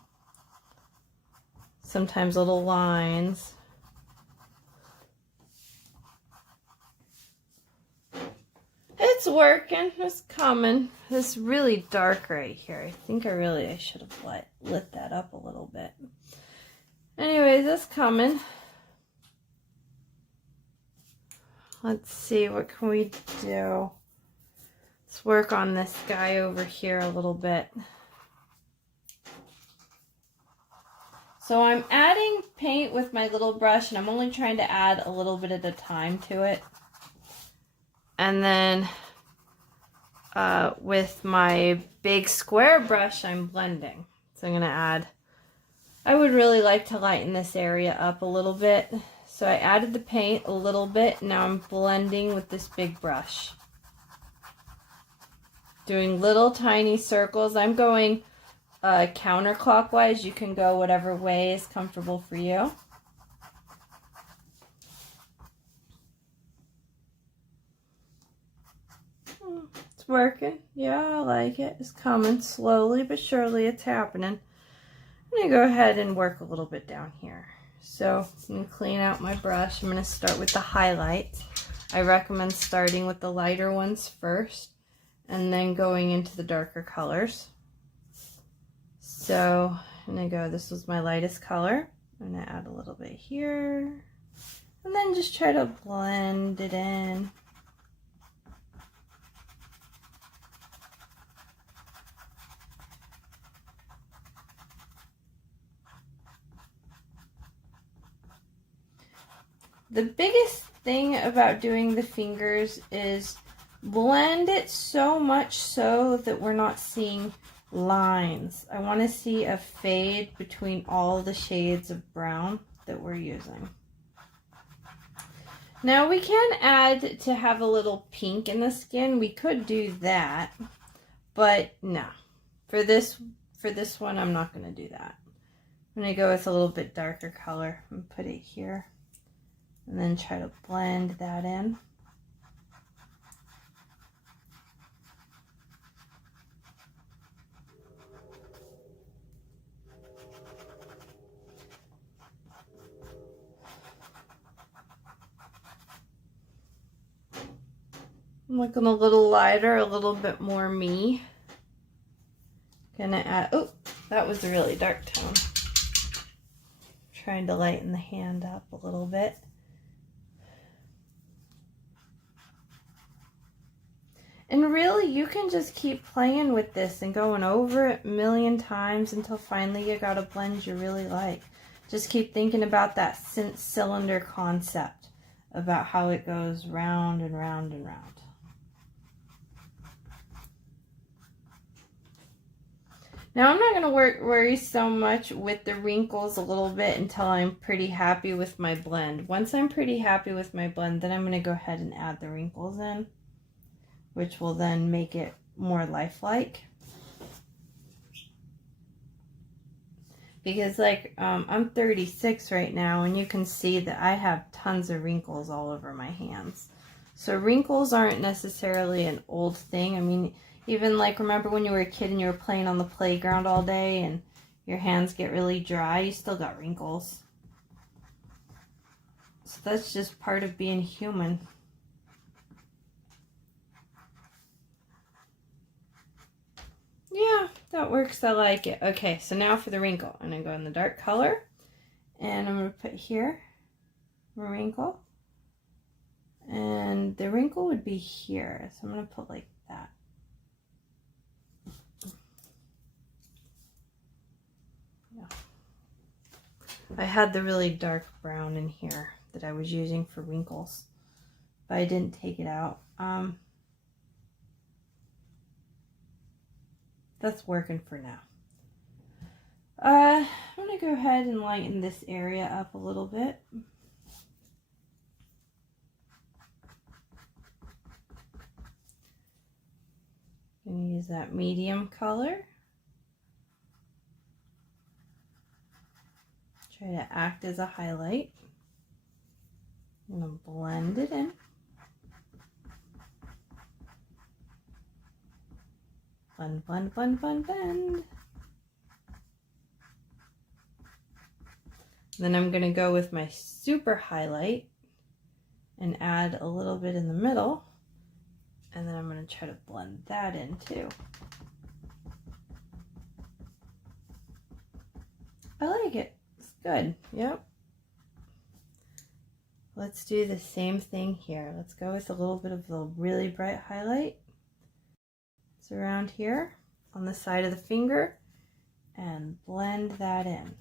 Sometimes little lines. It's working. It's coming. It's really dark right here. I think I should have lit that up a little bit. Anyways, it's coming. Let's see, what can we do? Let's work on this guy over here a little bit. So I'm adding paint with my little brush, and I'm only trying to add a little bit at a time to it. And then with my big square brush, I'm blending. So I'm going to add, I would really like to lighten this area up a little bit. So I added the paint a little bit. Now I'm blending with this big brush. Doing little tiny circles. I'm going counterclockwise. You can go whatever way is comfortable for you. It's working. Yeah, I like it. It's coming slowly but surely. It's happening. I'm going to go ahead and work a little bit down here. So I'm going to clean out my brush. I'm going to start with the highlights. I recommend starting with the lighter ones first and then going into the darker colors. So I'm going to go, this was my lightest color. I'm going to add a little bit here and then just try to blend it in. The biggest thing about doing the fingers is blend it so much so that we're not seeing lines. I want to see a fade between all the shades of brown that we're using. Now we can add to have a little pink in the skin. We could do that, but no. For this one, I'm not going to do that. I'm going to go with a little bit darker color and put it here. And then try to blend that in. I'm looking a little lighter, a little bit more me. Gonna add, oh, that was a really dark tone. Trying to lighten the hand up a little bit. And really, you can just keep playing with this and going over it a million times until finally you got a blend you really like. Just keep thinking about that cylinder concept, about how it goes round and round and round. Now I'm not going to worry so much with the wrinkles a little bit until I'm pretty happy with my blend. Once I'm pretty happy with my blend, then I'm going to go ahead and add the wrinkles in, which will then make it more lifelike. Because like I'm 36 right now, and you can see that I have tons of wrinkles all over my hands. So wrinkles aren't necessarily an old thing. I mean, even like, remember when you were a kid and you were playing on the playground all day and your hands get really dry, you still got wrinkles. So that's just part of being human. Yeah, that works. I like it. Okay, so now for the wrinkle. I'm going to go in the dark color, and I'm going to put here a wrinkle. And the wrinkle would be here, so I'm going to put like that. Yeah. I had the really dark brown in here that I was using for wrinkles, but I didn't take it out. That's working for now. I'm going to go ahead and lighten this area up a little bit. I'm going to use that medium color. Try to act as a highlight. I'm going to blend it in. Blend, blend, blend, blend, blend. Then I'm going to go with my super highlight and add a little bit in the middle. And then I'm going to try to blend that in too. I like it. It's good. Yep. Let's do the same thing here. Let's go with a little bit of the really bright highlight. It's around here on the side of the finger, and blend that in.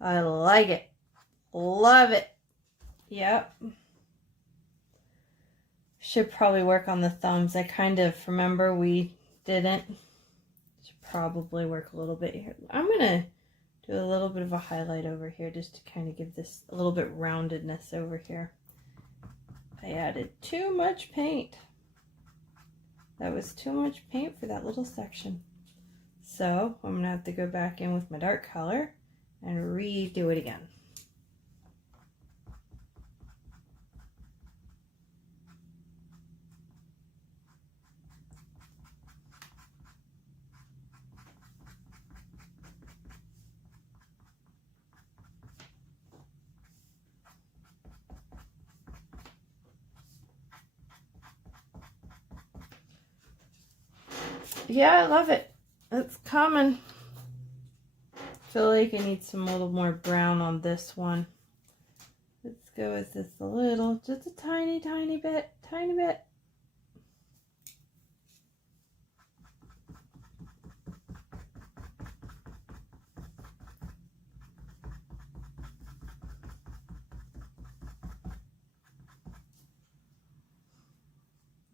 I like it. Love it. Yep. Should probably work on the thumbs. I kind of remember we didn't. Should probably work a little bit here. I'm going to do a little bit of a highlight over here just to kind of give this a little bit roundedness over here. I added too much paint. That was too much paint for that little section. So I'm going to have to go back in with my dark color and redo it again. Yeah, I love it. It's coming. I feel like I need some little more brown on this one. Let's go with this a little, just a tiny, tiny bit, tiny bit.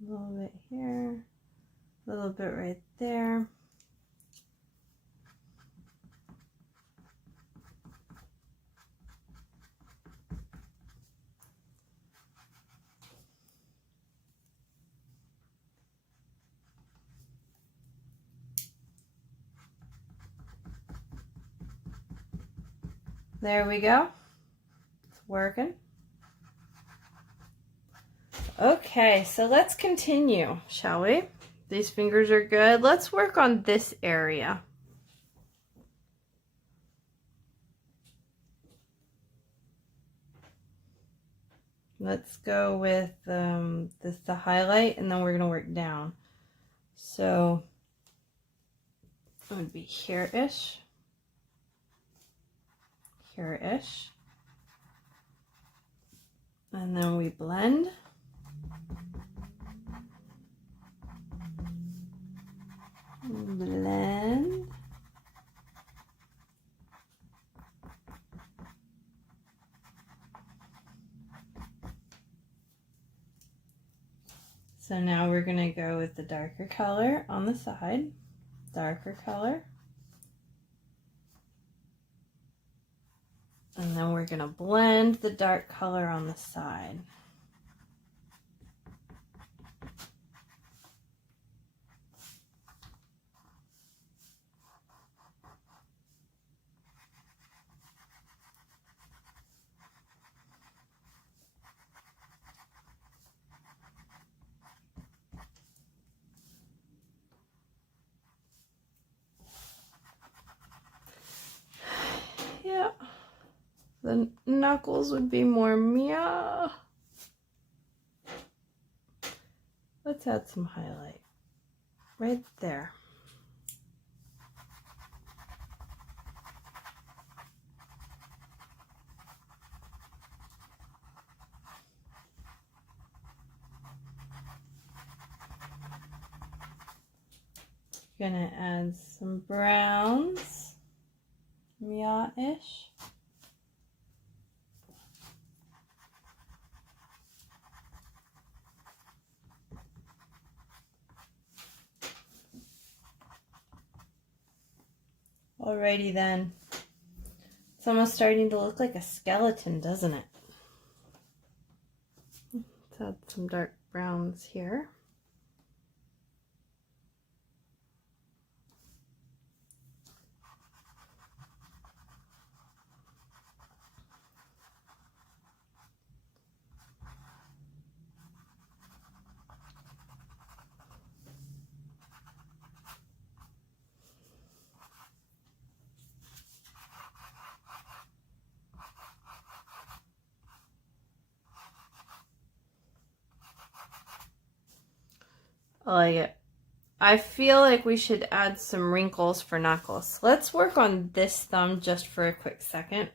A little bit here, a little bit right there. There we go. It's working. Okay, so let's continue, shall we? These fingers are good. Let's work on this area. Let's go with the highlight, and then we're going to work down. So it would be here-ish, here-ish. And then we blend. Blend. So now we're going to go with the darker color on the side, darker color. And then we're going to blend the dark color on the side. Yeah. The knuckles would be more meow. Let's add some highlight right there. Gonna add some browns, meow-ish. Alrighty then. It's almost starting to look like a skeleton, doesn't it? Let's add some dark browns here. I like it. I feel like we should add some wrinkles for knuckles. Let's work on this thumb just for a quick second.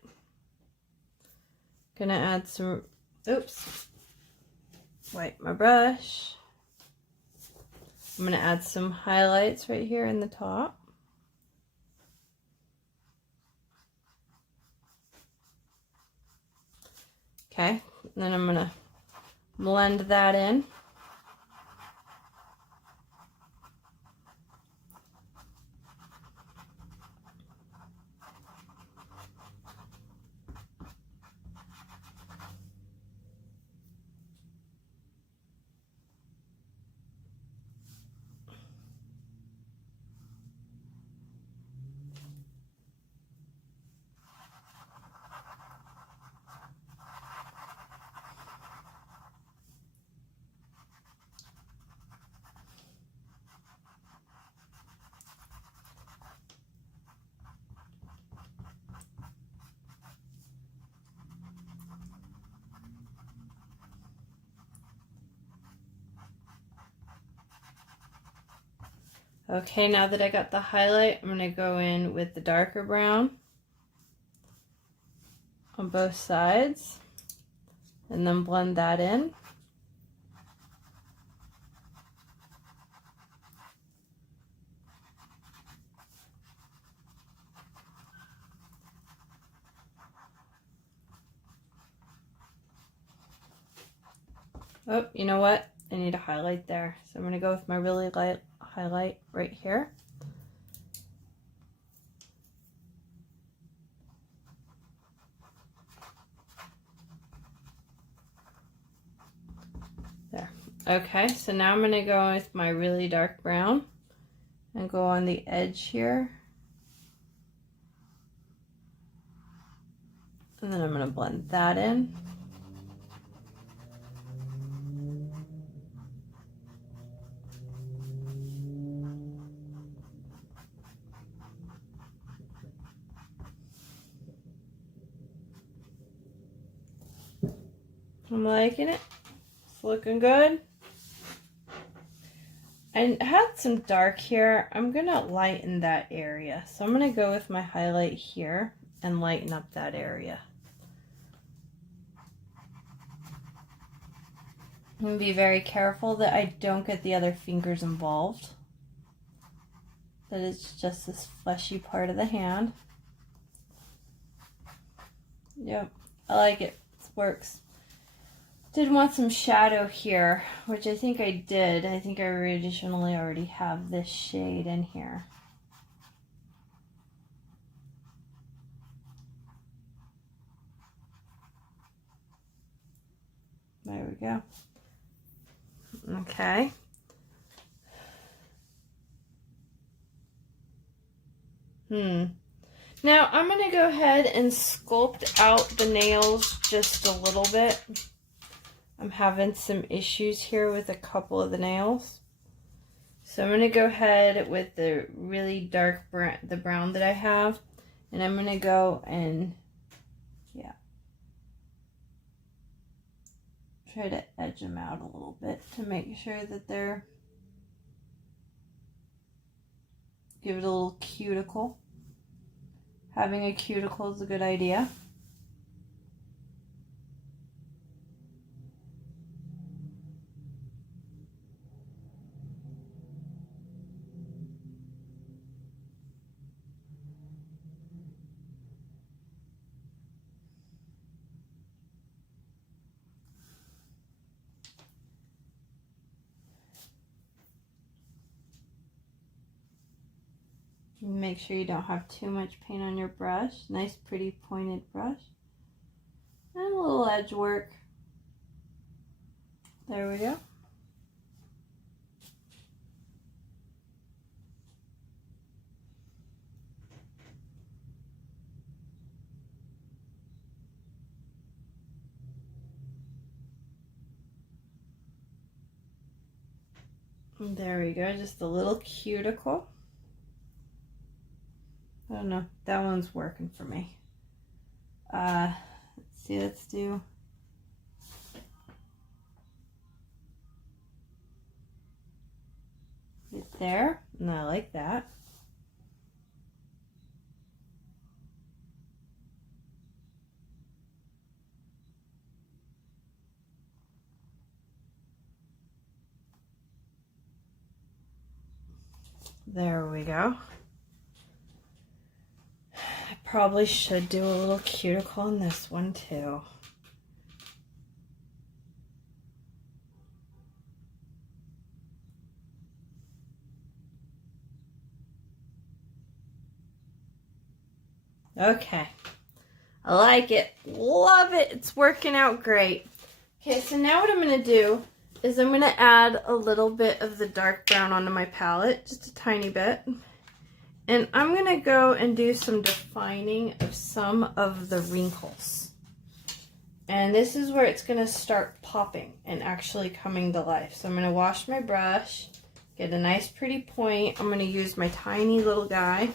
Gonna add some, oops, wipe my brush. I'm gonna add some highlights right here in the top. Okay, and then I'm gonna blend that in. Okay, now that I got the highlight, I'm going to go in with the darker brown on both sides and then blend that in. Oh, you know what? I need a highlight there. So I'm going to go with my really light highlight right here. There. Okay, so now I'm going to go with my really dark brown and go on the edge here. And then I'm going to blend that in. I'm liking it. It's looking good. I had some dark here. I'm going to lighten that area. So I'm going to go with my highlight here and lighten up that area. I'm going to be very careful that I don't get the other fingers involved. That it's just this fleshy part of the hand. Yep, I like it. It works. Did want some shadow here, which I think I did. I think I originally already have this shade in here. There we go. Okay. Now I'm going to go ahead and sculpt out the nails just a little bit. I'm having some issues here with a couple of the nails. So I'm going to go ahead with the really dark brown, the brown that I have, and I'm going to go and, yeah, try to edge them out a little bit to make sure that they're, give it a little cuticle. Having a cuticle is a good idea. Make sure you don't have too much paint on your brush. Nice pretty pointed brush. And a little edge work. There we go. There we go, just a little cuticle. I don't know, that one's working for me. Let's see, let's do it there, and I like that. There we go. I probably should do a little cuticle on this one too. Okay, I like it, love it, it's working out great. Okay, so now what I'm going to do is I'm going to add a little bit of the dark brown onto my palette, just a tiny bit. And I'm going to go and do some defining of some of the wrinkles. And this is where it's going to start popping and actually coming to life. So I'm going to wash my brush, get a nice pretty point. I'm going to use my tiny little guy.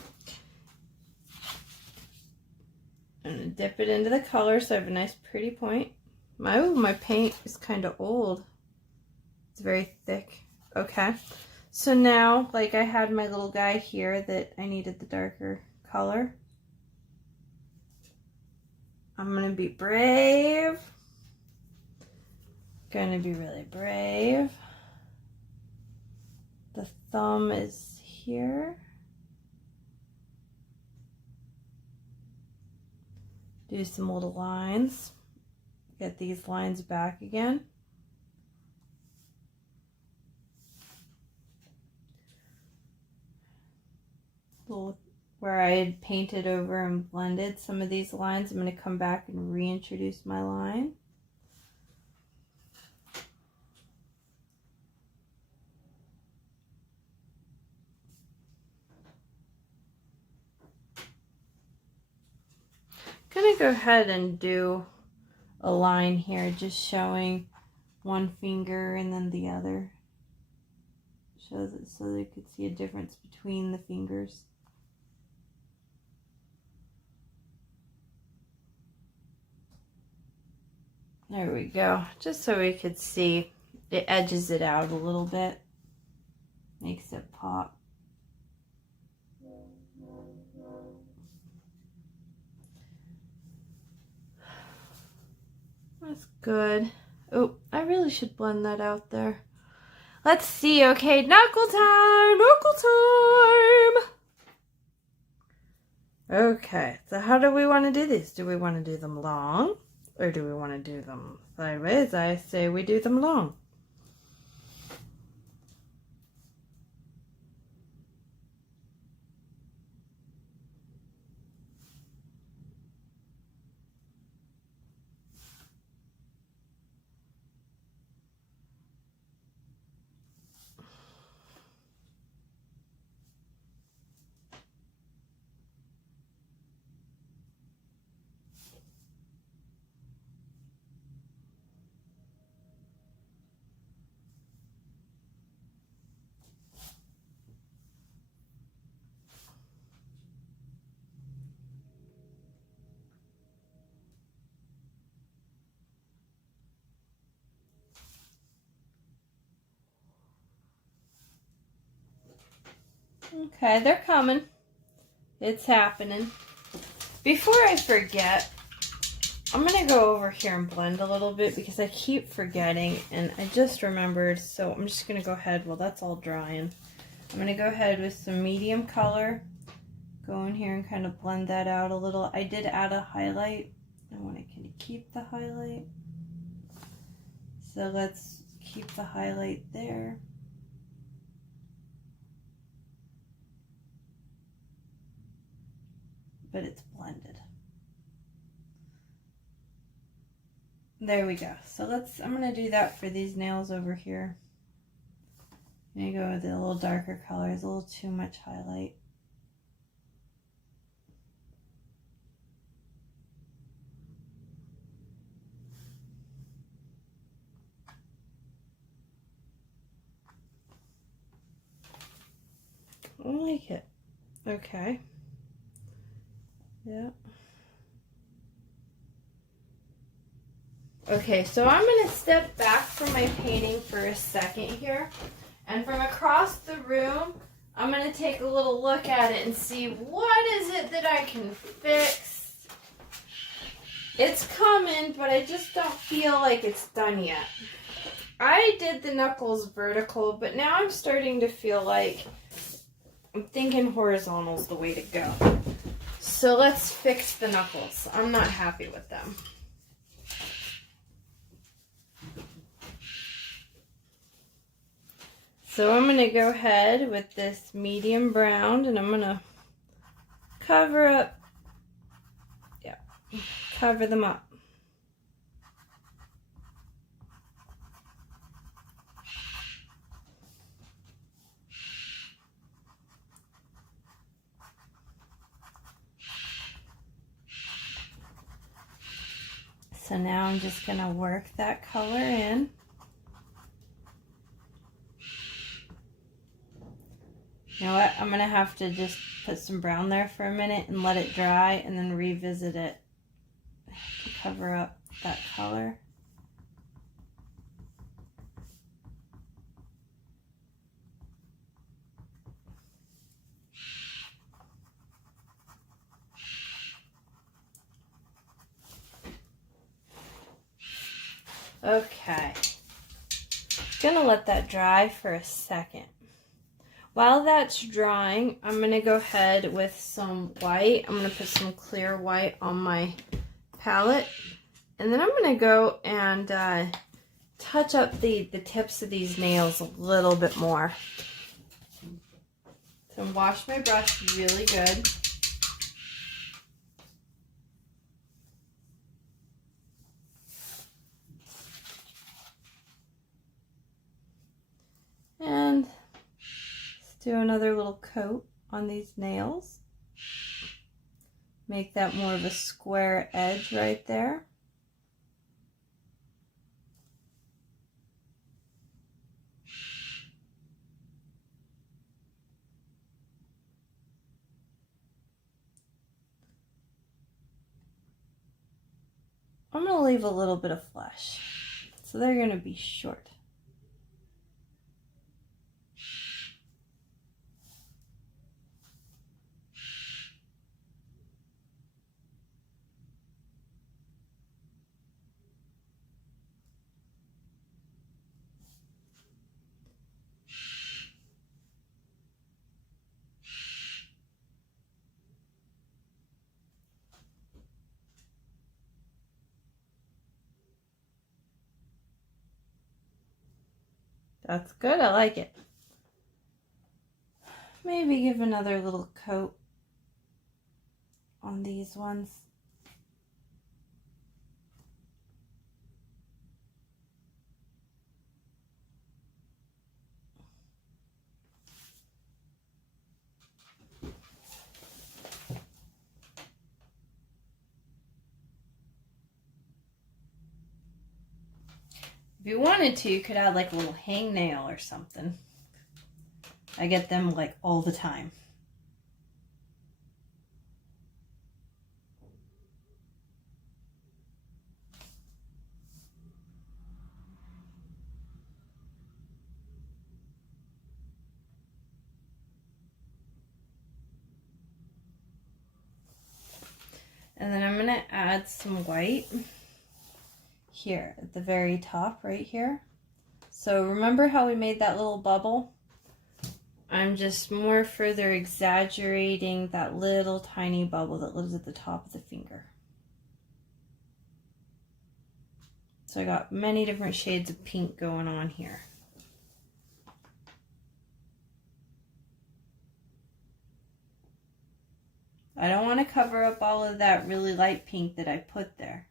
I'm going to dip it into the color so I have a nice pretty point. My paint is kind of old. It's very thick. Okay. So now, like I had my little guy here that I needed the darker color. I'm going to be brave. Going to be really brave. The thumb is here. Do some little lines. Get these lines back again. Where I had painted over and blended some of these lines, I'm going to come back and reintroduce my line. I'm going to go ahead and do a line here, just showing one finger and then the other. Shows it so they could see a difference between the fingers. There we go. Just so we could see. It edges it out a little bit. Makes it pop. That's good. Oh, I really should blend that out there. Let's see. Okay, knuckle time! Knuckle time! Okay, so how do we want to do these? Do we want to do them long? Or do we want to do them sideways? I say we do them long. Okay, they're coming. It's happening. Before I forget, I'm going to go over here and blend a little bit because I keep forgetting and I just remembered. So I'm just going to go ahead, well that's all drying. I'm going to go ahead with some medium color. Go in here and kind of blend that out a little. I did add a highlight. I want to kind of keep the highlight. So let's keep the highlight there. But it's blended. There we go. So I'm going to do that for these nails over here. I'm going to go with a little darker colors, a little too much highlight. I like it. Okay. Yeah. Okay, so I'm going to step back from my painting for a second here. And from across the room, I'm going to take a little look at it and see what is it that I can fix. It's coming, but I just don't feel like it's done yet. I did the knuckles vertical, but now I'm starting to feel like I'm thinking horizontal is the way to go. So let's fix the knuckles. I'm not happy with them. So I'm going to go ahead with this medium brown and I'm going to cover up, cover them up. So now I'm just going to work that color in. You know what? I'm going to have to just put some brown there for a minute and let it dry and then revisit it to cover up that color. Okay. Gonna let that dry for a second. While that's drying, I'm going to go ahead with some white. I'm going to put some clear white on my palette. And then I'm going to go and touch up the tips of these nails a little bit more. So wash my brush really good. And do another little coat on these nails. Make that more of a square edge right there. I'm going to leave a little bit of flesh. So they're going to be short. That's good. I like it. Maybe give another little coat on these ones. If you wanted to, you could add like a little hangnail or something. I get them like all the time. And then I'm going to add some white here at the very top right here. So remember how we made that little bubble? I'm just more further exaggerating that little tiny bubble that lives at the top of the finger. So I got many different shades of pink going on here. I don't want to cover up all of that really light pink that I put there.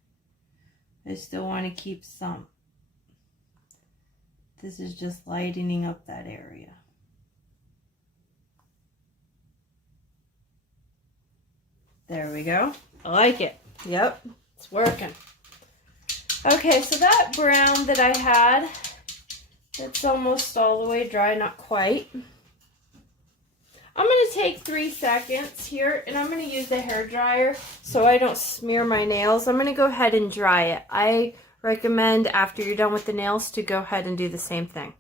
I still want to keep some. This is just lightening up that area. There we go. I like it. Yep, it's working. Okay, so that brown that I had, it's almost all the way dry, not quite. I'm going to take 3 seconds here, and I'm going to use the hair dryer so I don't smear my nails. I'm going to go ahead and dry it. I recommend after you're done with the nails to go ahead and do the same thing.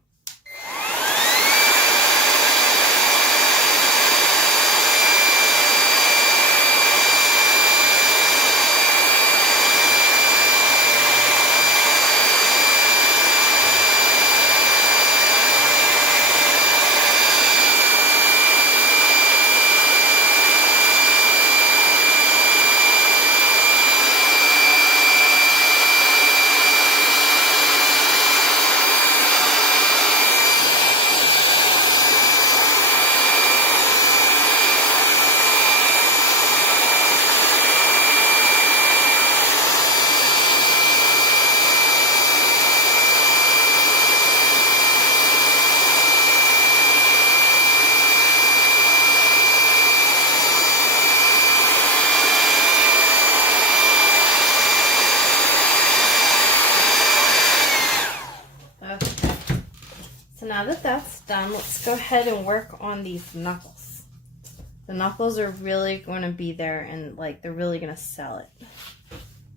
Now that that's done, let's go ahead and work on these knuckles. The knuckles are really going to be there and like they're really going to sell it.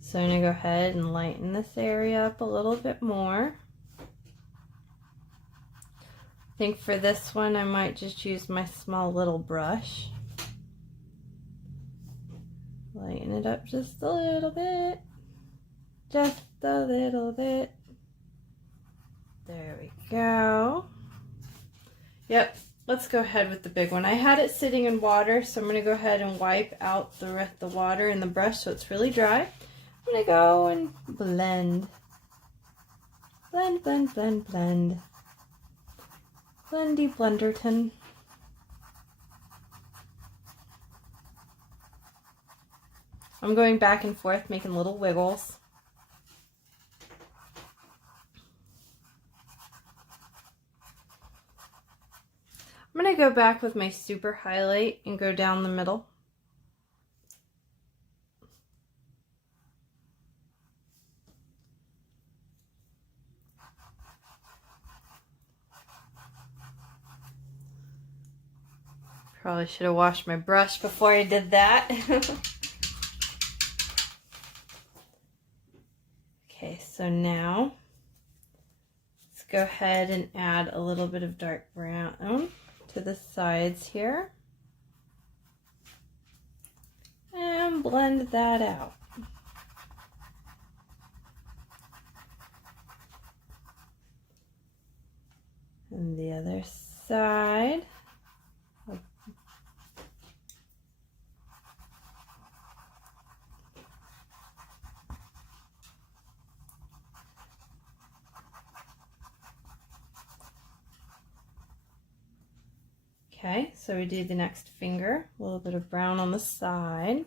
So I'm going to go ahead and lighten this area up a little bit more. I think for this one I might just use my small little brush. Lighten it up just a little bit. Just a little bit. There we go. Yep, let's go ahead with the big one. I had it sitting in water, so I'm going to go ahead and wipe out the water in the brush so it's really dry. I'm going to go and blend. Blend, blend, blend, blend. Blendy Blenderton. I'm going back and forth making little wiggles. I'm going to go back with my super highlight and go down the middle. Probably should have washed my brush before I did that. Okay, so now let's go ahead and add a little bit of dark brown to the sides here and blend that out. And the other side. Okay, so we do the next finger, a little bit of brown on the side.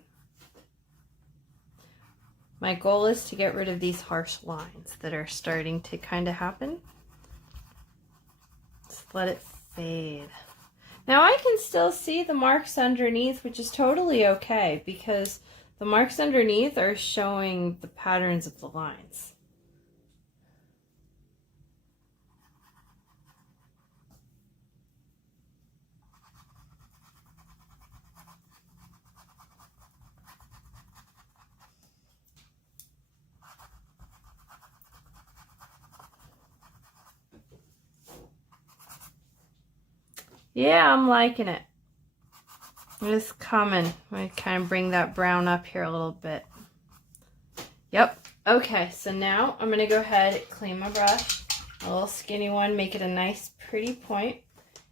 My goal is to get rid of these harsh lines that are starting to kind of happen. Just let it fade. Now I can still see the marks underneath, which is totally okay because the marks underneath are showing the patterns of the lines. Yeah, I'm liking it. It's coming. I kind of bring that brown up here a little bit. Yep. Okay, so now I'm going to go ahead, clean my brush, a little skinny one, make it a nice pretty point.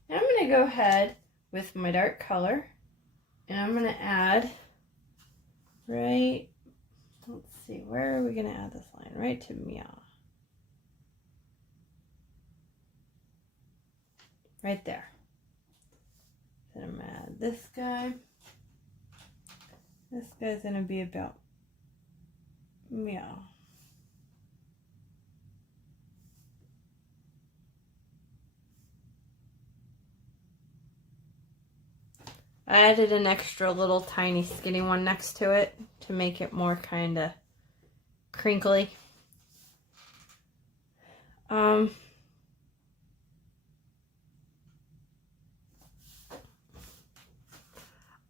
And I'm going to go ahead with my dark color and I'm going to add right, let's see, where are we going to add this line? Right to meow. Right there. Then I'm going to add this guy. This guy's going to be about meow. I added an extra little tiny skinny one next to it to make it more kind of crinkly.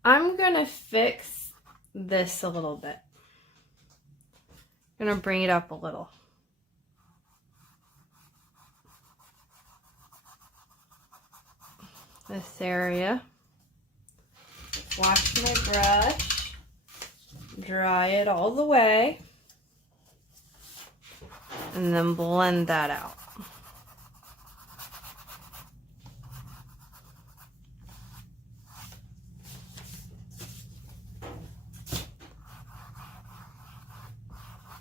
I'm gonna fix this a little bit. I'm gonna bring it up a little. This area. Wash my brush, dry it all the way, and then blend that out.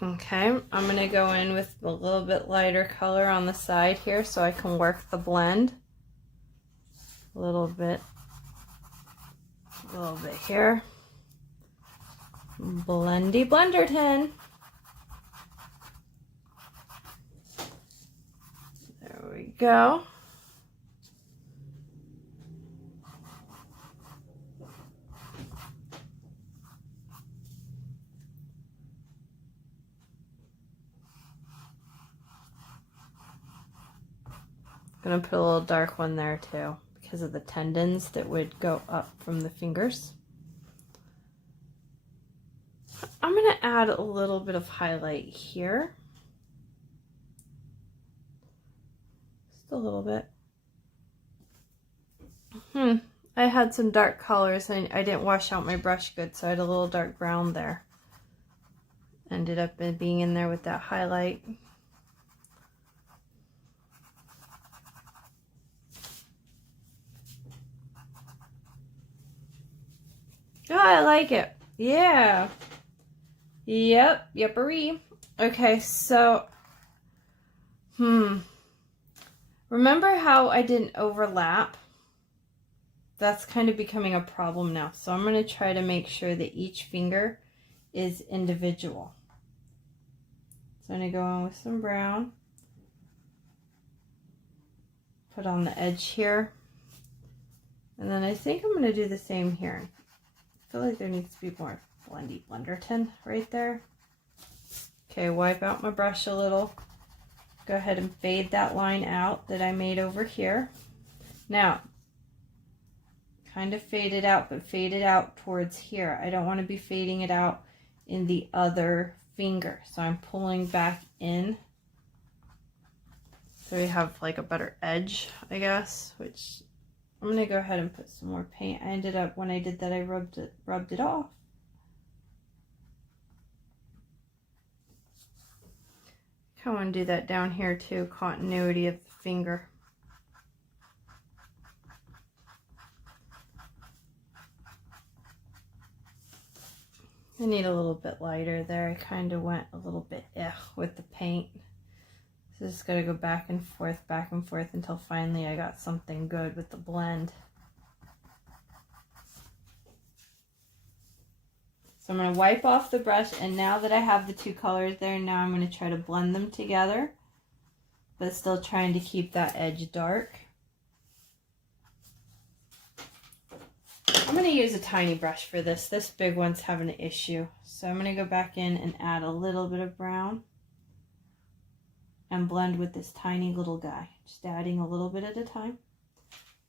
Okay, I'm going to go in with a little bit lighter color on the side here so I can work the blend. A little bit here. Blendy Blenderton. There we go. I'm gonna put a little dark one there too because of the tendons that would go up from the fingers. I'm gonna add a little bit of highlight here. Just a little bit. I had some dark colors and I didn't wash out my brush good, so I had a little dark brown there. Ended up being in there with that highlight. Oh, I like it. Yeah. Yep. Yeppery. Okay, so, remember how I didn't overlap? That's kind of becoming a problem now. So I'm going to try to make sure that each finger is individual. So I'm going to go in with some brown. Put on the edge here. And then I think I'm going to do the same here. I feel like there needs to be more Blendy Blenderton right there. Okay, wipe out my brush a little. Go ahead and fade that line out that I made over here. Now, kind of fade it out, but fade it out towards here. I don't want to be fading it out in the other finger. So I'm pulling back in. So we have like a better edge, I guess, which I'm going to go ahead and put some more paint. I ended up, when I did that, I rubbed it off. I want to do that down here too, continuity of the finger. I need a little bit lighter there. I kind of went a little bit with the paint. So just got to go back and forth until finally I got something good with the blend. So I'm going to wipe off the brush, and now that I have the two colors there, now I'm going to try to blend them together, but still trying to keep that edge dark. I'm going to use a tiny brush for this. This big one's having an issue. So I'm going to go back in and add a little bit of brown and blend with this tiny little guy. Just adding a little bit at a time.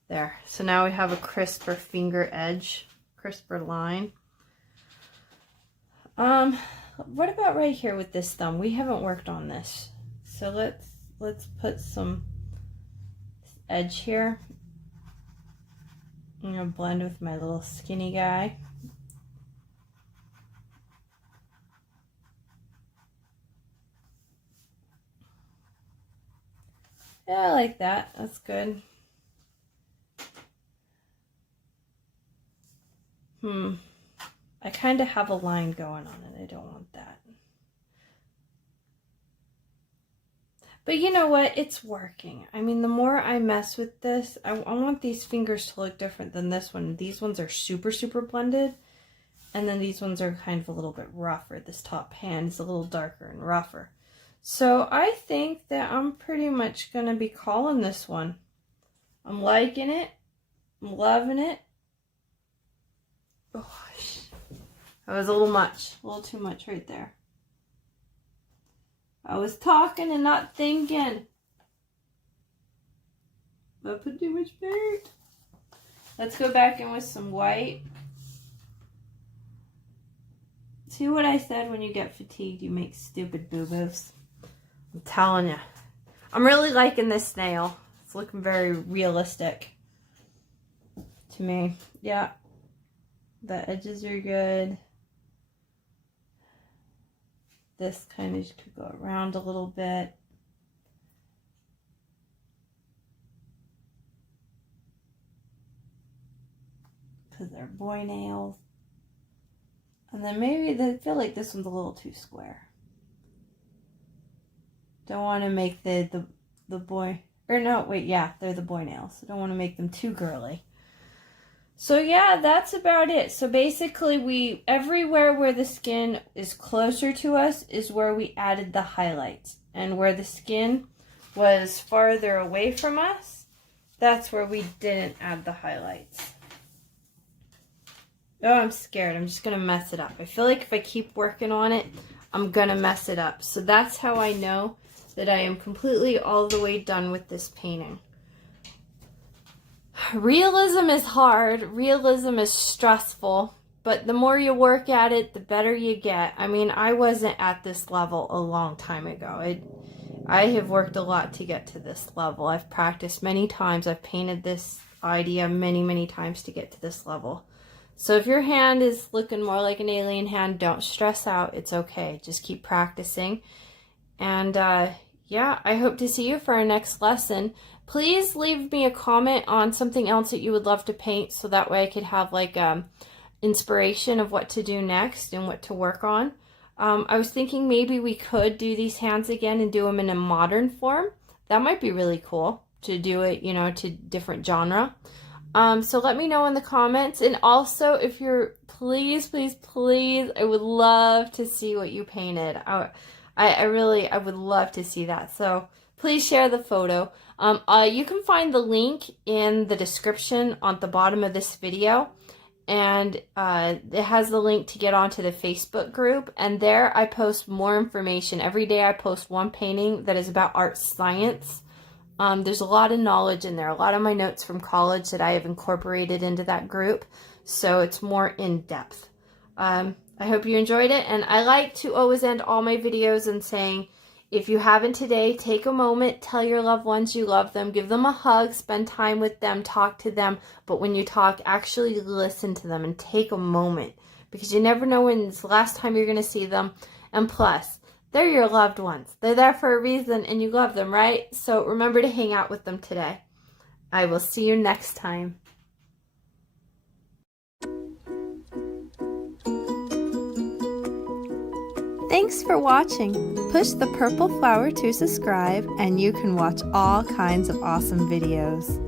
There. So now we have a crisper finger edge, crisper line. What about right here with this thumb? We haven't worked on this. So let's put some edge here. I'm going to blend with my little skinny guy. Yeah, I like that. That's good. I kind of have a line going on it. I don't want that. But you know what? It's working. I mean, the more I mess with this, I want these fingers to look different than this one. These ones are super, super blended. And then these ones are kind of a little bit rougher. This top hand is a little darker and rougher. So I think that I'm pretty much going to be calling this one. I'm liking it. I'm loving it. Oh, that was a little much. A little too much right there. I was talking and not thinking. I put too much paint. Let's go back in with some white. See what I said? When you get fatigued, you make stupid boo-boos. I'm telling you. I'm really liking this snail. It's looking very realistic to me. Yeah. The edges are good. This kind of could go around a little bit. Because they're boy nails. And then maybe I feel like this one's a little too square. Don't want to make the boy, or no, wait, yeah, they're the boy nails. I don't want to make them too girly. So yeah, that's about it. So basically everywhere where the skin is closer to us is where we added the highlights. And where the skin was farther away from us, that's where we didn't add the highlights. Oh, I'm scared. I'm just going to mess it up. I feel like if I keep working on it, I'm going to mess it up. So that's how I know that I am completely all the way done with this painting. Realism is hard. Realism is stressful. But the more you work at it, the better you get. I mean, I wasn't at this level a long time ago. I have worked a lot to get to this level. I've practiced many times. I've painted this idea many, many times to get to this level. So if your hand is looking more like an alien hand, don't stress out. It's okay. Just keep practicing. And yeah, I hope to see you for our next lesson. Please leave me a comment on something else that you would love to paint, so that way I could have like inspiration of what to do next and what to work on. I was thinking maybe we could do these hands again and do them in a modern form. That might be really cool to do it, you know, to different genre. So let me know in the comments. And also, if you're, please, I would love to see what you painted. I would love to see that. So please share the photo. You can find the link in the description on the bottom of this video. And it has the link to get onto the Facebook group. And there I post more information. Every day I post one painting that is about art science. There's a lot of knowledge in there. A lot of my notes from college that I have incorporated into that group. So it's more in depth. I hope you enjoyed it, and I like to always end all my videos in saying, if you haven't today, take a moment, tell your loved ones you love them, give them a hug, spend time with them, talk to them, but when you talk, actually listen to them and take a moment, because you never know when it's the last time you're going to see them, and plus, they're your loved ones. They're there for a reason, and you love them, right? So remember to hang out with them today. I will see you next time. Thanks for watching. Push the purple flower to subscribe and you can watch all kinds of awesome videos.